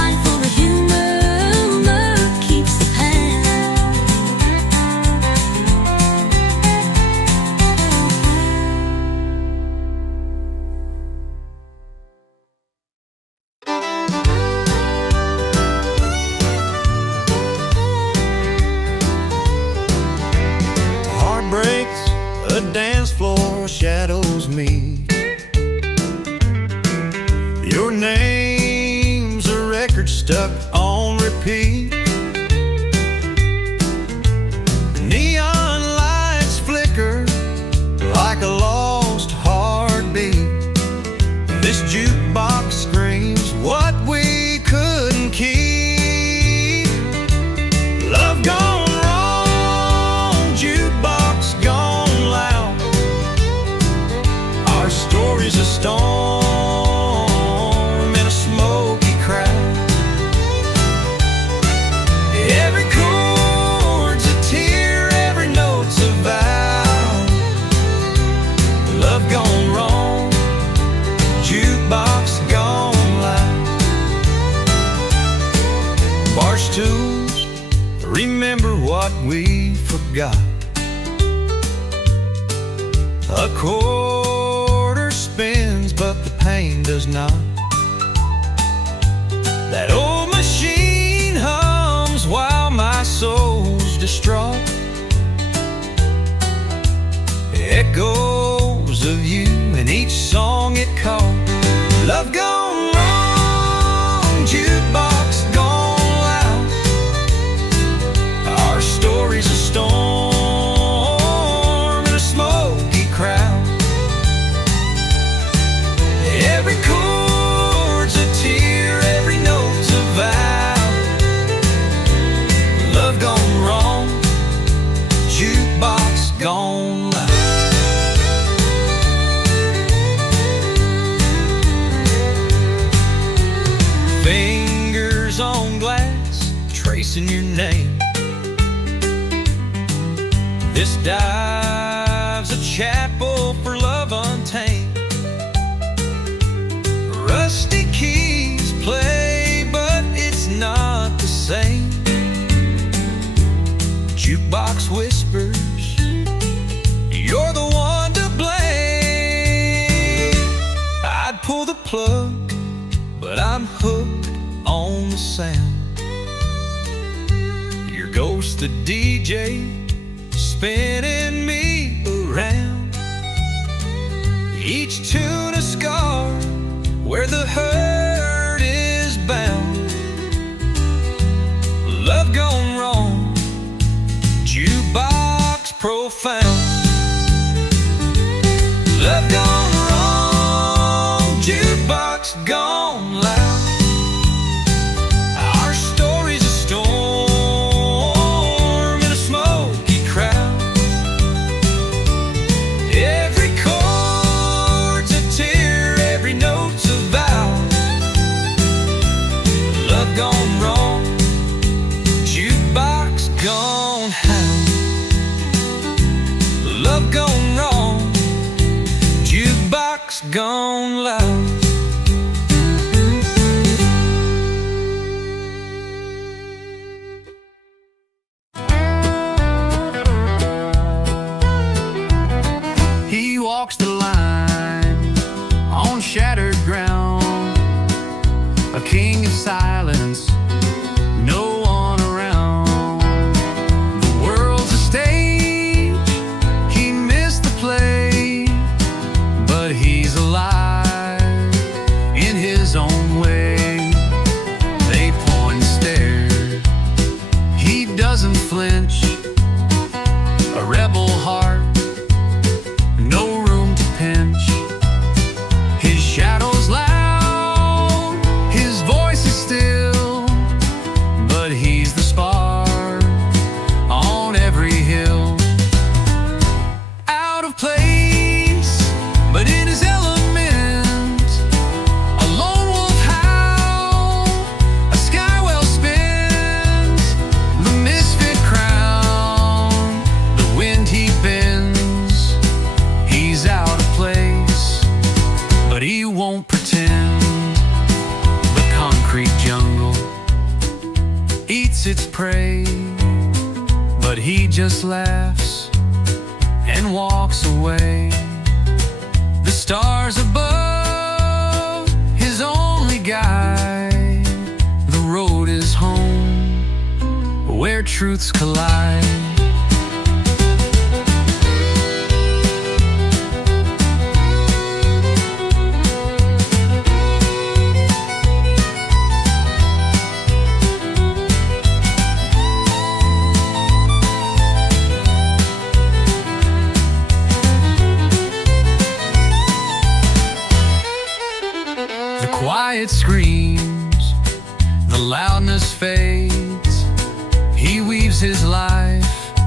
remember what we forgot. A quarter spins, but the pain does not. That old machine hums while my soul's distraught. Echoes of you in each song it called. Love gone wrong, jukebox gone loud. Our story's a storm in a smoky crowd. Every chord's a tear, every note's a vow. Love gone wrong, jukebox gone loud. Fingers on glass, tracing your name. This dive's a chapel for love untamed. Rusty keys play, but it's not the same. Jukebox whispers, you're the one to blame. I'd pull the plug, but I'm hooked on the sound. Your ghost, the DJ, spinning me around. Each tune a scar where the hurt is bound. Love gone wrong, jukebox profound. Love gone wrong, jukebox gone loud. Our story's a storm in a smoky crowd. Every chord's a tear, every note's a vow. Love gone wrong, jukebox gone hound. Love gone wrong, jukebox gone loud. He walks the line on shattered ground, a king of silence, no one around. The world's a stage, he missed the play, but he's alive in his own way. They point and stare, he doesn't flinch, a rebel heart, no room to pinch. His shadow's loud, his voice is still, but he's the spark on every hill. Out of place, but in his element, a lone wolf howl, a sky well spins, the misfit crown, the wind he bends. He's out of place, but he won't pretend. The concrete jungle eats its prey, but he just laughs and walks away. The stars above, his only guide. The road is home, where truths collide. The quiet screams, the loudness fades. He weaves his life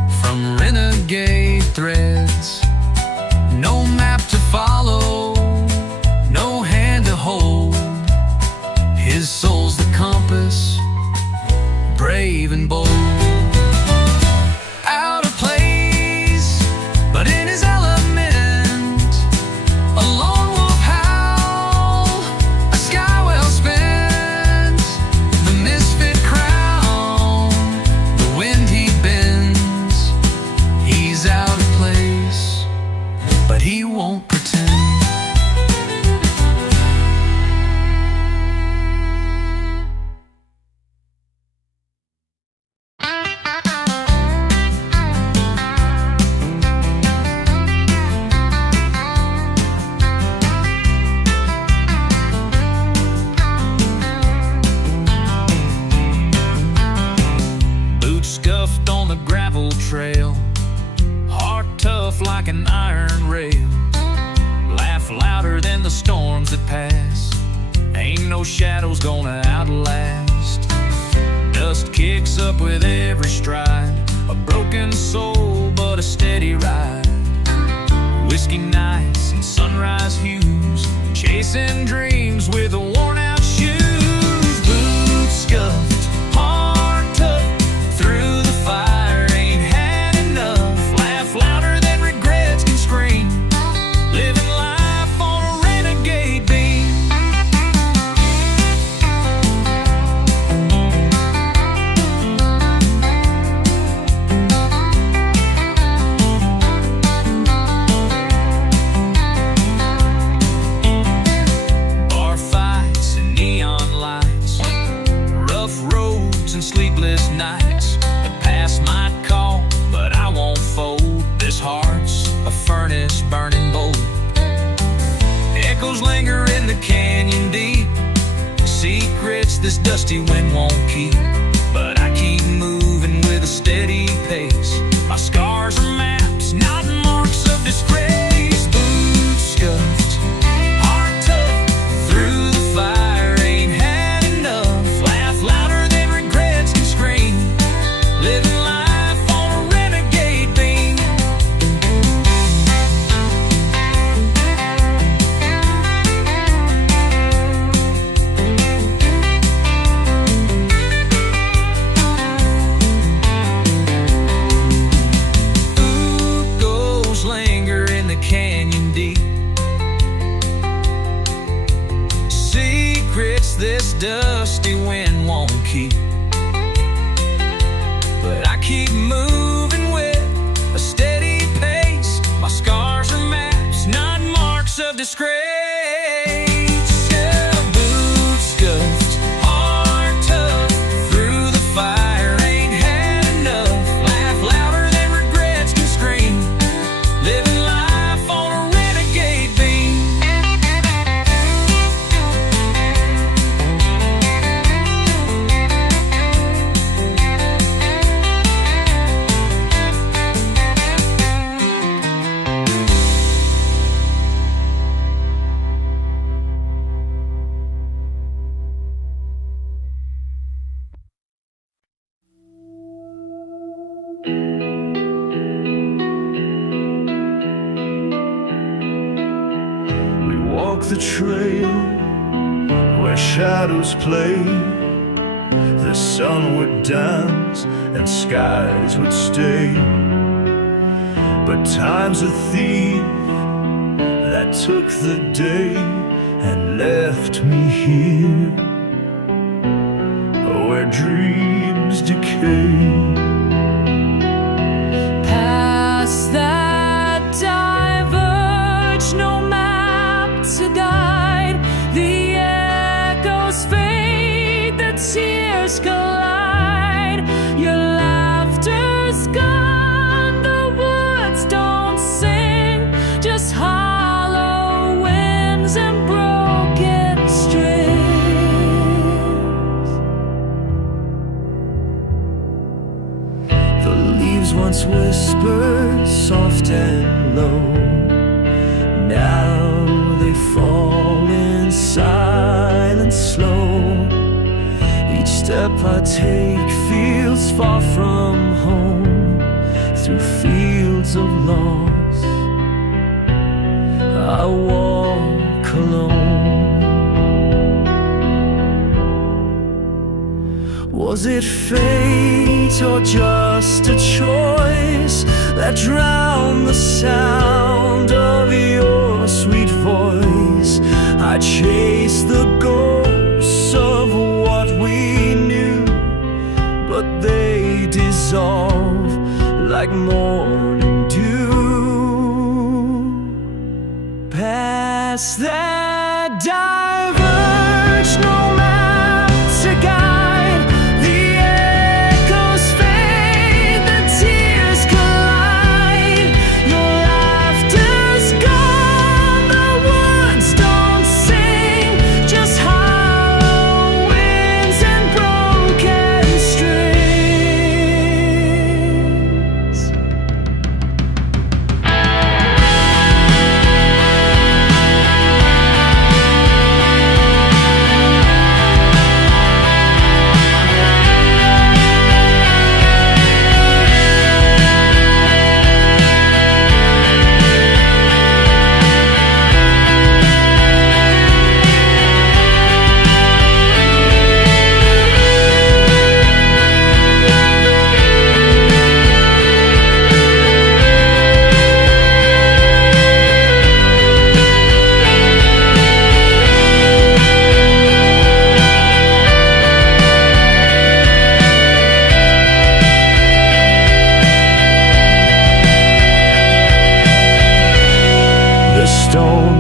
trail, heart tough like an iron rail, laugh louder than the storms that pass, ain't no shadows gonna outlast. Dust kicks up with every stride, a broken soul but a steady ride. Whiskey nights and sunrise hues, chasing dreams with worn out shoes. Boots scuffed, heart tough, through the fire, ain't had enough. Laugh louder than regrets can scream, living life on a renegade beam. Bar fights and neon lights, rough roads and sleepless nights. The past might call, but I won't fold. This heart's a furnace burning bold. Echoes linger in the canyon deep, secrets this dusty wind won't keep. But I keep moving with a steady pace. My scars are maps, not marks of disgrace. Boots scuffed, heart tough, through the fire, ain't had enough. Laugh louder than regrets can scream, living life on a renegade beam. Ghosts linger in the canyon deep, secrets this dusty wind won't keep. But I keep moving with a steady pace. My scars are maps, not marks of disgrace. Yeah, boots scuffed, heart tough, through the fire, ain't had enough. Laugh louder than regrets can scream, living life on a renegade beam. We walk the trail where shadows play. The sun would dance and skies would stay. But time's a thief that took the day and left me here, where dreams decay. Past that diverge, no map to guide. The echoes fade, the tears collide. Your laughter's gone, the woods don't sing, just hollow winds and broken strings. The leaves once whispered soft and low, now they fall in silence slow. Each step I take feels far from home, through fields of loss I walk alone. Was it fate or just a choice that drowned the sound of your sweet voice? I chased the ghosts of what we knew, but they dissolve like morning dew. Past that diverge, no map to guide. The echoes fade, the tears collide. Your laughter's gone, the woods don't sing, just hollow winds and broken strings.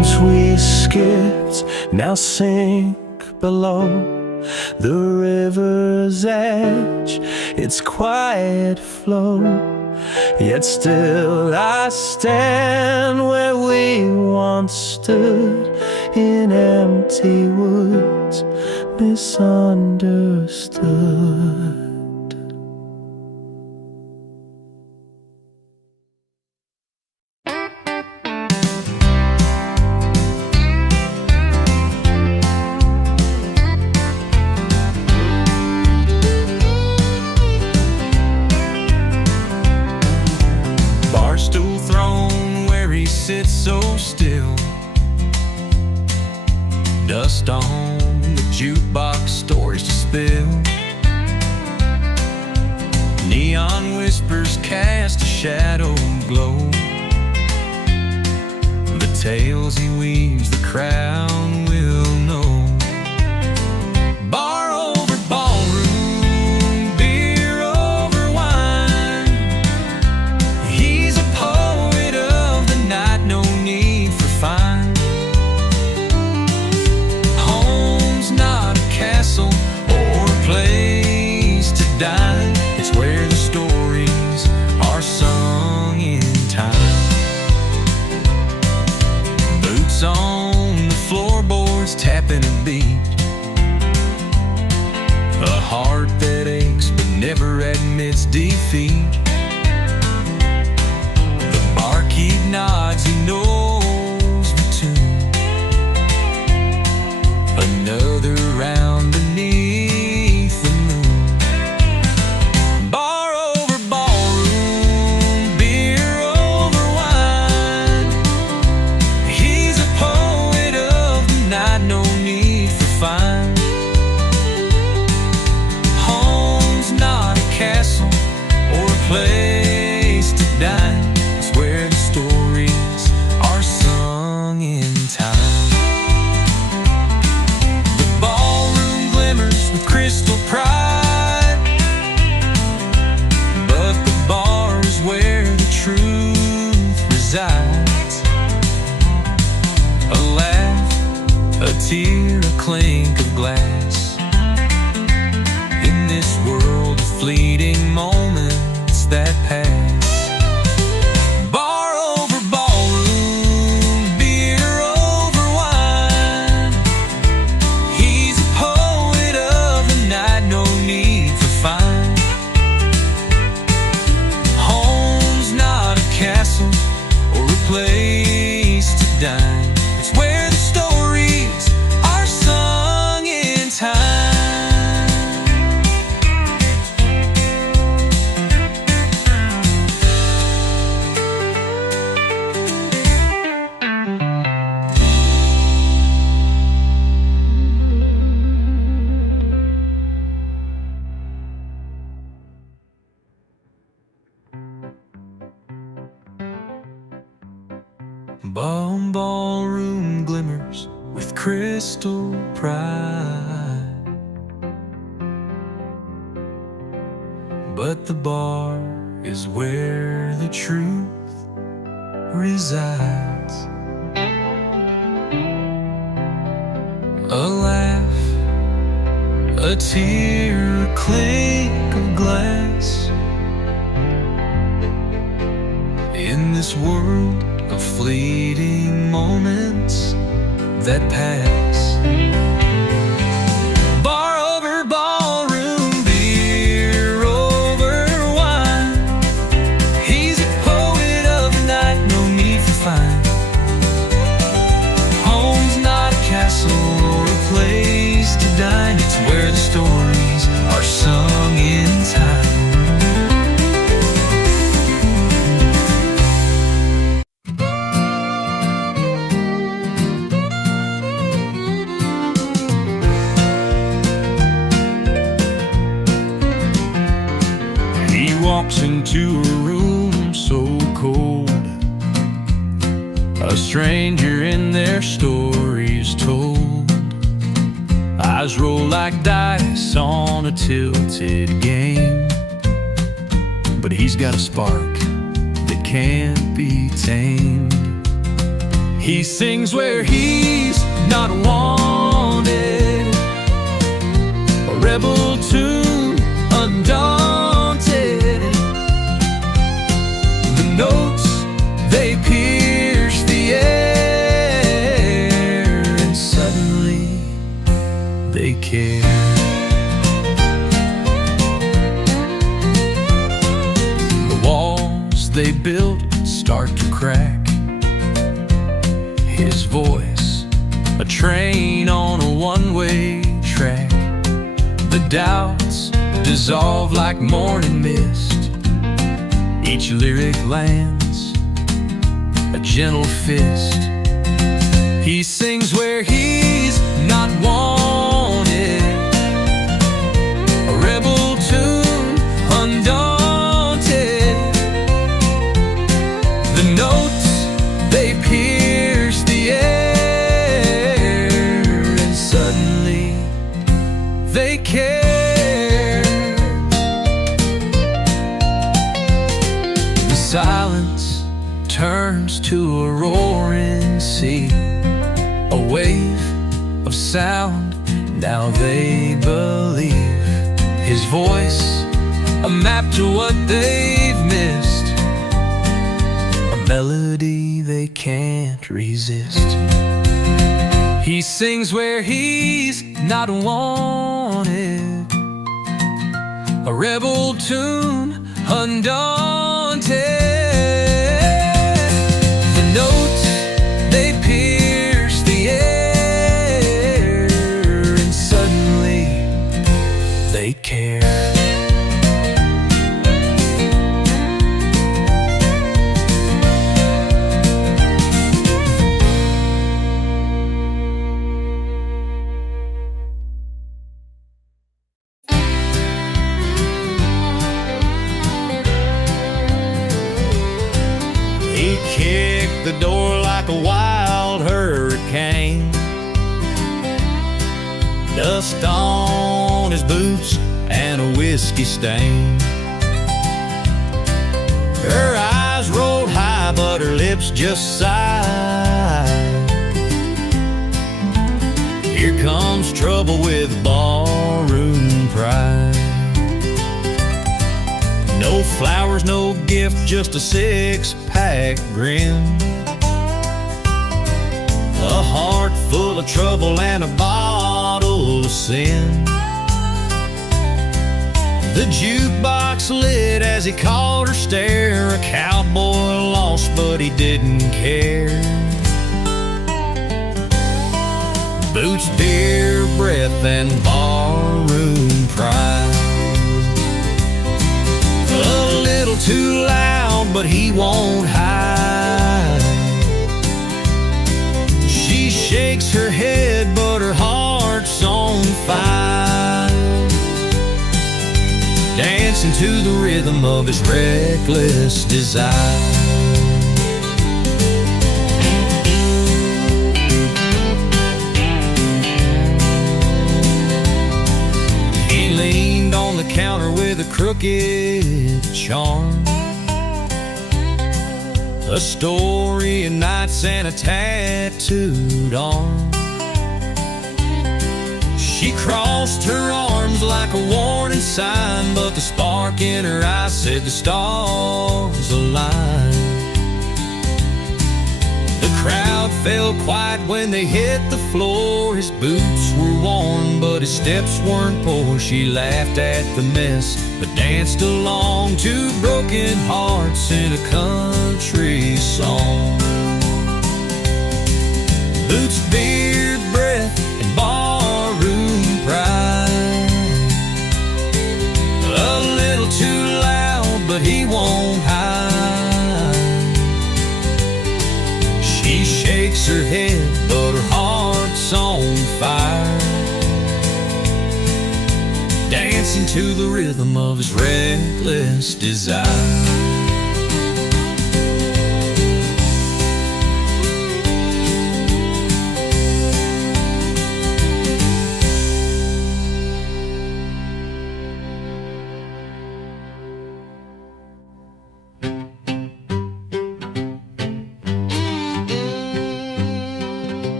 Once we skipped, now sink below the river's edge, its quiet flow. Yet still I stand where we once stood, in empty woods, misunderstood. Barstool throne where he sits so still, dust on the jukebox, stories to spill. Neon whispers cast a shadow glow. The tales he weaves, the crowd will know. Bar over ballroom, beer over wine. He's a poet of the night, no need for fine. Home's not a castle or a place to dine. It's where the stories are sung in time. Boots on the floorboards, tapping a beat. A heart that aches but never admits defeat. The barkeep nods, he knows the tune. Another round beneath the moon. Bar over ballroom, beer over wine. He's a poet of the night, no need for fine. Home's not a castle or a place to dine. It's where the stories are sung in time. The ballroom glimmers with crystal pride, but the bar is where the truth resides. A laugh, a tear, a clink of glass. In this world of fleeting moments that pass. Bar over ballroom, beer over wine. He's a poet of the night, no need for fine. Home's not a castle or a place to dine. It's where the stories are sung in time. Ballroom glimmers with crystal pride, but the bar is where the truth resides. A laugh, a tear, a clink of glass. In this world of fleeting moments that pass. Bar over ballroom, beer over wine. He's a poet of the night, no need for fine. Home's not a castle or a place to dine. It's where the stories are sung in time. Walks into a room so cold, a stranger in their stories told. Eyes roll like dice on a tilted game, but he's got a spark that can't be tamed. He sings where he's not wanted, a rebel tune, undaunted. The notes, they pierce the air, and suddenly they care. The walls they built start to crack. His voice, a train on a one-way track. The doubts dissolve like morning mist. Each lyric lands a gentle fist. He sings where he's not wanted, a rebel tune, undaunted. The notes, they pierce the air, and suddenly they care. The silence turns to a roaring sea, a wave of sound, now they believe. His voice, a map to what they've missed, a melody they can't resist. He sings where he's not wanted, a rebel tune, undaunted. The notes, they pierce the air, and suddenly they care. He kicked the door like a wild hurricane, dust on his boots and a whiskey stain. Her eyes rolled high, but her lips just sighed. Here comes trouble with ballroom pride. No flowers, no gift, just a six-pack grin, a heart full of trouble and a bottle of sin. The jukebox lit as he caught her stare. A cowboy lost, but he didn't care. Boots, beer, breath, and barroom pride. A little too loud, but he won't hide. She shakes her head, but her heart's on fire, dancing to the rhythm of his reckless desire. He leaned on the counter with a crooked charm, a story of nights and a tattooed arm. She crossed her arms like a warning sign, but the spark in her eyes said the stars aligned. The crowd fell quiet when they hit the floor. His boots were worn, but his steps weren't poor. She laughed at the mess, but danced along to broken hearts in a country song. Boots, beard, breath, and barroom pride. A little too loud, but he won't hide. She shakes her head, but her heart's on fire, dancing to the rhythm of his reckless desire.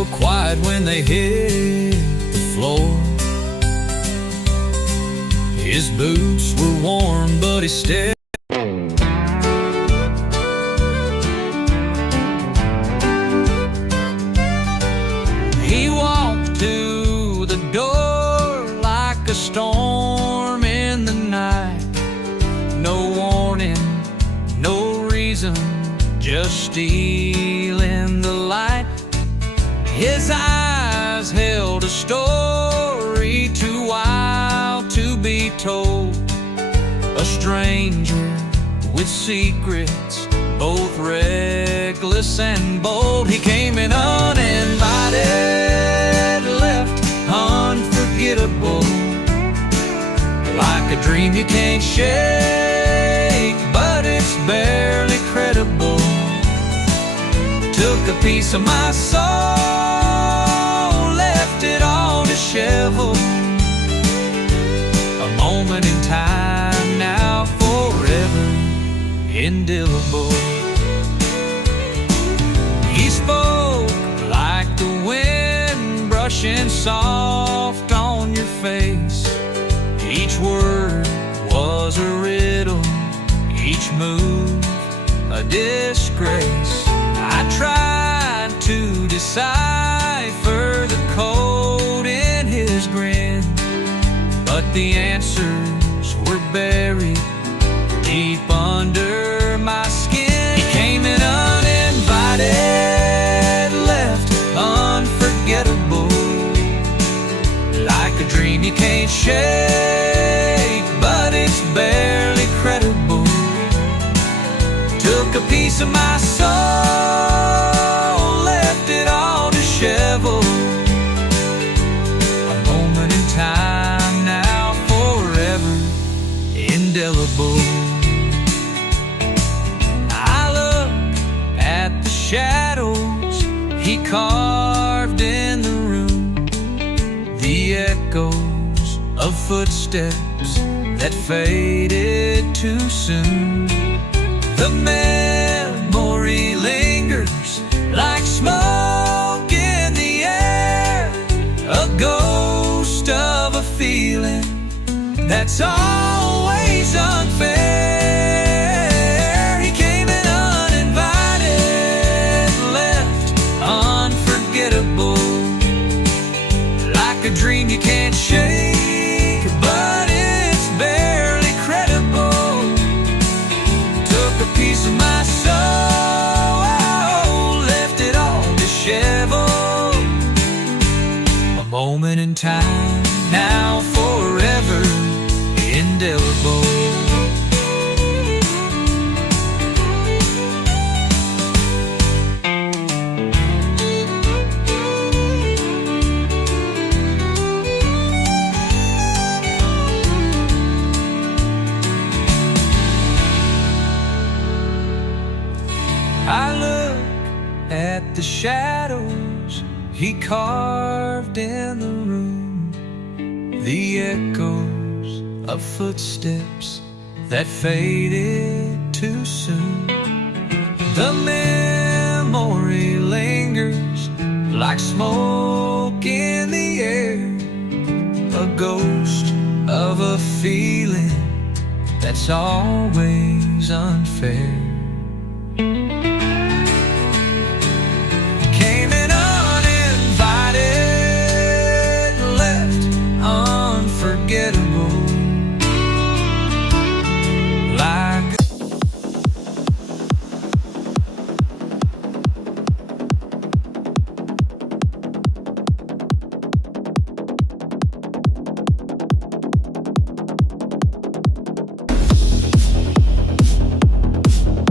fell quiet when they hit the floor. His boots were worn, but he still He walked to the door like a storm in the night. No warning, no reason, just stealing the light. His eyes held a story too wild to be told. A stranger with secrets, both reckless and bold. He came in uninvited, left unforgettable, like a dream you can't shake, but it's barely credible. Took a piece of my soul, left it all disheveled. A moment in time, now forever indelible. He spoke like the wind brushing soft on your face. Each word was a riddle, each move a disgrace. I tried to decipher the code in his grin, but the answers were buried deep under my skin. He came in uninvited, left unforgettable, like a dream you can't shake, but it's barely credible. Took a piece of my soul, left it all disheveled. A moment in time, now forever indelible. I look at the shadows he carved in the room, the echoes of footsteps that faded too soon. The memory lingers like smoke in the air, a ghost of a feeling that's always unfair. He came in uninvited, left unforgettable, like a dream you can't shake, but it's barely credible. Took a piece of my soul, left it all disheveled. A moment in time, now forever indelible. I look at the shadows he carved in the room, the echoes of footsteps that faded too soon. The memory lingers like smoke in the air, a ghost of a feeling that's always unfair. Came in uninvited, left unforgettable, like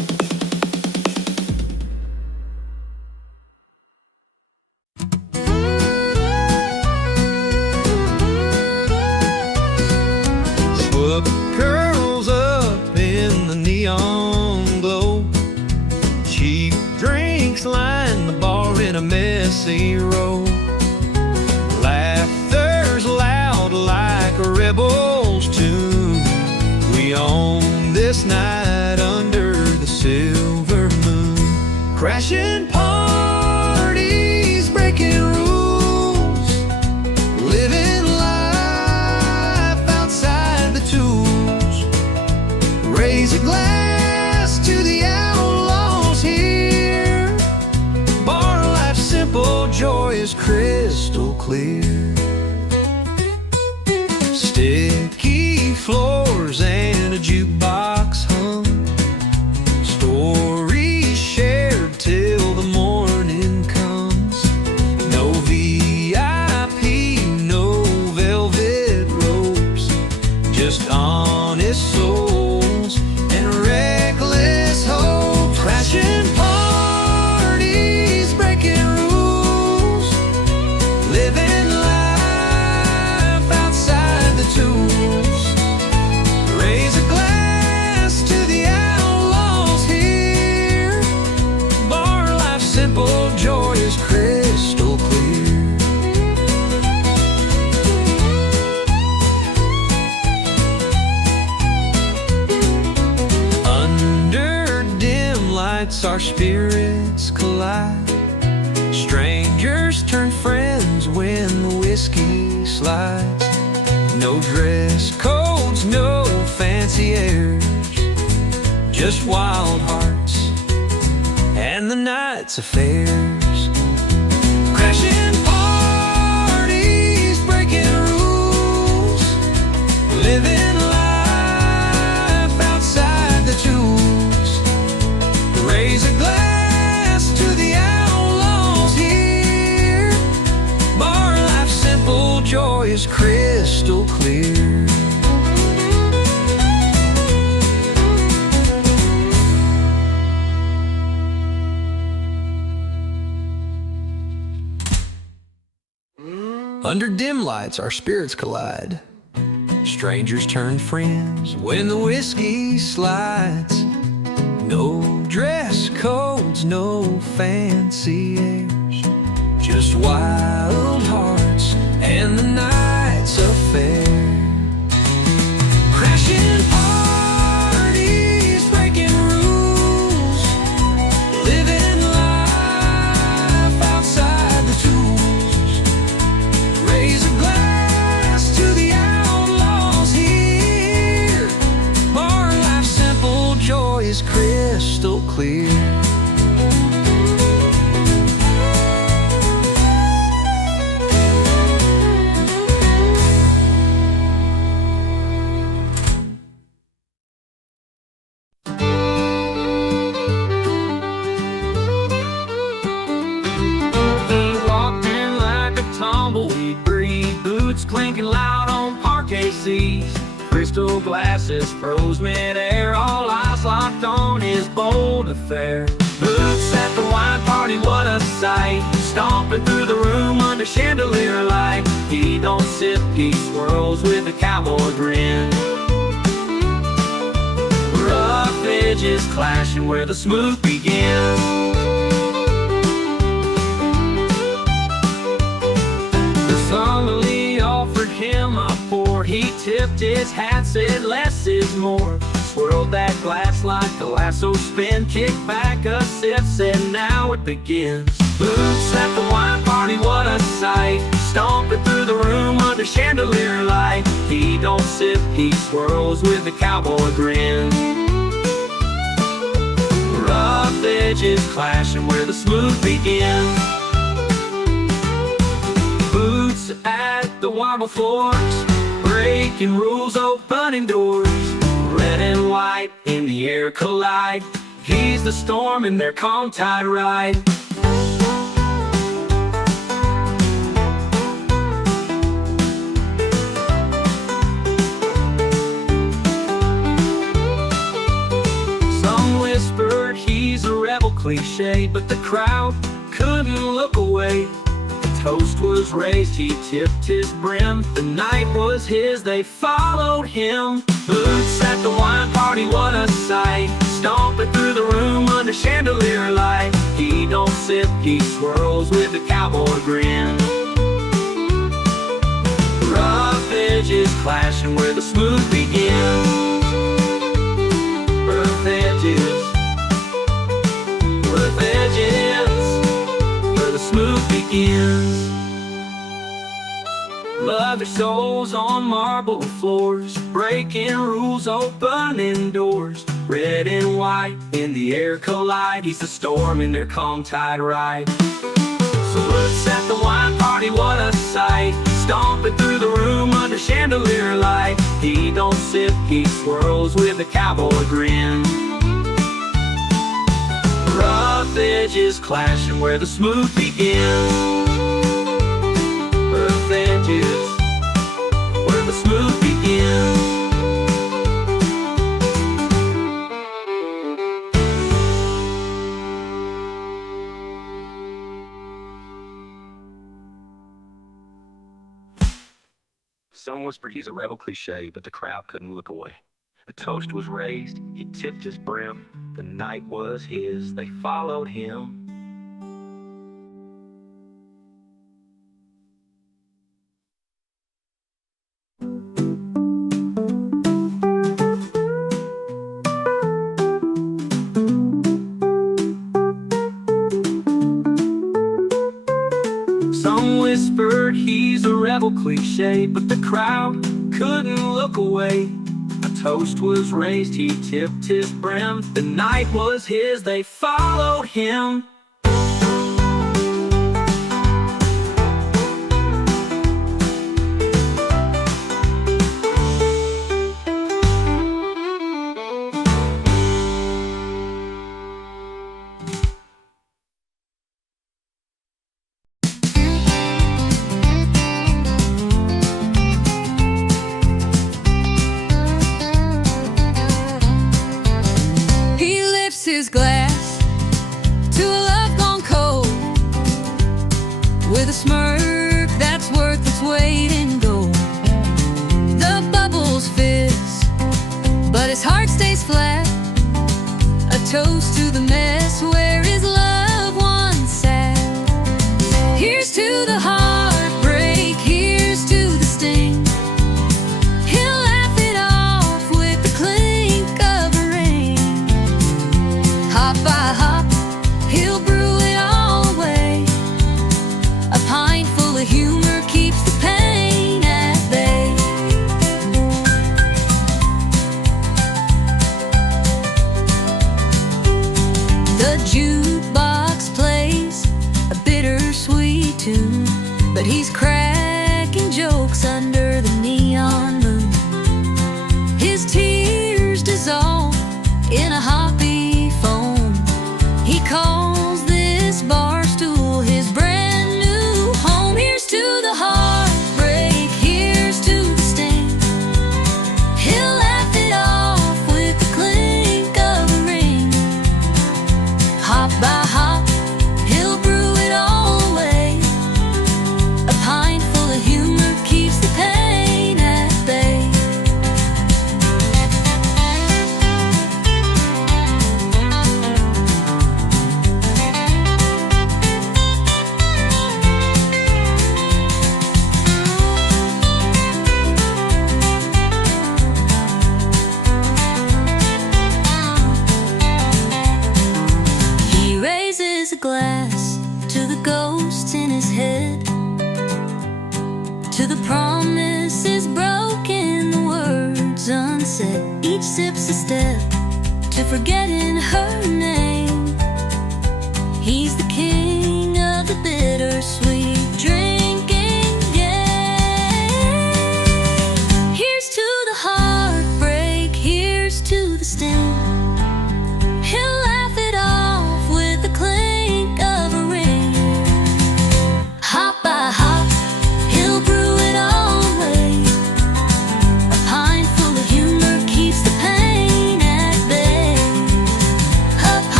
behind the bar in a messy row. Laughter's loud like a rebel's tune. We own this night under the silver moon. Crashing parties, breaking rules, living life outside the tools. Raise a glass to the outlaws here. Bar life simple, joy is crystal clear. Sticky floors and a jukebox hum. Stories shared till the morning comes. No VIP, no velvet ropes, just honest souls and reckless hope. Crashing parties, breaking rules, living life outside the tools. Raise a glass to the outlaws here. Bar life simple, joy is crystal clear. Under dim lights our spirits collide. Strangers turn friends when the whiskey slides. No dress codes, no fancy airs, just wild hearts and the night's affairs. Crashing parties, breaking rules, living life outside the tools. Raise a glass to the outlaws here. Bar life simple, joy is crystal clear. Under dim lights our spirits collide. Strangers turn friends when the whiskey slides. No dress codes, no fancy airs, just wild hearts and the night's affair. Crashing parties, breaking rules, living life outside the tools. Raise a glass to the outlaws here. Bar life simple, joy is crystal clear. He walked in like a tumbleweed breed, boots clinking loud on parquet seats. Crystal glasses froze mid-air, all eyes locked on his bold affair. Boots at the wine party, what a sight, stomping through the room under chandelier light. He don't sip, he swirls with a cowboy grin. Rough edges clashing where the smooth begins. The sommelier offered him a pour. He tipped his hat, said less is more. Swirled that glass like a lasso spin, kicked back a sip, said now it begins. Boots at the wine party, what a sight, stomping through the room under chandelier light. He don't sip, he swirls with a cowboy grin. Rough edges clashing where the smooth begins. Boots at the marble floors, breaking rules, opening doors. Red and white in the air collide. He's the storm in their calm tide ride. Some whispered he's a rebel cliche, but the crowd couldn't look away. The toast was raised, he tipped his brim. The night was his, they followed him. Boots at the wine party, what a sight, stomping through the room under chandelier light. He don't sip, he swirls with a cowboy grin. Rough edges clashing where the smooth begins. Rough edges where the smooth begins. Leather soles on marble floors, breaking rules, opening doors. Red and white in the air collide. He's the storm in their calm tide ride. So let's at the wine party, what a sight. Stomping through the room under chandelier light. He don't sip, he swirls with a cowboy grin. Rough edges clashing where the smooth begins. Rough edges where the smooth begins. Some whispered he's a rebel cliche, but the crowd couldn't look away. The toast was raised, he tipped his brim. The night was his, they followed him. Some whispered he's a rebel cliche, but the crowd couldn't look away. A toast was raised, he tipped his brim. The night was his, they followed him. His glass to a love gone cold, with a smirk that's worth its weight in gold. The bubbles fizz, but his heart stays flat. A toast to the mess where his loved one sat. Here's to the heartbreak, here's to the sting. He'll laugh it off with the clink of a ring. Hop by hop, he'll brew it all away. A pint full of humor keeps the pain at bay. The jukebox plays a bittersweet tune, but he's cracking jokes under the neon moon. His tears dissolve in a hoppy foam. He calls this bar stool his brand new home. Here's to the heartbreak, here's to the sting. He'll laugh it off with the clink of a ring. Hop by hop, he'll brew it all away. A pint full of humor keeps the pain at bay. He raises a glass to the ghosts in his head, to the promises broken, the words unsaid. Each sip's a step to forgetting her name. He's the king of the bittersweet drinking game. Here's to the heartbreak, here's to the sting. He'll laugh it off with the clink of a ring. Hop by hop, he'll brew it all away. A pint full of humor keeps the pain at bay. A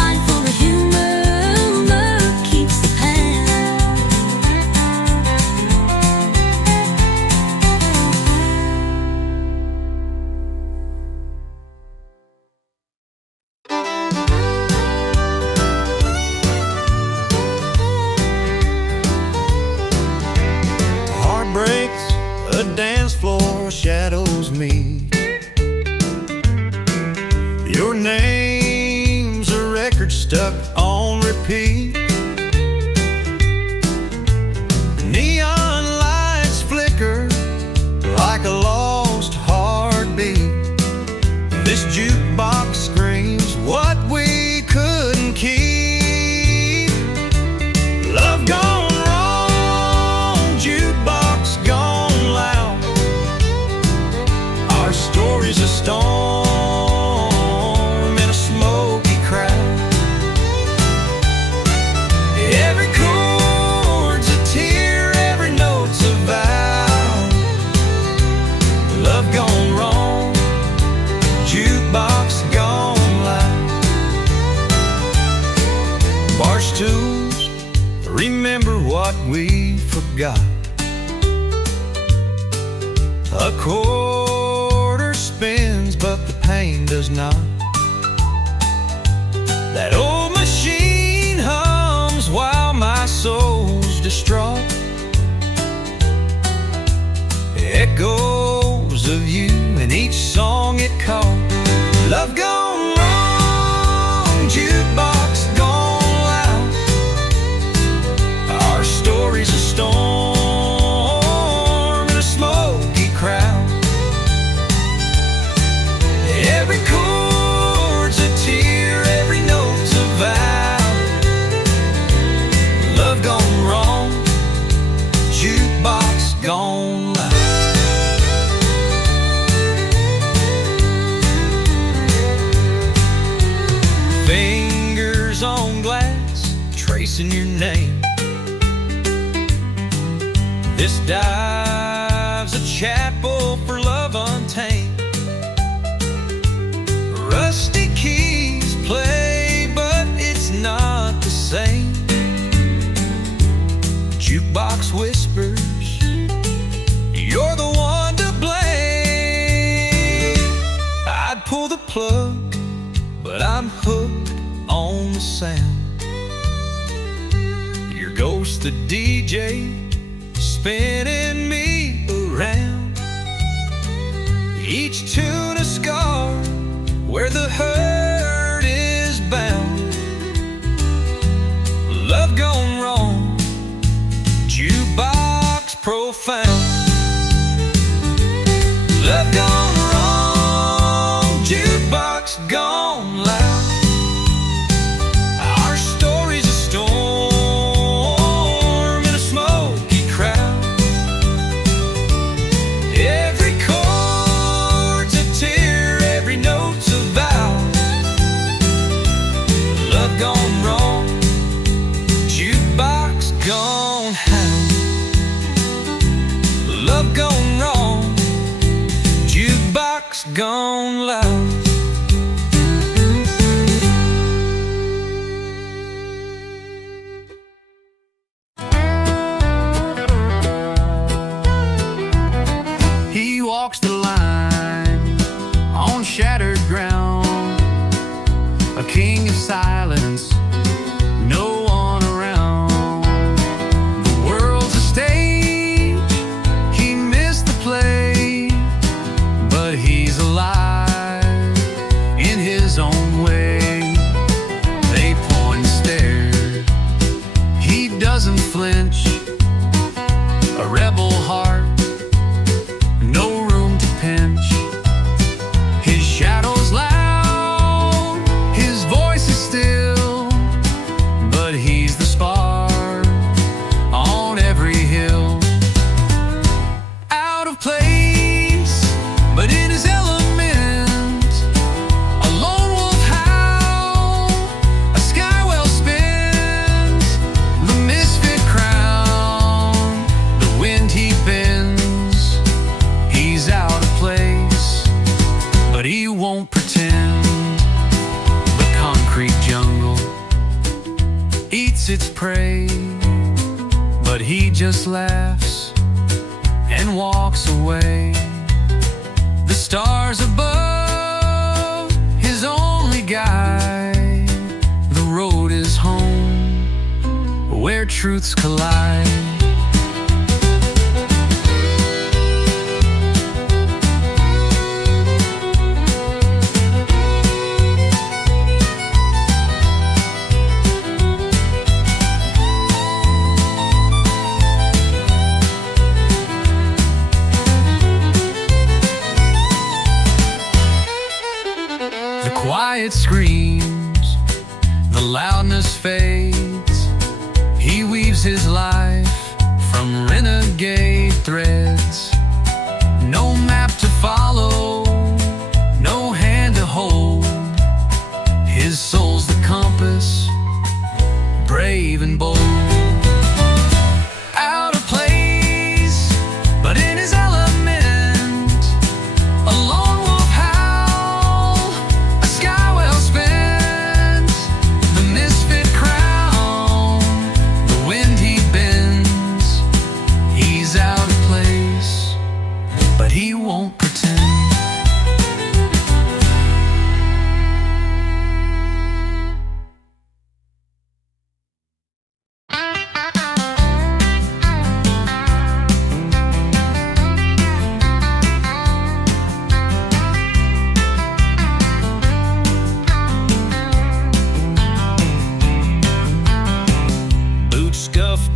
remember what we forgot. A quarter spins, but the pain does not. That old machine hums while my soul's distraught. Echoes of you in each song it caught. Love gone wrong, jukebox gone loud. Our story's a storm in a smoky crowd. Every chord's a tear, every note's a vow. Love gone wrong, jukebox gone loud. Fingers on glass, tracing your name. This dive's a chapel for love untamed. Rusty keys play, but it's not the same. Jukebox whispers, you're the one to blame. I'd pull the plug, but I'm hooked on the sound. Your ghost, the DJ, spinning me around. Each tune a scar where the hurt is bound. Love gone wrong, jukebox profound. Love gone wrong, jukebox gone loud. Our story's a storm in a smoky crowd. Every chord's a tear, every note's a vow. Love gone wrong, jukebox gone hound. Love gone wrong, jukebox gone loud. He walks the line on shattered ground, a king of silence, no one around. The world's a stage, he missed the play, but he's alive in his own way. They point and stare, he doesn't flinch, a rebel heart, no room to pinch. His shadow's loud, his voice is still, but he's the spark on every hill. Out of place, but in his element, a lone wolf howl, a sky well spins, the misfit crown, the wind he bends. He's out of place, but he won't pretend. The concrete jungle eats its prey, but he just laughs and walks away. The stars above, his only guide. The road is home, where truths collide. The quiet screams, the loudness fades. He weaves his life from renegade threads. No map to follow, no hand to hold. His soul's the compass, brave and bold. Out of place, but in his element, a lone wolf howl, a sky well spent, the misfit crown, the wind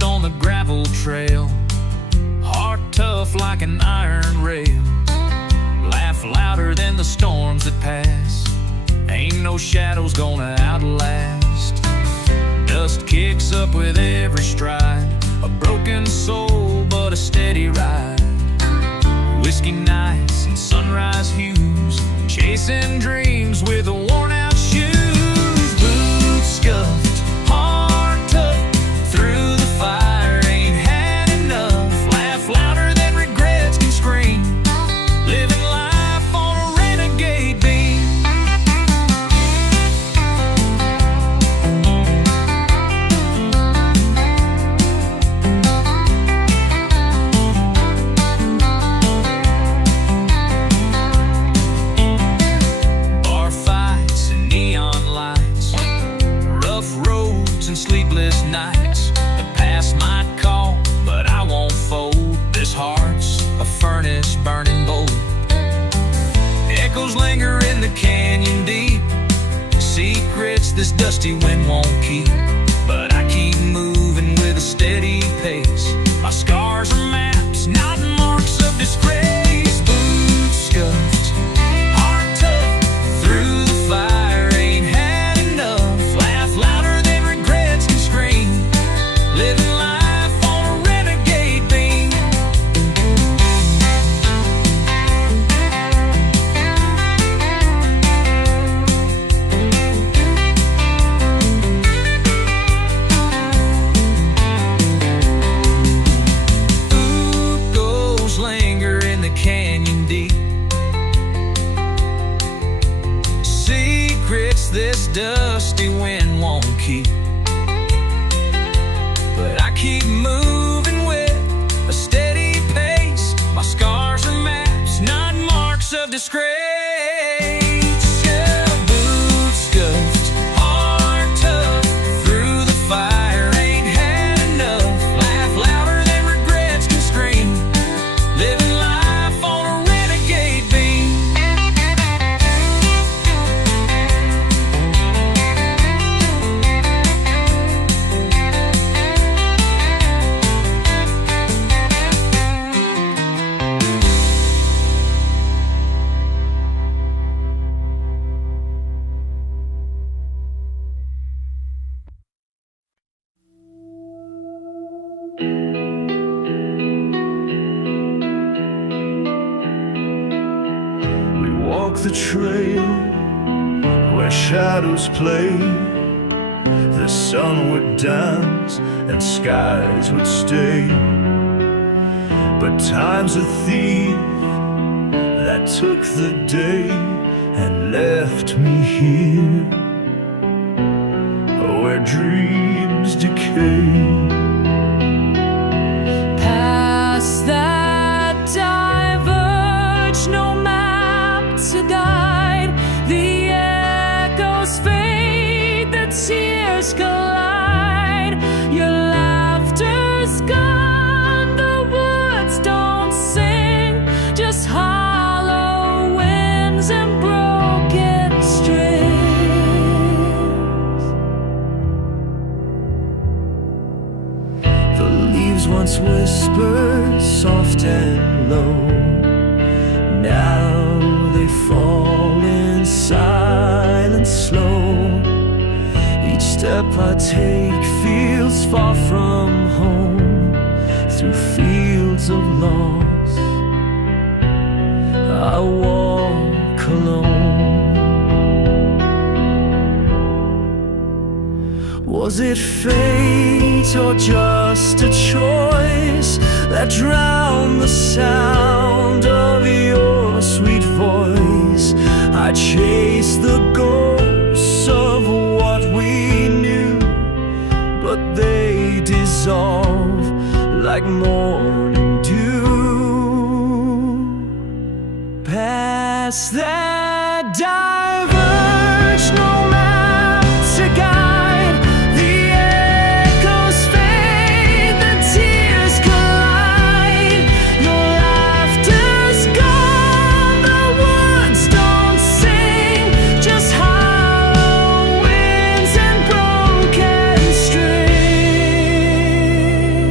on the gravel trail, heart tough like an iron rail, laugh louder than the storms that pass, ain't no shadows gonna outlast. Dust kicks up with every stride, a broken soul but a steady ride. Whiskey nights and sunrise hues, chasing dreams with worn out shoes. Boots scuffed, heart tough, through the fire, ain't had enough. Laugh louder than regrets can scream, living life on a renegade beam. Bar fights and neon lights, rough roads and sleepless nights. The past might call, but I won't fold. This heart's a furnace burning bold. Echoes linger in the canyon deep, secrets this dusty wind won't keep. But I keep moving with a steady pace. My scars are maps, not marks of disgrace. Boots scuffed, heart tough, through the fire, ain't had enough. Laugh louder than regrets can scream, living life on a renegade beam. Ghosts linger in the canyon deep, secrets this dusty wind won't keep. But I keep moving with a steady pace. My scars are maps, not marks of disgrace. Yeah, boots scuffed, heart tough, through the fire, ain't had enough. Laugh louder than regrets can scream, living life on a renegade beam. We walk the trail where shadows play. The sun would dance and skies would stay. But time's a thief that took the day and left me here, where dreams decay. Past that diverge, no map to guide. The echoes fade, the tears collide. Your laughter's gone, the woods don't sing, just hollow winds and broken strings. The leaves once whispered soft and low, now they fall in silence slow. Each step I take feels far from home, through fields of loss I walk alone. Was it fate or just a choice that drowned the sound of your sweet voice? I chased the ghosts of what we knew, but they dissolve like morning dew. Past that diverge, no map to guide. The echoes fade, the tears collide. Your laughter's gone, the woods don't sing, just hollow winds and broken strings.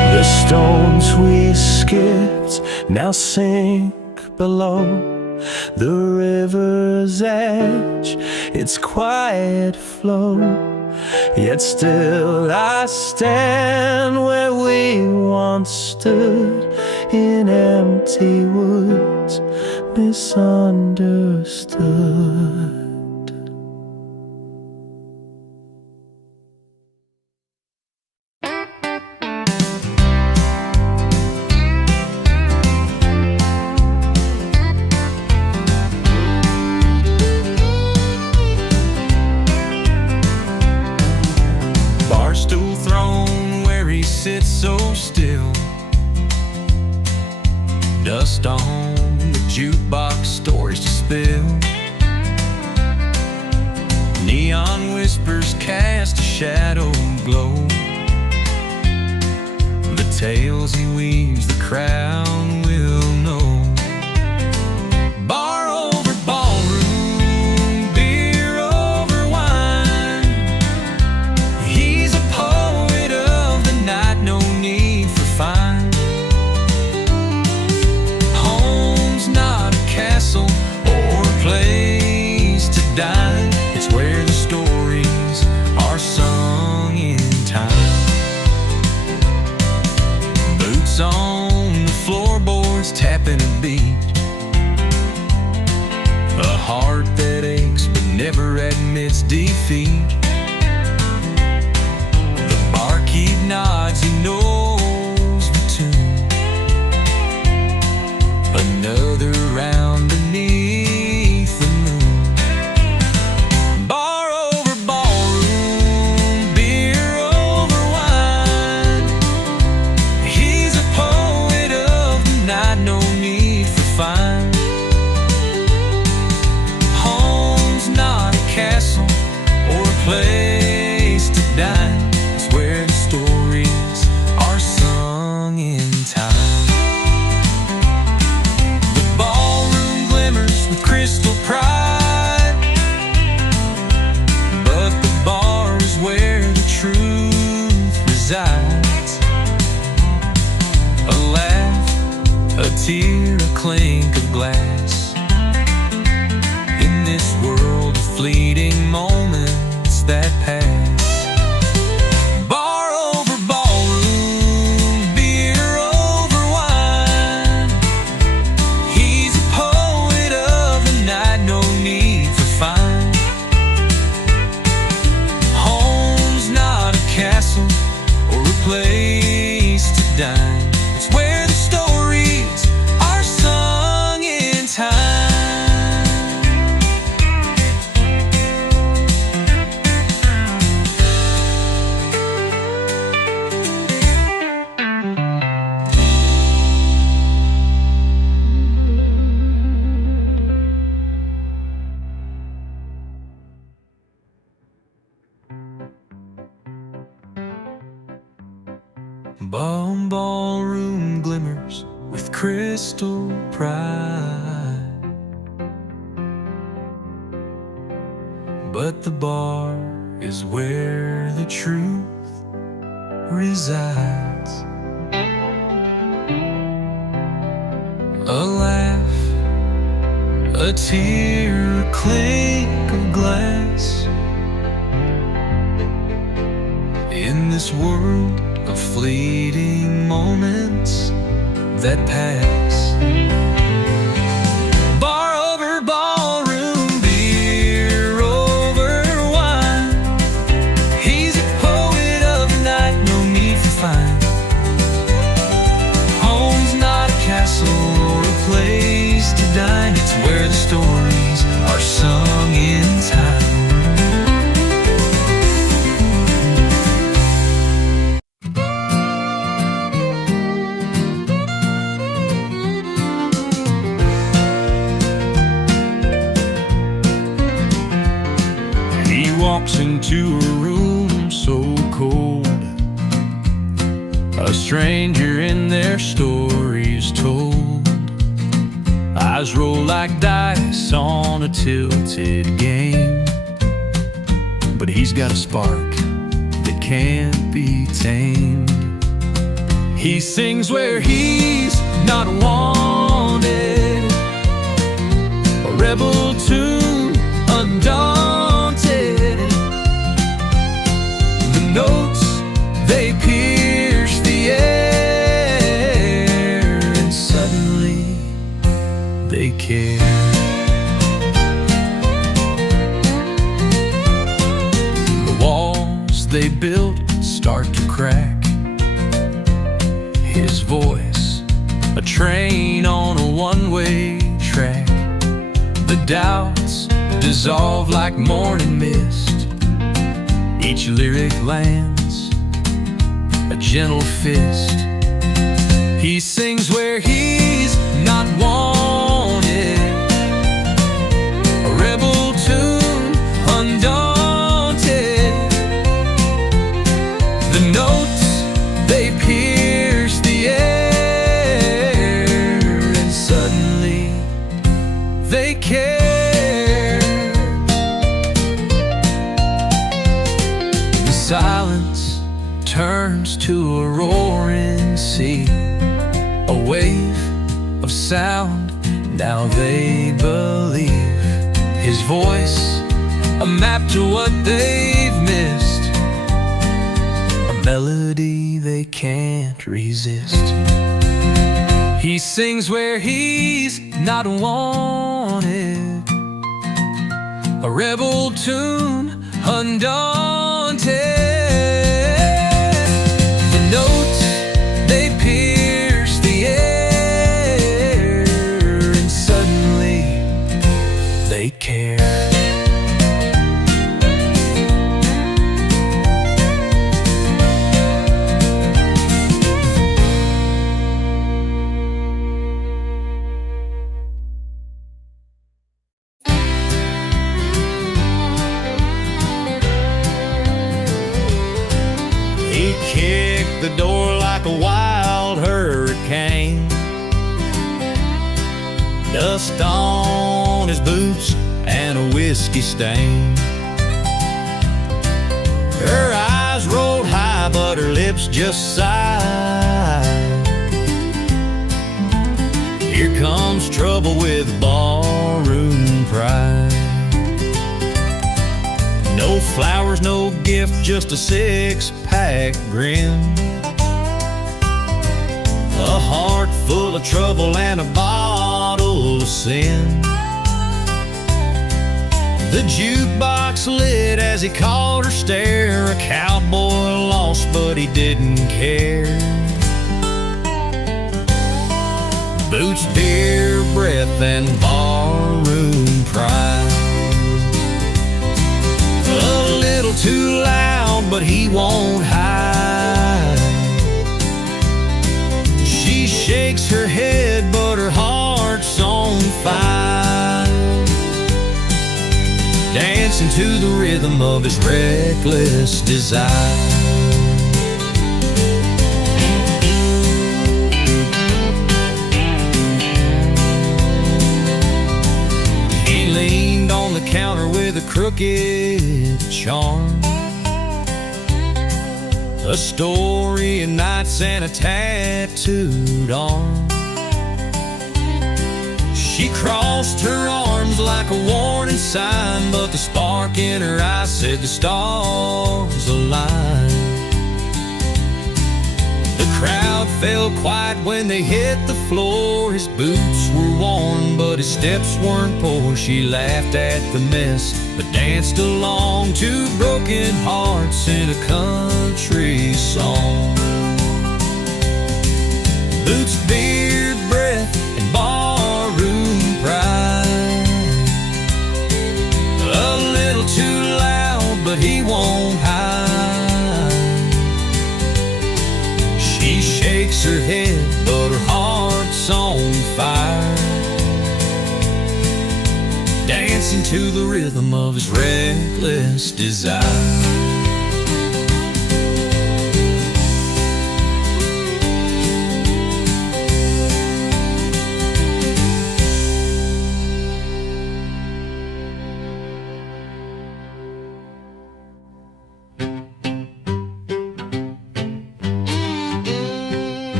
now sink below the river's edge, its quiet flow. Yet still I stand where we once stood, in empty woods, misunderstood. Sits so still, dust on the jukebox, stories to spill. Neon whispers cast a shadow glow. The tales he weaves, the crowd will know. Bar over ballroom, beer over wine. He's a poet of the night, no need for fine. Home's not a castle or a place to dine. It's where the stories are sung in time. Boots on the floorboards, tapping a beat. A heart that aches but never admits defeat. The barkeep nods, he knows the tune. Another round beneath the moon. Bar over ballroom, beer over wine. He's a poet of the night, no need for fine. Home's not a castle or a place to dine. It's where the stories are sung in time. The ballroom glimmers with crystal pride, but the bar is where the truth resides. A laugh, a tear, a clink of glass. In this world of fleeting moments that pass. Bar over ballroom, beer over wine. He's a poet of the night, no need for fine. Home's not a castle or a place to dine. It's where the stories are sung in time. Ballroom glimmers with crystal pride, but the bar is where the truth resides. A laugh, a tear, a clink of glass. In this world of fleeting moments that pass. Bar over ballroom, beer over wine. He's a poet of the night, no need for fine. Home's not a castle or a place to dine. It's where the stories are sung in time. Walks into a room so cold, a stranger in their stories told. Eyes roll like dice on a tilted game, but he's got a spark that can't be tamed. He sings where he's not wanted, a rebel tune, undaunted. The notes, they pierce the air, and suddenly they care. The walls they built start to crack. His voice, a train on a one-way track. The doubts dissolve like morning mist. Each lyric lands a gentle fist. He sings where he's not wanted, a rebel tune, undaunted. The notes, they pierce the air, and suddenly they care. The silence turns to a roaring sea, a wave of sound, now they believe. His voice, a map to what they've missed, a melody they can't resist. He sings where he's not wanted, a rebel tune, undaunted. The notes, they pierce the air, and suddenly they care. He kicked the door like a wild hurricane, dust on his boots and a whiskey stain. Her eyes rolled high, but her lips just sighed. Here comes trouble with barroom pride. No flowers, no gift, just a six-pack grin. A heart full of trouble and a bottle of sin. The jukebox lit as he caught her stare. A cowboy lost, but he didn't care. Boots, beer, breath, and barroom pride. A little too loud, but he won't hide. She shakes her head, but her heart's on fire, dancing to the rhythm of his reckless desire. He leaned on the counter with a crooked charm, a story of nights and a tattooed arm. She crossed her arms like a warning sign, but the spark in her eyes said the stars aligned. The crowd fell quiet when they hit the floor. His boots were worn, but his steps weren't poor. She laughed at the mess, but danced along to broken hearts in a country song. Boots, beard, breath, and barroom pride. A little too loud, but he won't hide. She shakes her head, but her heart's on fire, dancing to the rhythm of his reckless desire.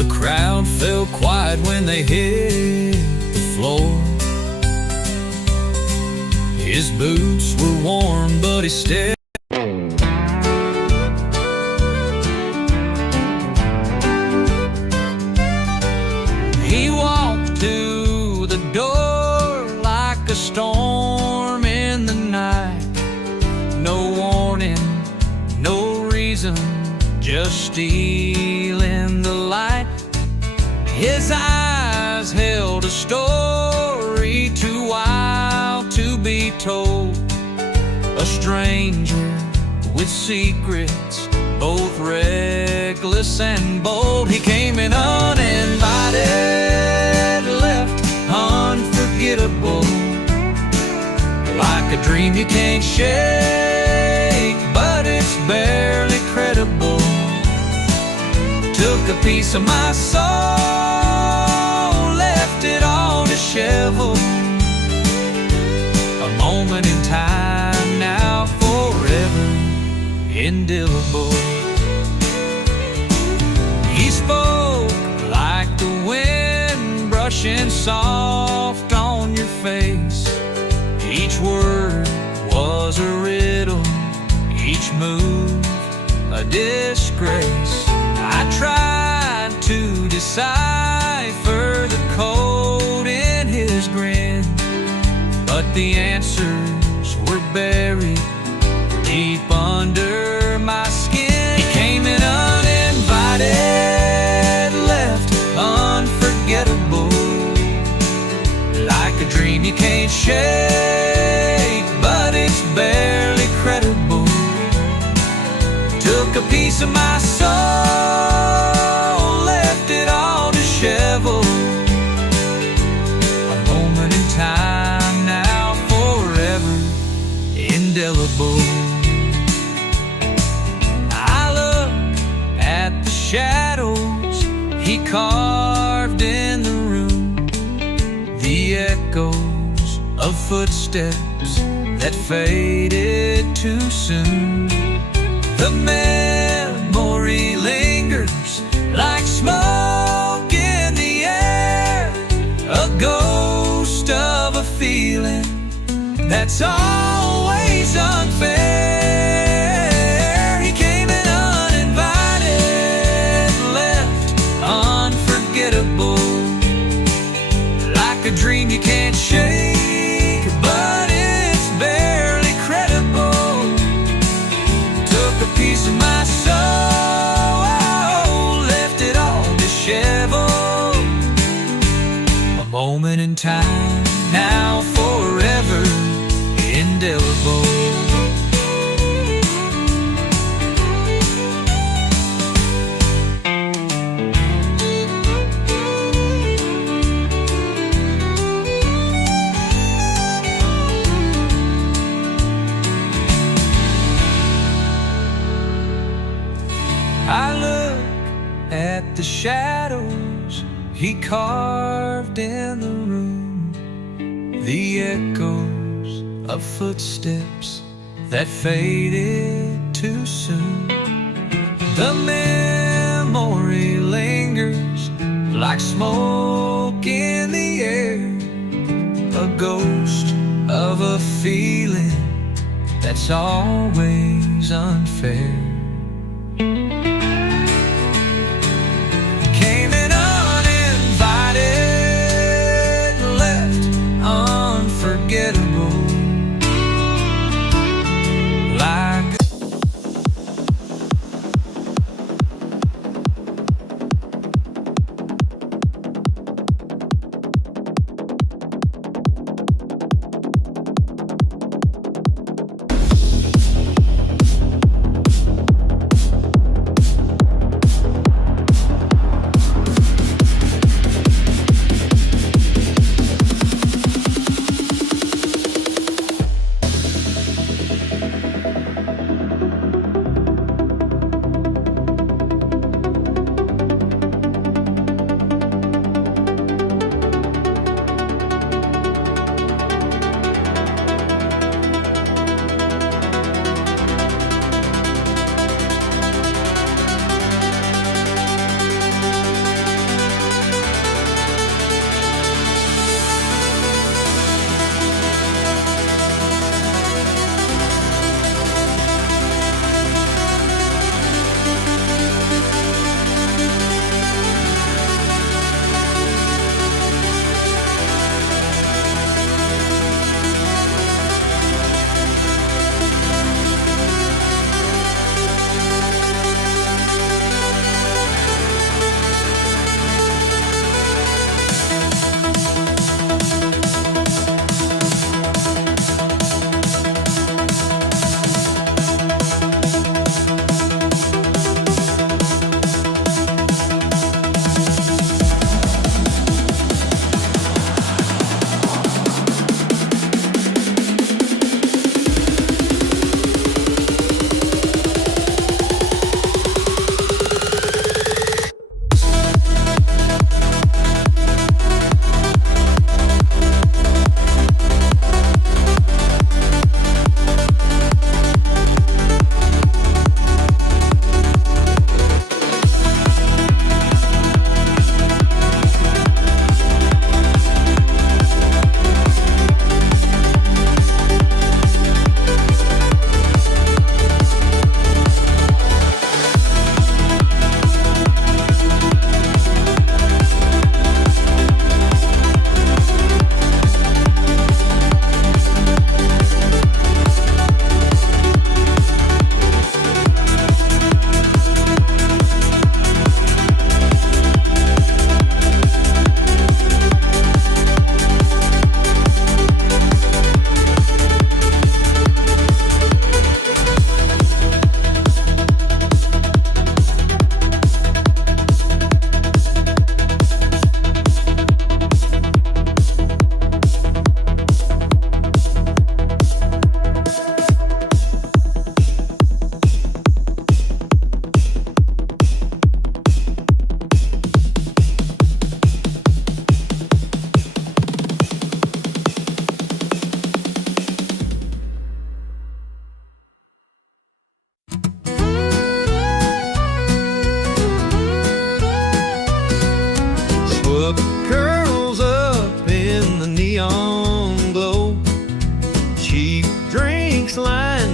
The crowd fell quiet when they hit the floor. His boots were worn, but he still He walked to the door like a storm in the night. No warning, no reason, just stealing the light. His eyes held a story too wild to be told. A stranger with secrets, both reckless and bold. He came in uninvited, left unforgettable, like a dream you can't shake, but it's barely credible. Took a piece of my soul, left it all disheveled. A moment in time, now forever indelible. He spoke like the wind brushing soft on your face. Each word was a riddle, each move a disgrace. I tried to decipher the code in his grin, but the answers were buried deep under my skin. He came in uninvited, left unforgettable, like a dream you can't shake, but it's barely credible. Took a piece of my soul, left it all disheveled. A moment in time, now forever indelible. I look at the shadows he carved in the room, the echoes of footsteps that faded too soon. The memory lingers like smoke in the air, a ghost of a feeling that's always unfair. He came in uninvited, left unforgettable, like a dream you can't shake, but it's barely credible. Took a piece of my soul, left it all disheveled. A moment in time, now forever indelible. I look at the shadows he carved in the room, the echoes of footsteps that faded too soon. The memory lingers like smoke in the air, a ghost of a feeling that's always unfair. Came in uninvited, left unforgettable, like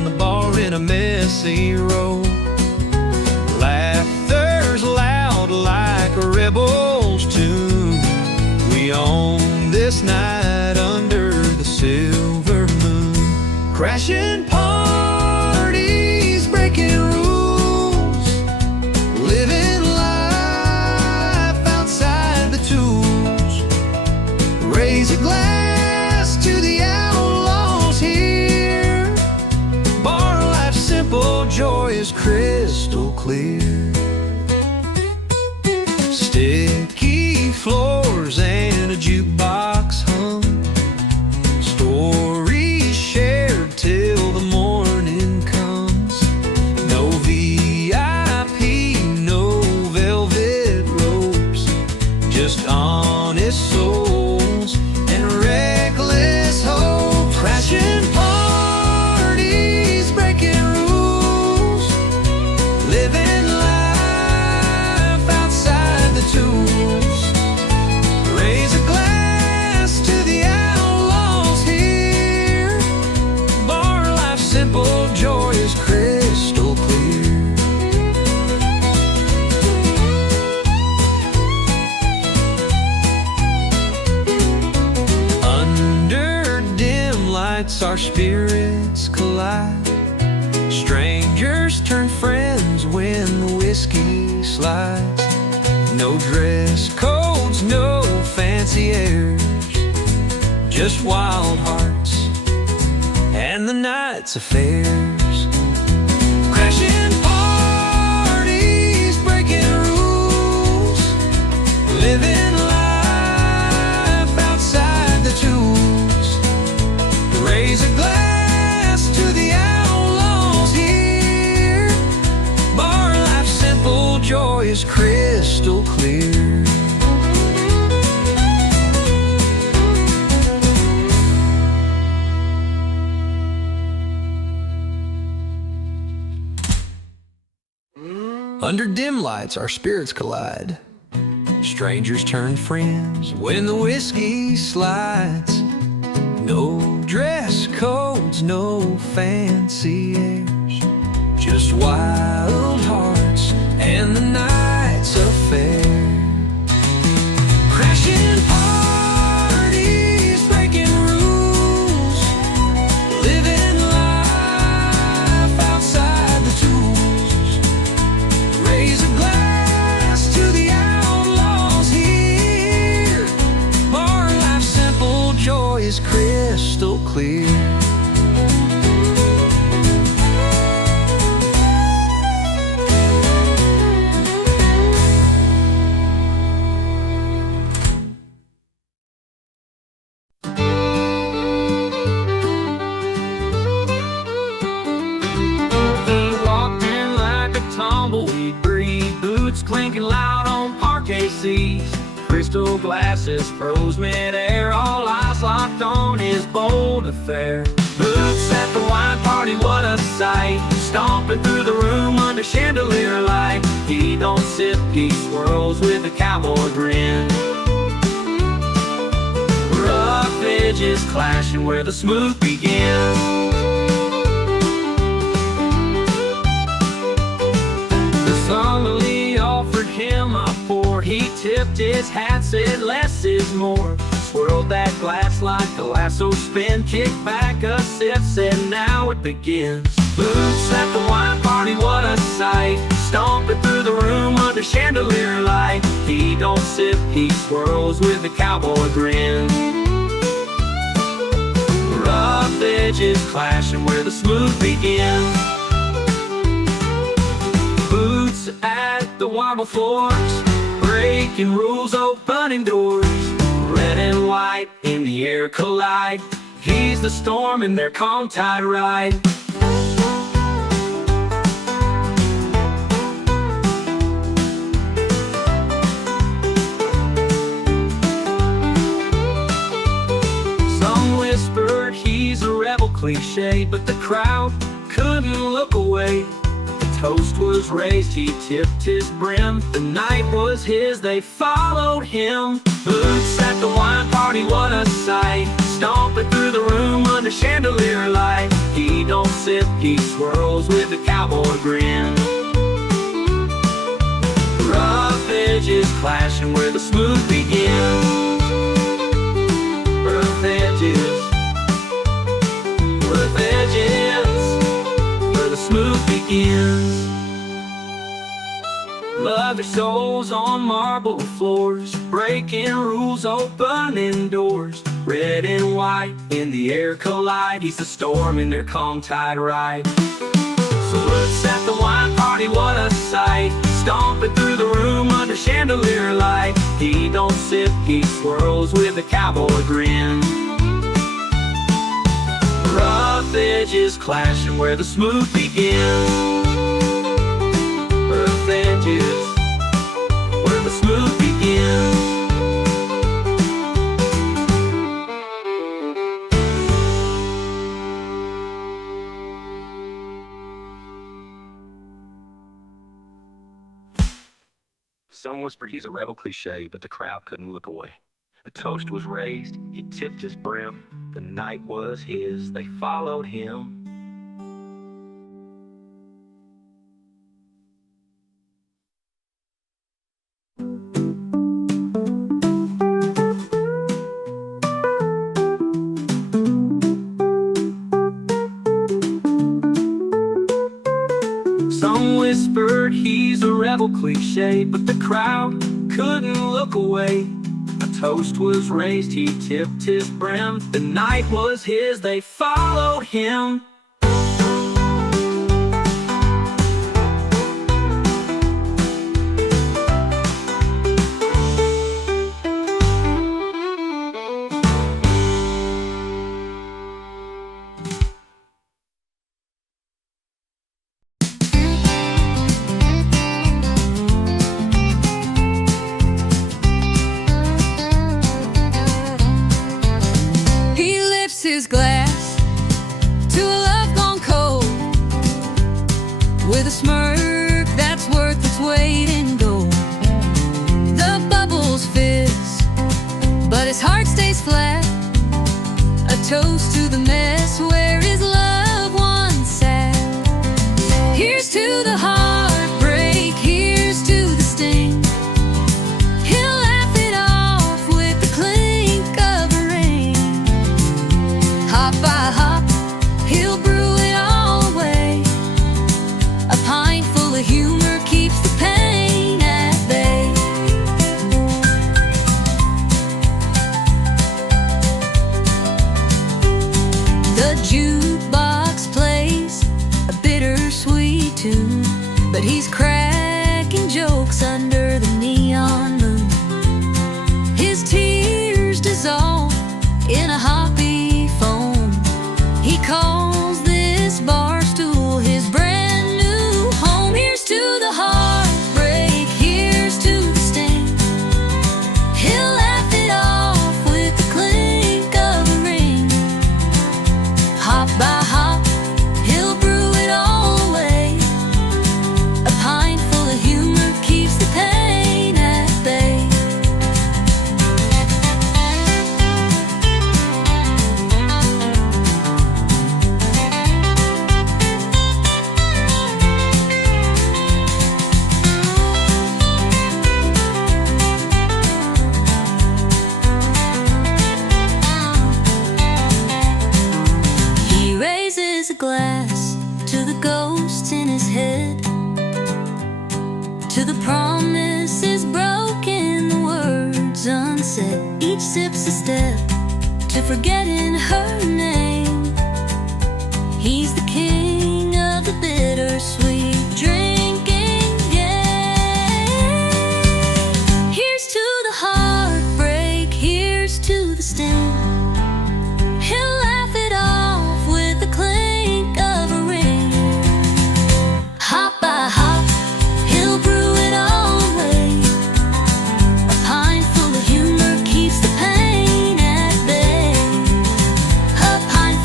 the bar in a messy row. Laughter's loud like a rebel's tune. We own this night under the silver moon. Crashing parties, breaking rules, living life outside the tools. Raise a glass to the outlaws here. Bar life's simple joy is crystal clear. Sticky floors and a jukebox hum. Stories shared till the morning comes. No VIP, no velvet ropes, just honest souls and reckless hope. Crashing parties, breaking rules, living life outside the tools. Raise a glass to the outlaws here. Bar life's simple joy is crystal clear. Under dim lights our spirits collide. Strangers turn friends when the whiskey slides. No dress codes, no fancy airs, just wild hearts and the night's affairs. Crashing parties, breaking rules, living life outside the tools. Raise a glass to the outlaws here. Bar life's simple joy is crystal clear. Under dim lights our spirits collide. Strangers turn friends when the whiskey slides. No dress codes, no fancy airs, just wild hearts and the night's affair. Crashing parties, breaking rules, living life outside the tools. Raise a glass to the outlaws here. Bar life's simple joy is crystal clear. Tumbleweed breed, boots clinking loud on parquet seats. Crystal glasses froze mid-air, all eyes locked on his bold affair. Boots at the wine party, what a sight, stomping through the room under chandelier light. He don't sip, he swirls with a cowboy grin. Rough edges clashing where the smooth begins. Solemnly offered him a pour. He tipped his hat, said less is more. Swirled that glass like a lasso spin. Kicked back a sip, said now it begins. Boots at the wine party, what a sight, stomping through the room under chandelier light. He don't sip, he swirls with a cowboy grin. Rough edges clashing where the smooth begins. Boots at the marble floors, breaking rules, opening doors. Red and white in the air collide. He's the storm in their calm tide ride. Some whispered he's a rebel, cliche, but the crowd couldn't look away. Toast was raised, he tipped his brim. The night was his, they followed him. Boots at the wine party, what a sight, stomping through the room under chandelier light. He don't sip, he swirls with a cowboy grin. Rough edges clashing where the smooth begins. Rough edges where the smooth begins. Love their souls on marble floors, breaking rules, opening doors. Red and white in the air collide. He's the storm in their calm tide ride. So let's at the wine party, what a sight. Stomping through the room under chandelier light. He don't sip, he swirls with a cowboy grin. Rough edges clashing where the smooth begins. Rough edges where the smooth begins. Some whispered he's a rebel cliche, but the crowd couldn't look away. The toast was raised, he tipped his brim. The night was his, they followed him. Some whispered he's a rebel cliche, but the crowd couldn't look away. A toast was raised, he tipped his brim. The night was his, they followed him. His glass to a love gone cold, with a smirk that's worth its weight in gold. The bubbles fizz, but his heart stays flat. A toast to the mess where his loved one sat. Here's to the heartbreak, here's to the sting. He'll laugh it off with the clink of a ring. Hop by hop, he'll brew it all away. A pint full of humor keeps the pain at bay. The jukebox plays a bittersweet tune, but he's cracking jokes under the neon moon. His tears dissolve in a hoppy foam. He calls this bar stool his brand new home. Here's to the heartbreak, here's to the sting. He'll laugh it off with the clink of a ring. Hop by hop, he'll brew it all away. A pint full of humor keeps the pain at bay. He raises a glass to the ghosts in his head, to the promises broken, the words unsaid. Each sip's a step to forgetting her name. He's the king of the bittersweet drinking game. Here's to the heartbreak, here's to the sting. He'll laugh it off with the clink of a ring. Hop by hop, he'll brew it all away. A pint full of humor keeps the pain at bay. A pint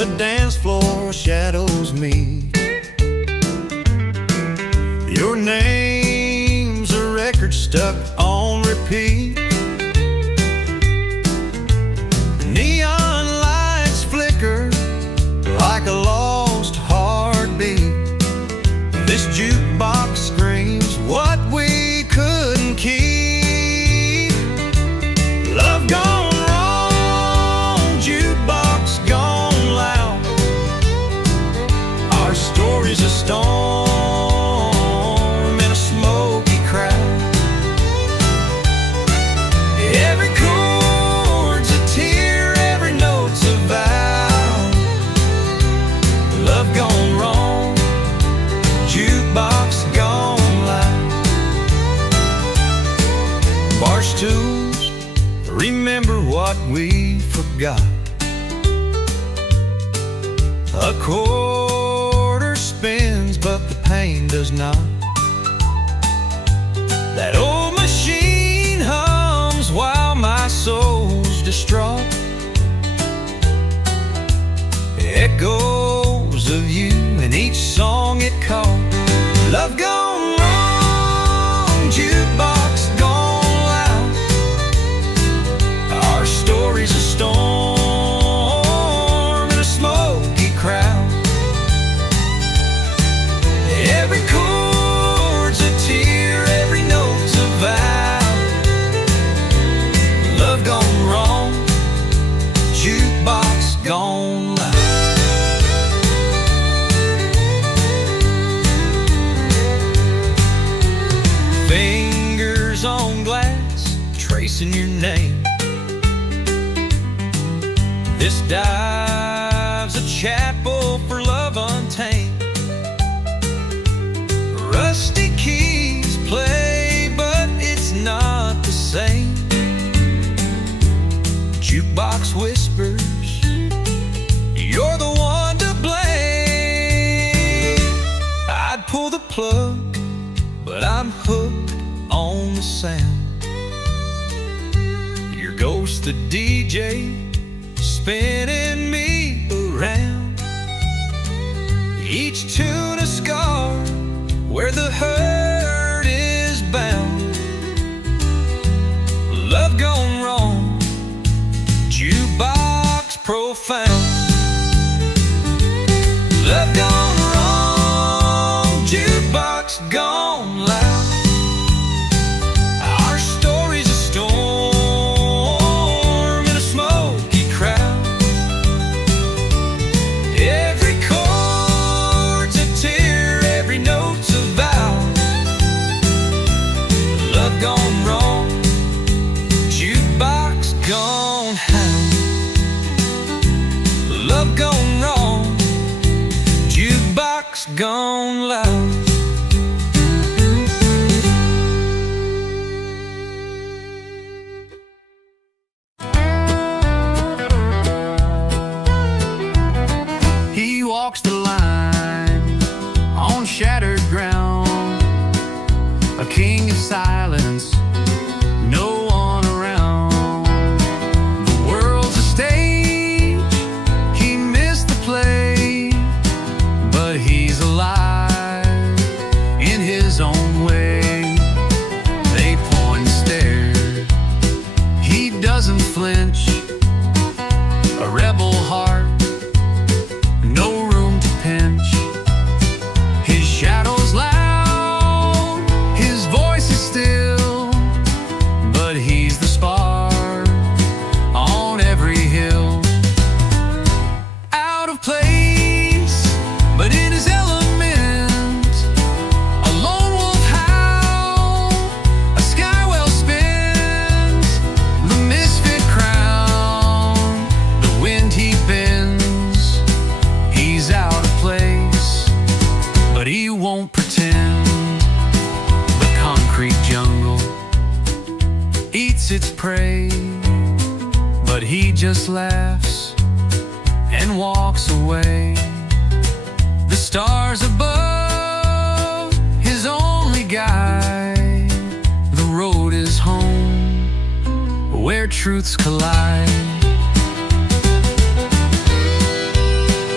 the dance floor shadows meet. Your name's a record stuck on repeat. Neon lights flicker like a lost heartbeat. This jukebox screams what we couldn't keep. Love gone wrong, jukebox gone loud. Our story's a storm in a smoky crowd. Every chord's a tear, every note's a vow. Love gone wrong, jukebox gone loud. Bar stools, remember what we forgot. A quarter spins, but the pain does not. That old machine hums while my soul's distraught. Echoes of you in each song it caught. Love gone wrong, jukebox gone loud. Our story's a storm in a smoky crowd. Every chord's a tear, every note's a vow. Love gone wrong, jukebox gone loud. Fingers on glass, tracing your name. This dive's a chapel for love untamed. Rusty keys play, but it's not the same. Jukebox whispers, you're the one to blame. I'd pull the plug, but I'm hooked on the sound. Your ghost, the DJ, spinning me around. Each tune a scar where the hurt is bound. Love gone wrong, jukebox profound. Love gone wrong, jukebox gone loud. Our story's a storm in a smoky crowd. Every chord's a tear, every note's a vow. Love gone wrong, jukebox gone hound. Love gone wrong, jukebox gone loud. He walks the line on shattered ground, a king of silence, no one around. The world's a stage, he missed the play, but he's alive in his own way. They point and stare, he doesn't flinch, a rebel heart, no room to pinch. His shadow's loud, his voice is still, but he's the spark on every hill. Out of place, but in his element, a lone wolf howl, a sky well spins, the misfit crown, the wind he bends. He's out of place, but he won't pretend. The concrete jungle eats its prey, but he just laughs and walks away. The stars above, his only guide. The road is home, where truths collide.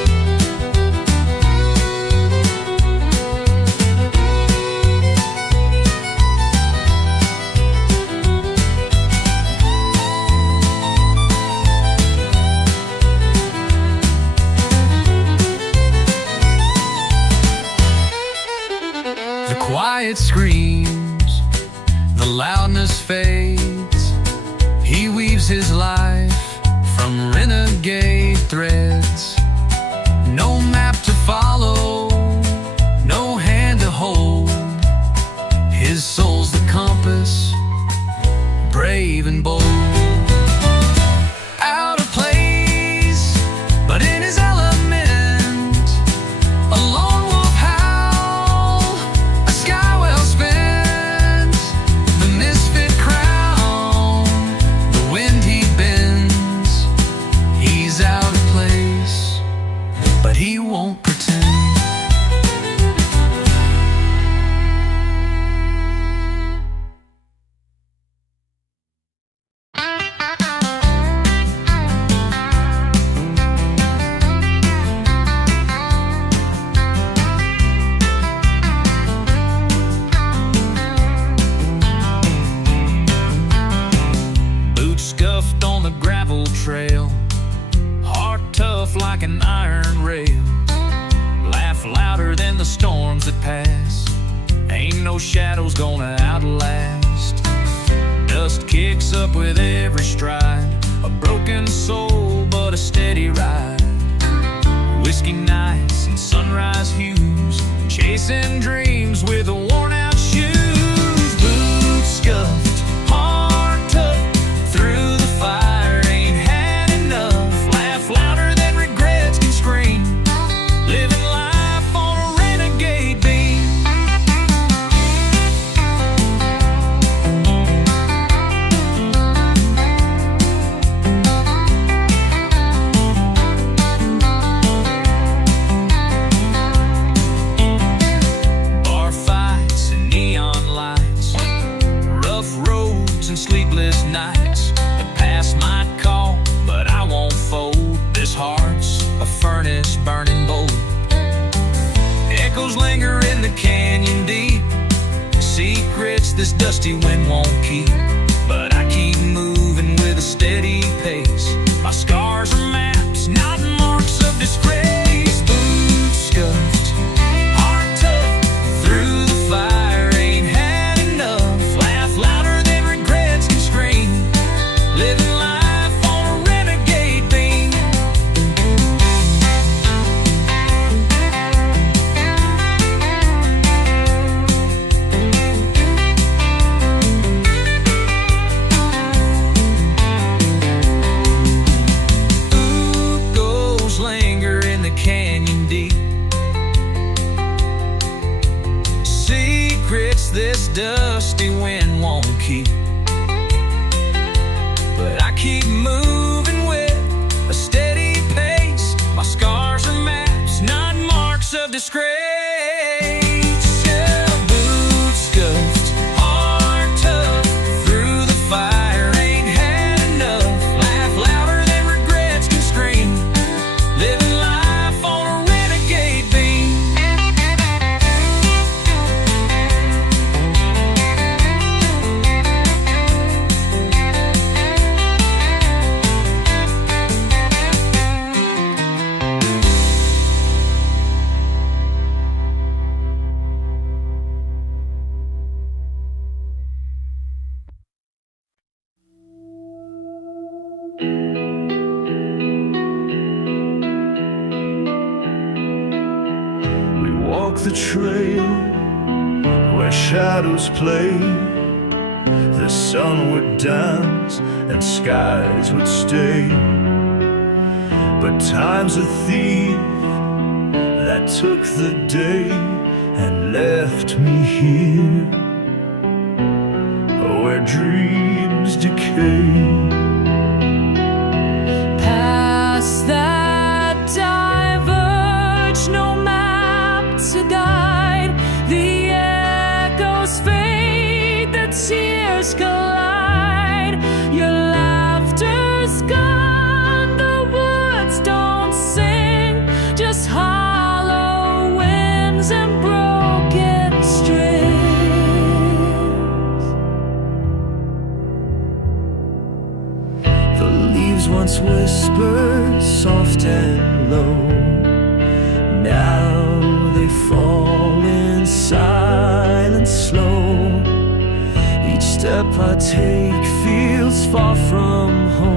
lives his life from renegade threads. No map to follow, no hand to hold. His soul's the compass, brave and bold. Out of place, but in his element. A lone wolf howl, a sky well spent. The misfit crown, the wind he bends. He's out of place, but he won't pretend. Scuffed on the gravel trail, heart tough like an iron rail. Laugh louder than the storms that pass, ain't no shadows gonna outlast. Dust kicks up with every stride, a broken soul but a steady ride. Whiskey nights and sunrise hues, chasing dreams with a worn out shoes. Boots scuffed, heart tough, through the fire, ain't had enough. Laugh louder than regrets can scream, living life on a renegade beam. Bar fights and neon lights, rough roads and sleepless nights. The past might call, but I won't fold. This heart's a furnace burning bold. Echoes linger in the canyon deep, secrets this dusty wind won't keep. But I keep moving with a steady pace. My scars are maps, not marks of disgrace. Boots scuffed, heart tough, through the fire, ain't had enough. Laugh louder than regrets can scream, living life on a renegade beam. Ghosts linger in the canyon deep, secrets this dusty wind won't keep. But I keep moving with a steady pace. My scars are maps, not marks of disgrace. Yeah, boots scuffed, heart tough, through the fire, ain't had enough. Laugh louder than regrets can scream, living life on a renegade beam. We walk the trail where shadows play. The sun would dance and skies would stay. But time's a thief that took the day and left me here, where dreams decay. Past that diverge, no map to guide. The echoes fade, the tears collide. Your laughter's gone, the woods don't sing, just hollow winds and broken strings. The leaves once whispered soft and low, now they fall in silence slow. Each step I take feels far from home.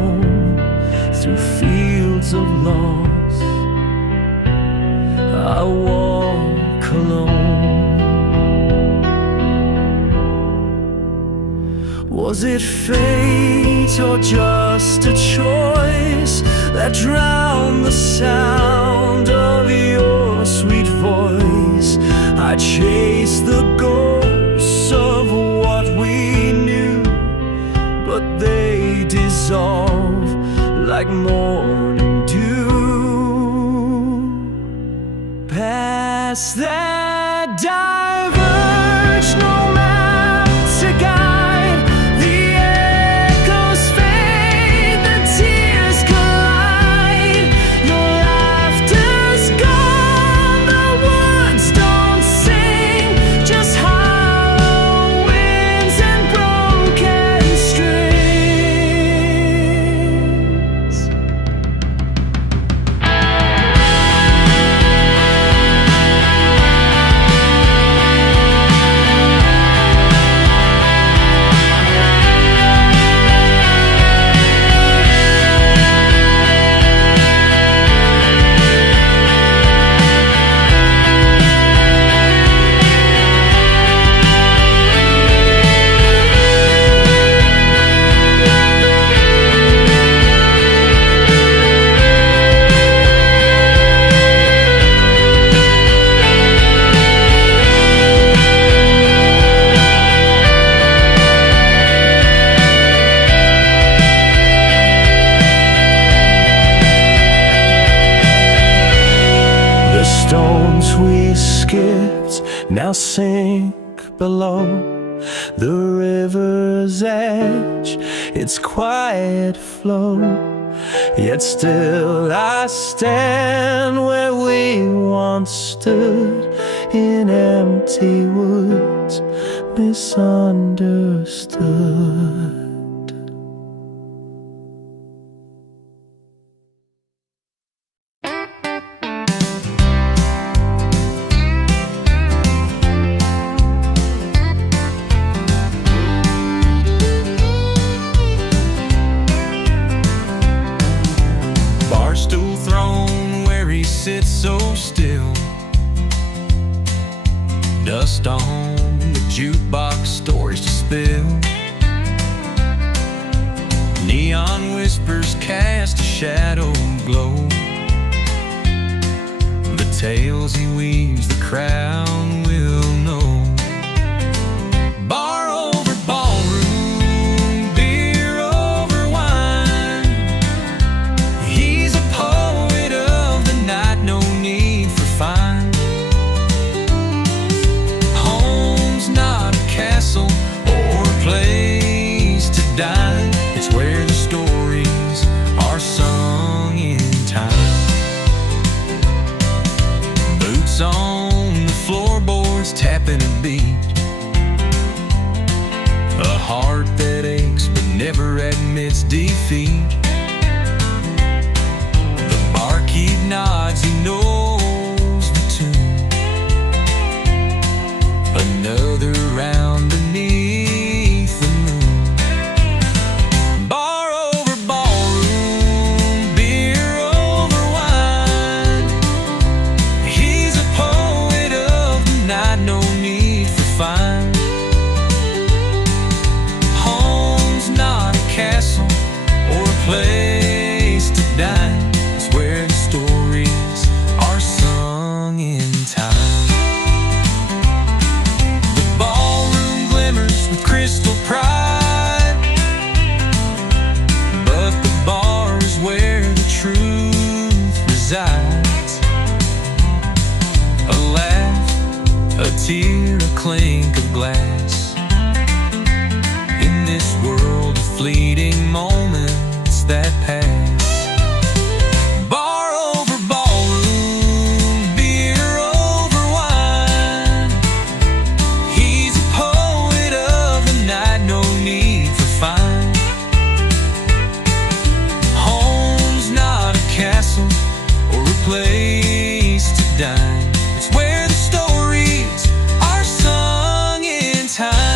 walk alone. Was it fate or just a choice that drowned the sound of your sweet voice? I chased the ghosts of what we knew, but they dissolve like morning dew. Past that diverge, no map to guide. The echoes fade, the tears collide. Your laughter's gone, the woods don't sing, just hollow winds and broken strings. The stones we skipped now sink below the river's edge, its quiet flow. Yet still I stand where we once stood, in empty woods, misunderstood. Barstool throne where he sits so still, dust on the jukebox, stories to spill. Neon whispers cast a shadow glow. The tales he weaves the crowd will know. Bar over ballroom, beer over wine. He's a poet of the night, no need for fine. Home's not a castle or a place to dine. It's where the stories are sung in time. Boots on the floorboards, tapping a beat. A heart that aches but never admits defeat. The barkeep nods, he knows the tune. Another round beneath the moon. Bar over ballroom, beer over wine. He's a poet of the night, no need for fine. Home's not a castle or a place to dine. It's where the stories are sung in time. The ballroom glimmers with crystal pride, but the bar is where the truth resides. A laugh, a tear, a clink of glass. In this world of fleeting moments that pass. Bar over ballroom, beer over wine. He's a poet of the night, no need for fine. Home's not a castle or a place to dine. It's where the stories are sung in time.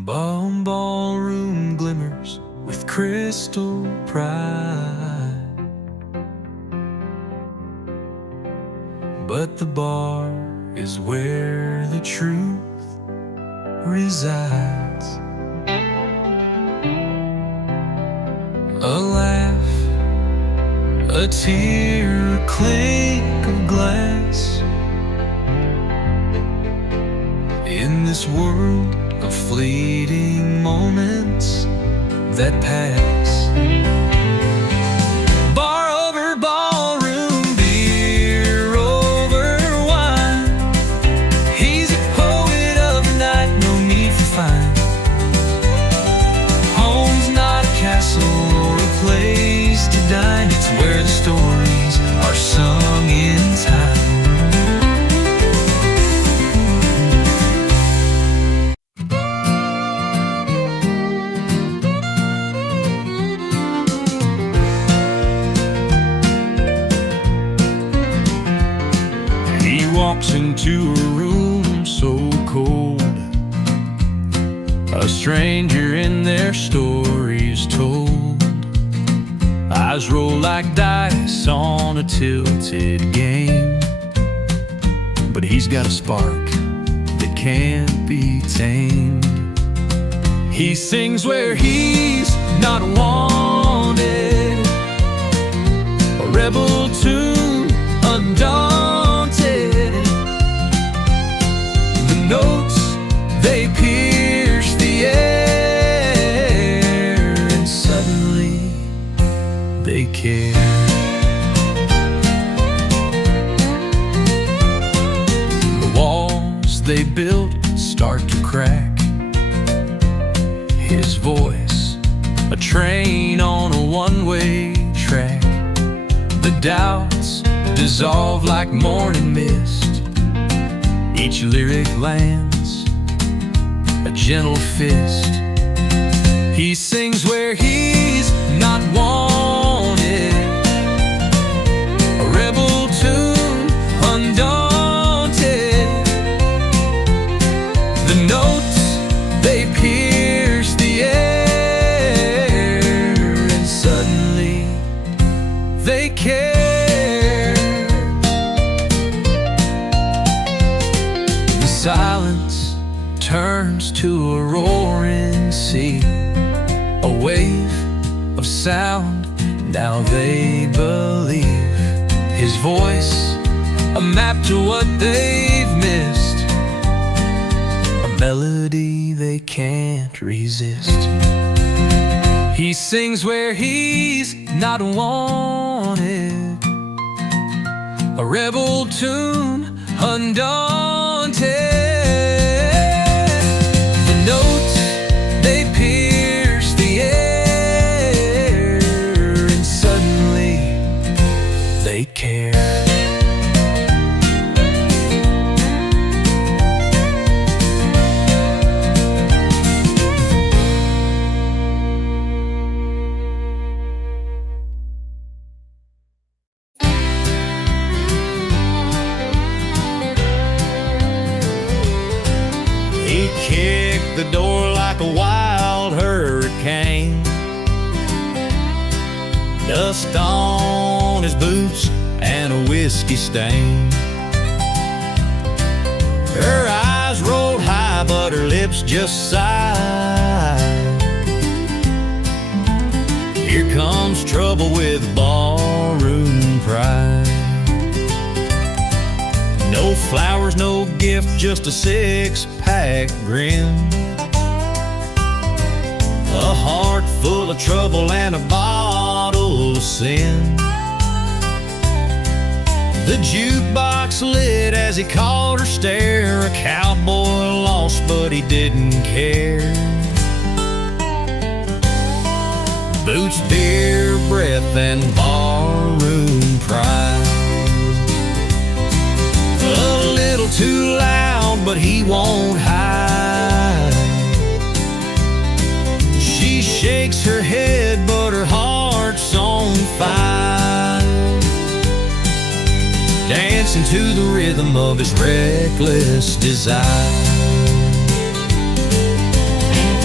Ballroom glimmers with crystal pride, but the bar is where the truth resides. A laugh, a tear, a clink of glass. In this world of fleeting moments that pass, bar over ballroom, beer over wine. He's a poet of the night, no need for fine. Home's not a castle or a place to dine, it's where the stories are sung in time. Walks into a room so cold, a stranger in their stories told. Eyes roll like dice on a tilted game, but he's got a spark that can't be tamed. He sings where he's not wanted, a rebel tune undaunted. Notes, they pierce the air, and suddenly they care. The walls they built start to crack. His voice, a train on a one-way track. The doubts dissolve like morning mist. Each lyric lands a gentle fist. He sings where he's not wanted, a rebel tune undaunted. The notes, they pierce the air, and suddenly they care. Silence turns to a roaring sea, a wave of sound, now they believe. His voice, a map to what they've missed, a melody they can't resist. He sings where he's not wanted, a rebel tune undaunted. The notes, they pierce the air, and suddenly they care. He kicked the door like a wild hurricane, dust on his boots and a whiskey stain. Her eyes rolled high, but her lips just sighed. Here comes trouble with ballroom pride. No flowers, no gift, just a six-pack grin. A heart full of trouble and a bottle of sin. The jukebox lit as he caught her stare. A cowboy lost, but he didn't care. Boots, beer, breath, and barroom pride. A little too loud, but he won't hide. She shakes her head, but her heart's on fire, dancing to the rhythm of his reckless desire.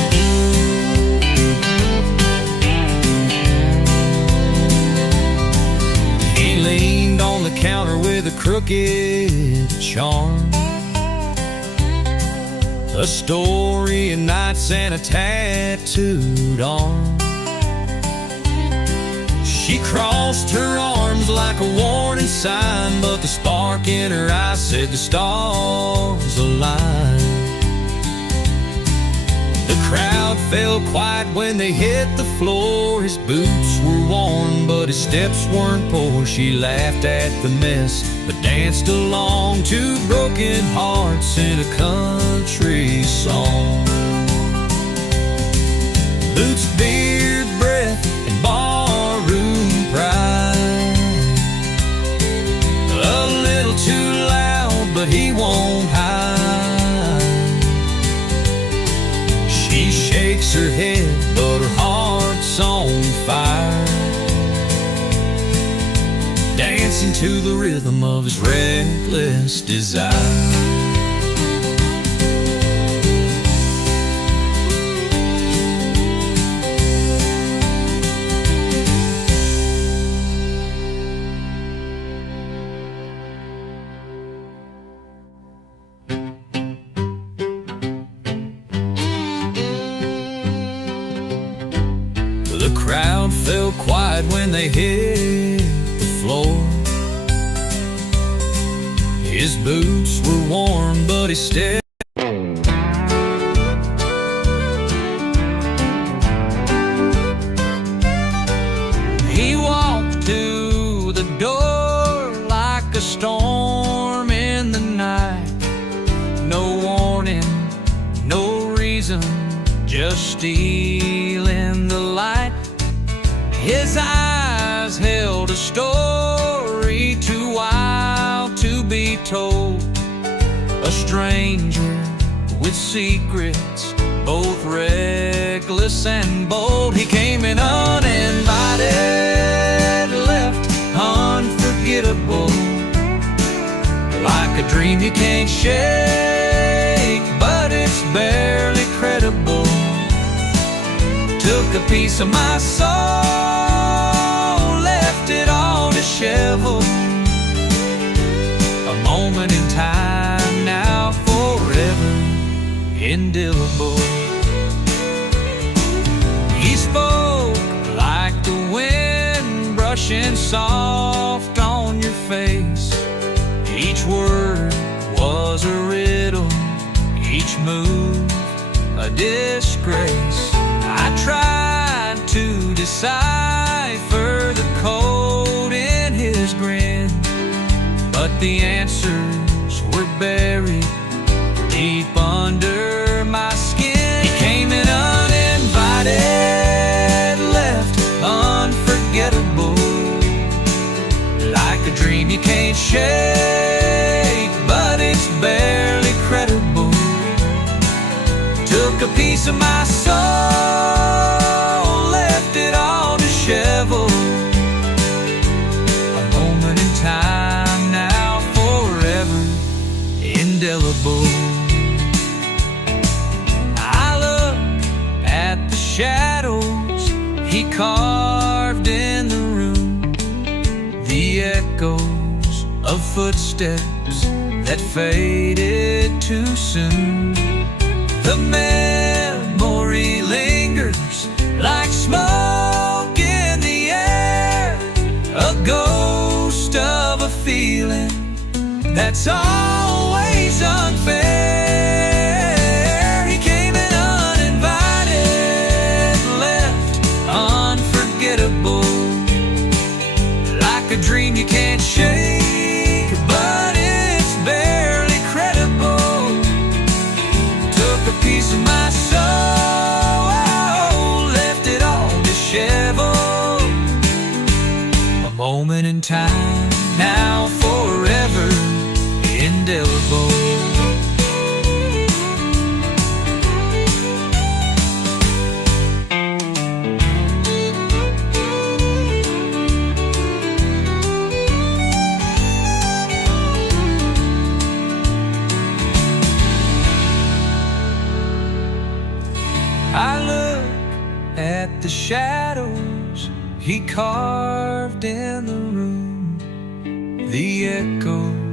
crooked charm. A story of knights and a tattooed arm. She crossed her arms like a warning sign, but the spark in her eye said the stars aligned. The crowd fell quiet when they hit the floor. His boots were worn, but his steps weren't poor. She laughed at the mess, but danced along to broken hearts in a country song. Boots, beard, breath, and barroom pride. A little too loud, but he won't hide. She shakes her head, but her heart's on fire, dancing to the rhythm of his reckless desire. The crowd fell quiet when they hit the floor. His boots were worn, but he still he walked to the door like a storm in the night. No warning, no reason, just stealing the light. His eyes held a story too wild to be told. A stranger with secrets, both reckless and bold. He came in uninvited, left unforgettable, like a dream you can't shake, but it's barely credible. Took a piece of my soul, left it all disheveled. A moment in time, now forever indelible. He spoke like the wind brushing soft on your face. Each word was a riddle, each move a disgrace. I tried to decipher the code in his grin, but the answers were buried deep under my skin. He came in uninvited, left unforgettable, like a dream you can't shake, but it's barely credible. Took a piece of my soul, left it all disheveled. A moment in time, now forever indelible. I look at the shadows he carved in the room, the echoes of footsteps that faded too soon. The memory lingers like smoke in the air, a ghost of a feeling that's always unfair. He came in uninvited, left unforgettable, like a dream you can't shake, but it's barely credible. Took a piece of my soul, left it all disheveled. A moment in time, now forever indelible. I look at the shadows he carved in the room, the echoes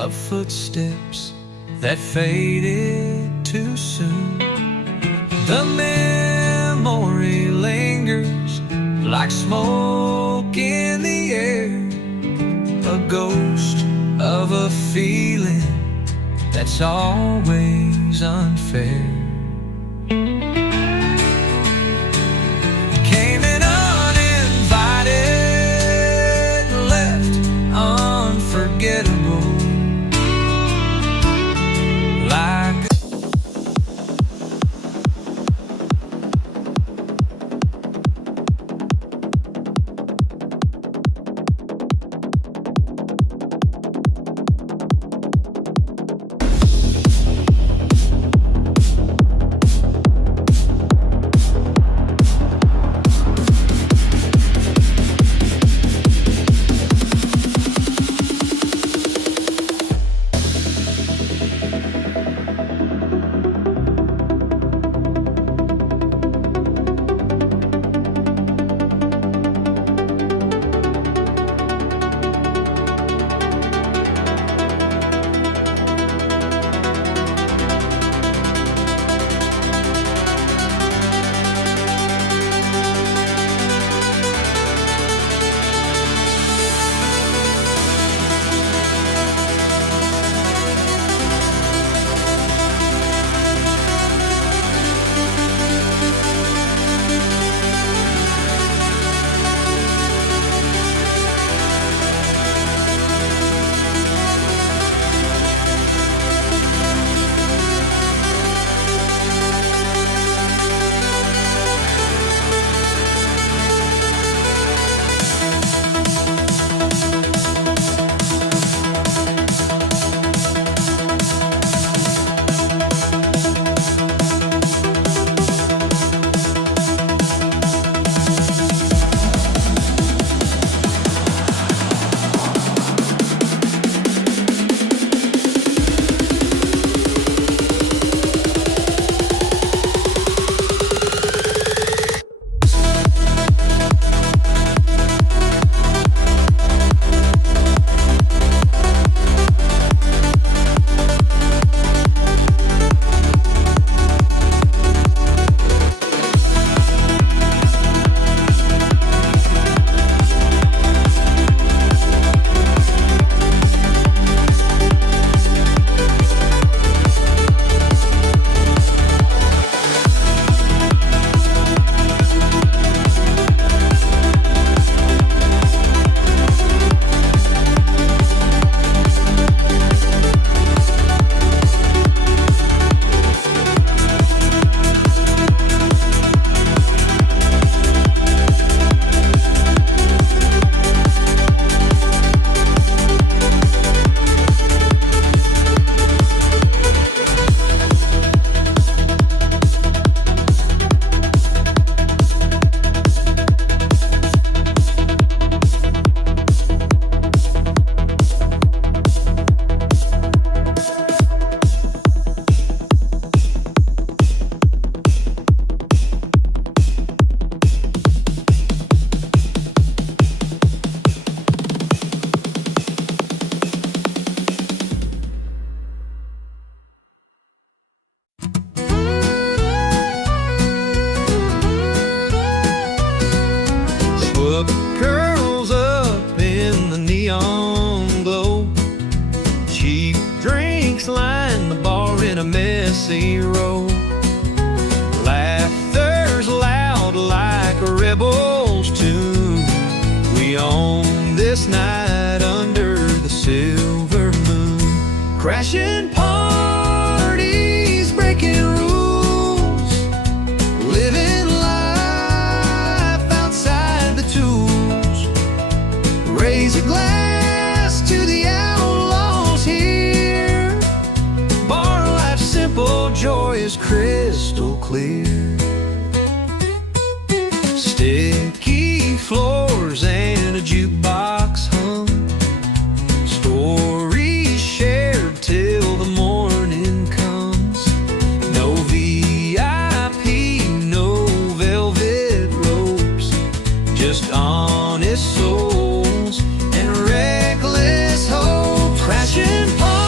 of footsteps that faded too soon. The memory lingers like smoke in the air, a ghost of a feeling that's always unfair. Came in uninvited, left unforgettable. Like curls up in the neon glow. Cheap drinks line the bar in a messy row. Laughter's loud like a rebel's tune. We own this night under the silver moon. Crashing parties, breaking rules, living life outside the tools. Raise a glass to the outlaws here. Bar life's simple joy is crystal clear. Sticky floors and a jukebox hum. Stories shared till the morning comes. No VIP, no velvet ropes, just honest souls and reckless hope. Crashing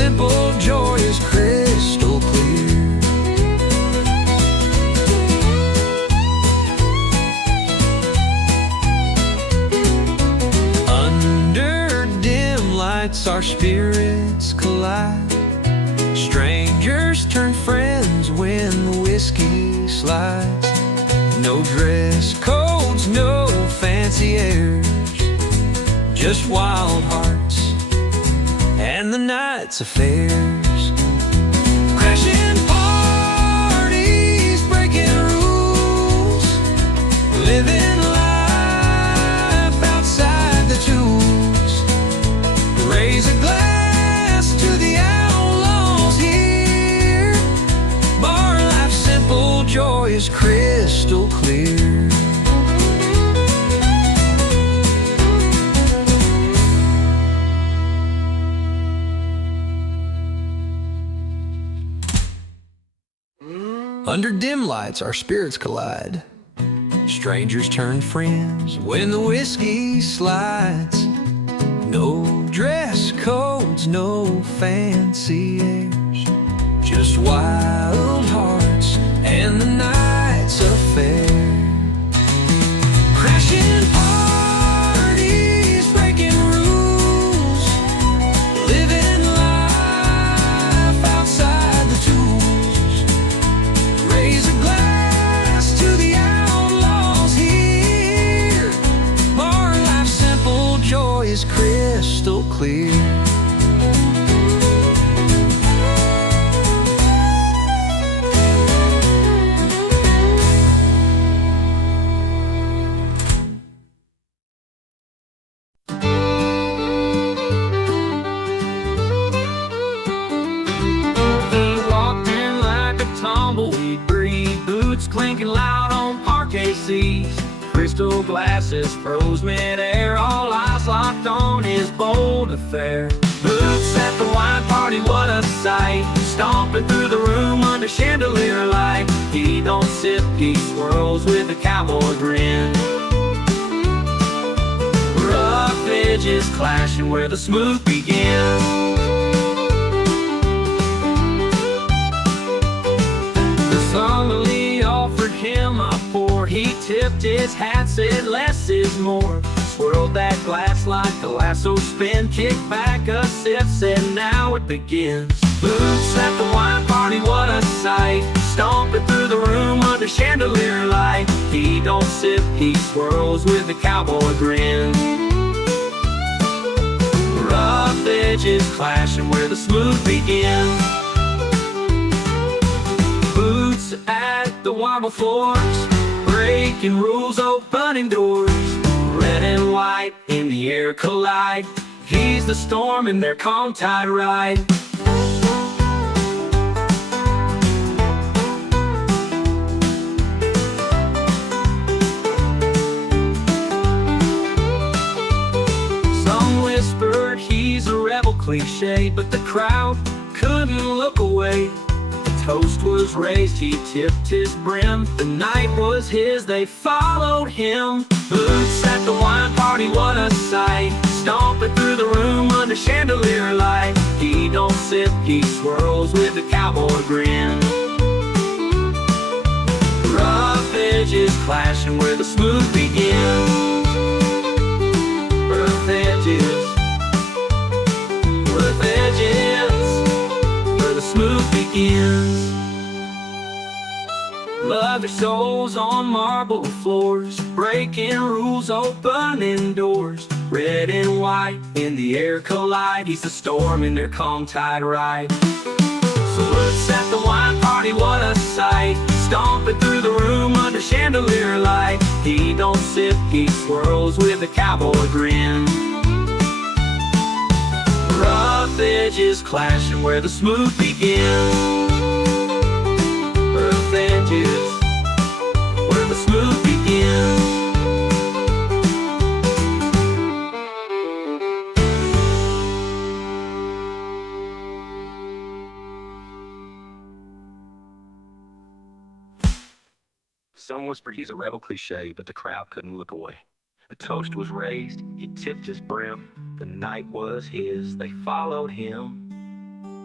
simple joy is crystal clear. Under dim lights our spirits collide. Strangers turn friends when the whiskey slides. No dress codes, no fancy airs, just wild hearts and the night's affairs. Crashing parties, breaking rules, living life outside the tools. Raise a glass to the outlaws here. Bar life simple, joy is crystal clear. Under dim lights our spirits collide. Strangers turn friends when the whiskey slides. No dress codes, no fancy airs, just wild hearts and the night's affair. Crashing parties, breaking rules, living life outside the tools. Raise a glass to the outlaws here. Bar life simple, joy is crystal clear. Tumbleweed breed, boots clinking loud on parquet seats. Crystal glasses froze mid-air, all eyes locked on his bold affair. Boots at the wine party, what a sight. Stomping through the room under chandelier light. He don't sip, he swirls with a cowboy grin. Rough edges clashing where the smooth begins. Sullenly offered him a pour. He tipped his hat, said less is more. Swirled that glass like a lasso spin. Kicked back a sip, said now it begins. Boots at the wine party, what a sight. Stomping through the room under chandelier light. He don't sip, he swirls with a cowboy grin. Rough edges clashing where the smooth begins. Boots at the marble floors, breaking rules, opening doors. Red and white in the air collide. He's the storm in their calm tide ride. Some whispered he's a rebel cliche, but the crowd couldn't look away. Toast was raised, he tipped his brim. The night was his, they followed him. Boots at the wine party, what a sight. Stomping through the room under chandelier light. He don't sip, he swirls with a cowboy grin. Rough edges clashing where the smooth begins. Rough edges, rough edges, where the smooth begins. Love their souls on marble floors, breaking rules, opening doors. Red and white in the air collide. He's the storm in their calm tide ride. Salutes at the wine party, what a sight. Stomping through the room under chandelier light. He don't sip, he swirls with a cowboy grin. Rough edges clashing where the smooth begins. Rough edges, where the smooth begins. Some whispered he's a rebel cliche, but the crowd couldn't look away. A toast was raised, he tipped his brim. The night was his, they followed him.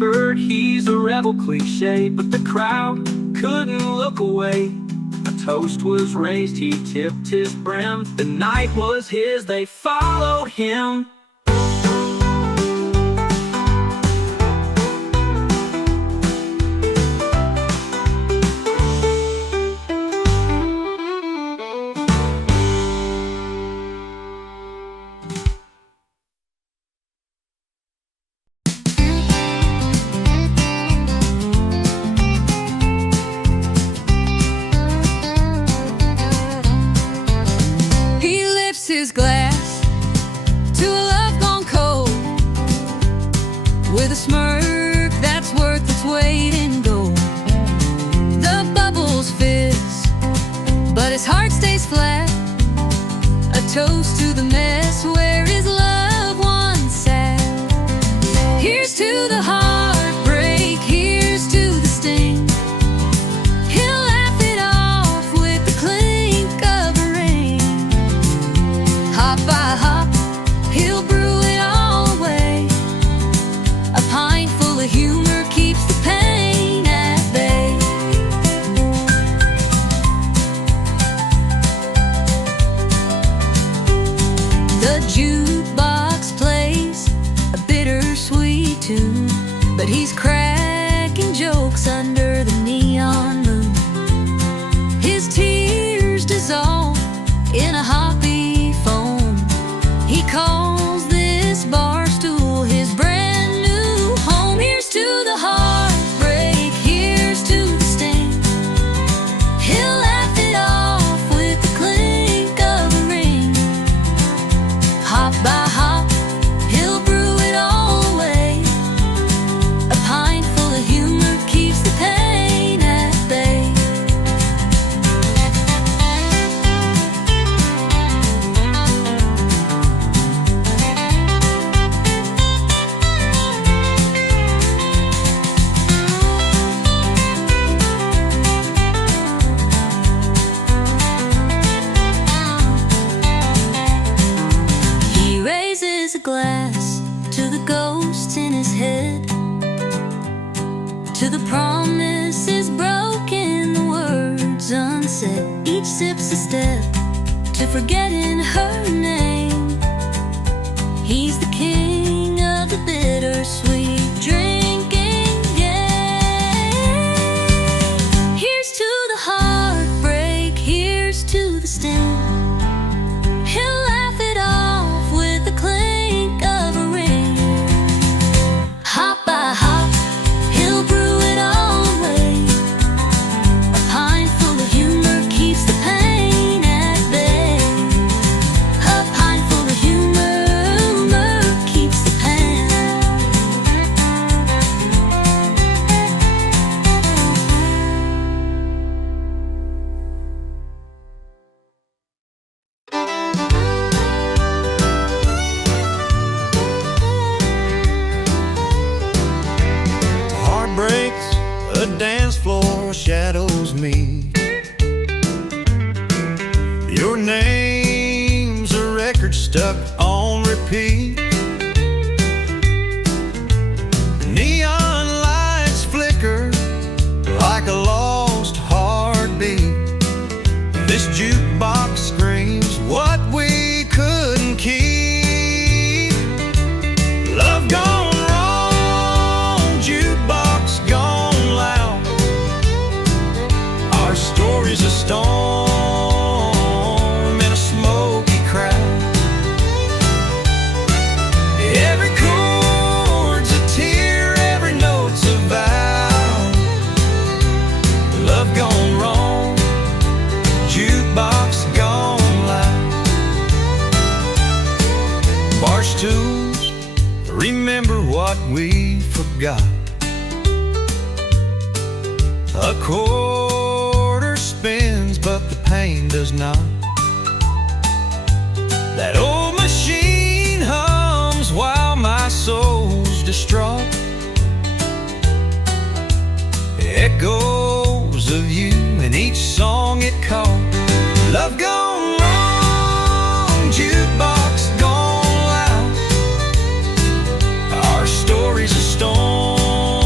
shepherd, he's a rebel cliche, but the crowd couldn't look away. A toast was raised, he tipped his brim. The night was his, they followed him. His glass to a love gone cold, with a smirk that's worth its weight in gold. The bubbles fizz, but his heart stays flat. A toast to the mess where his loved one sat. Here's to the heartbreak, here's to the sting. He'll laugh it off with the clink of a ring. Hop by hop, he'll brew it all away. A pint full of humor keeps the pain at bay. The jukebox plays a bittersweet tune, but he's cracking jokes under the neon moon. His tears dissolve in a hoppy foam. He calls this bar stool his brand new home. Here's to the heartbreak, here's to the sting. He'll laugh it off with the clink of a ring. Hop by hop, he'll brew it all away. A pint full of humor keeps the pain at bay. He raises a glass to the ghosts in his head, to the promises broken, the words unsaid. Each sip's a step to forgetting her name. He's the king of the bittersweet drinking game. Here's to the heartbreak, here's to the sting. He'll laugh it off with the clink of a ring. Hop by hop, he'll brew it all away. A pint full of humor keeps the pain at bay. A pint full of humor keeps the pain. Heartbreaks, a dance floor shadows me. Your name's a record stuck on repeat. Neon lights flicker like a lost heartbeat. This jukebox screams what we couldn't keep. Love gone wrong, jukebox gone loud. Our story's a storm in a smoky crowd. Every chord's a tear, every note's a vow. Love gone wrong, jukebox gone loud. Bar stools, remember what we forgot. A quarter spins, but the pain does not. That old machine hums while my soul's distraught. Echoes of you in each song it caught. Love gone wrong, jukebox gone loud. Our story's a storm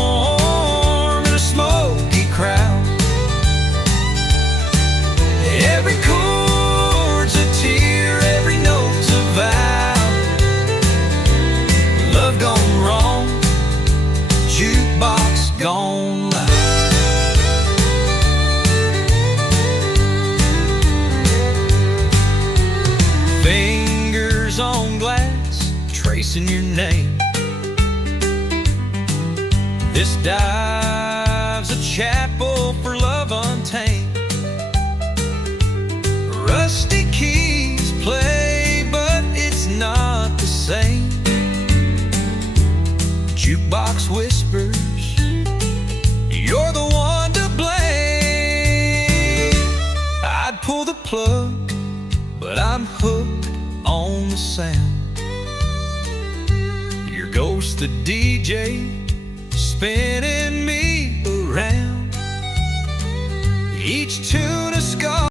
name. This dive's a chapel for love untamed. Rusty keys play, but it's not the same. Jukebox whispers, you're the one to blame. I'd pull the plug, but I'm hooked on the sound. Your ghost, the DJ, spinning me around. Each tune a scar.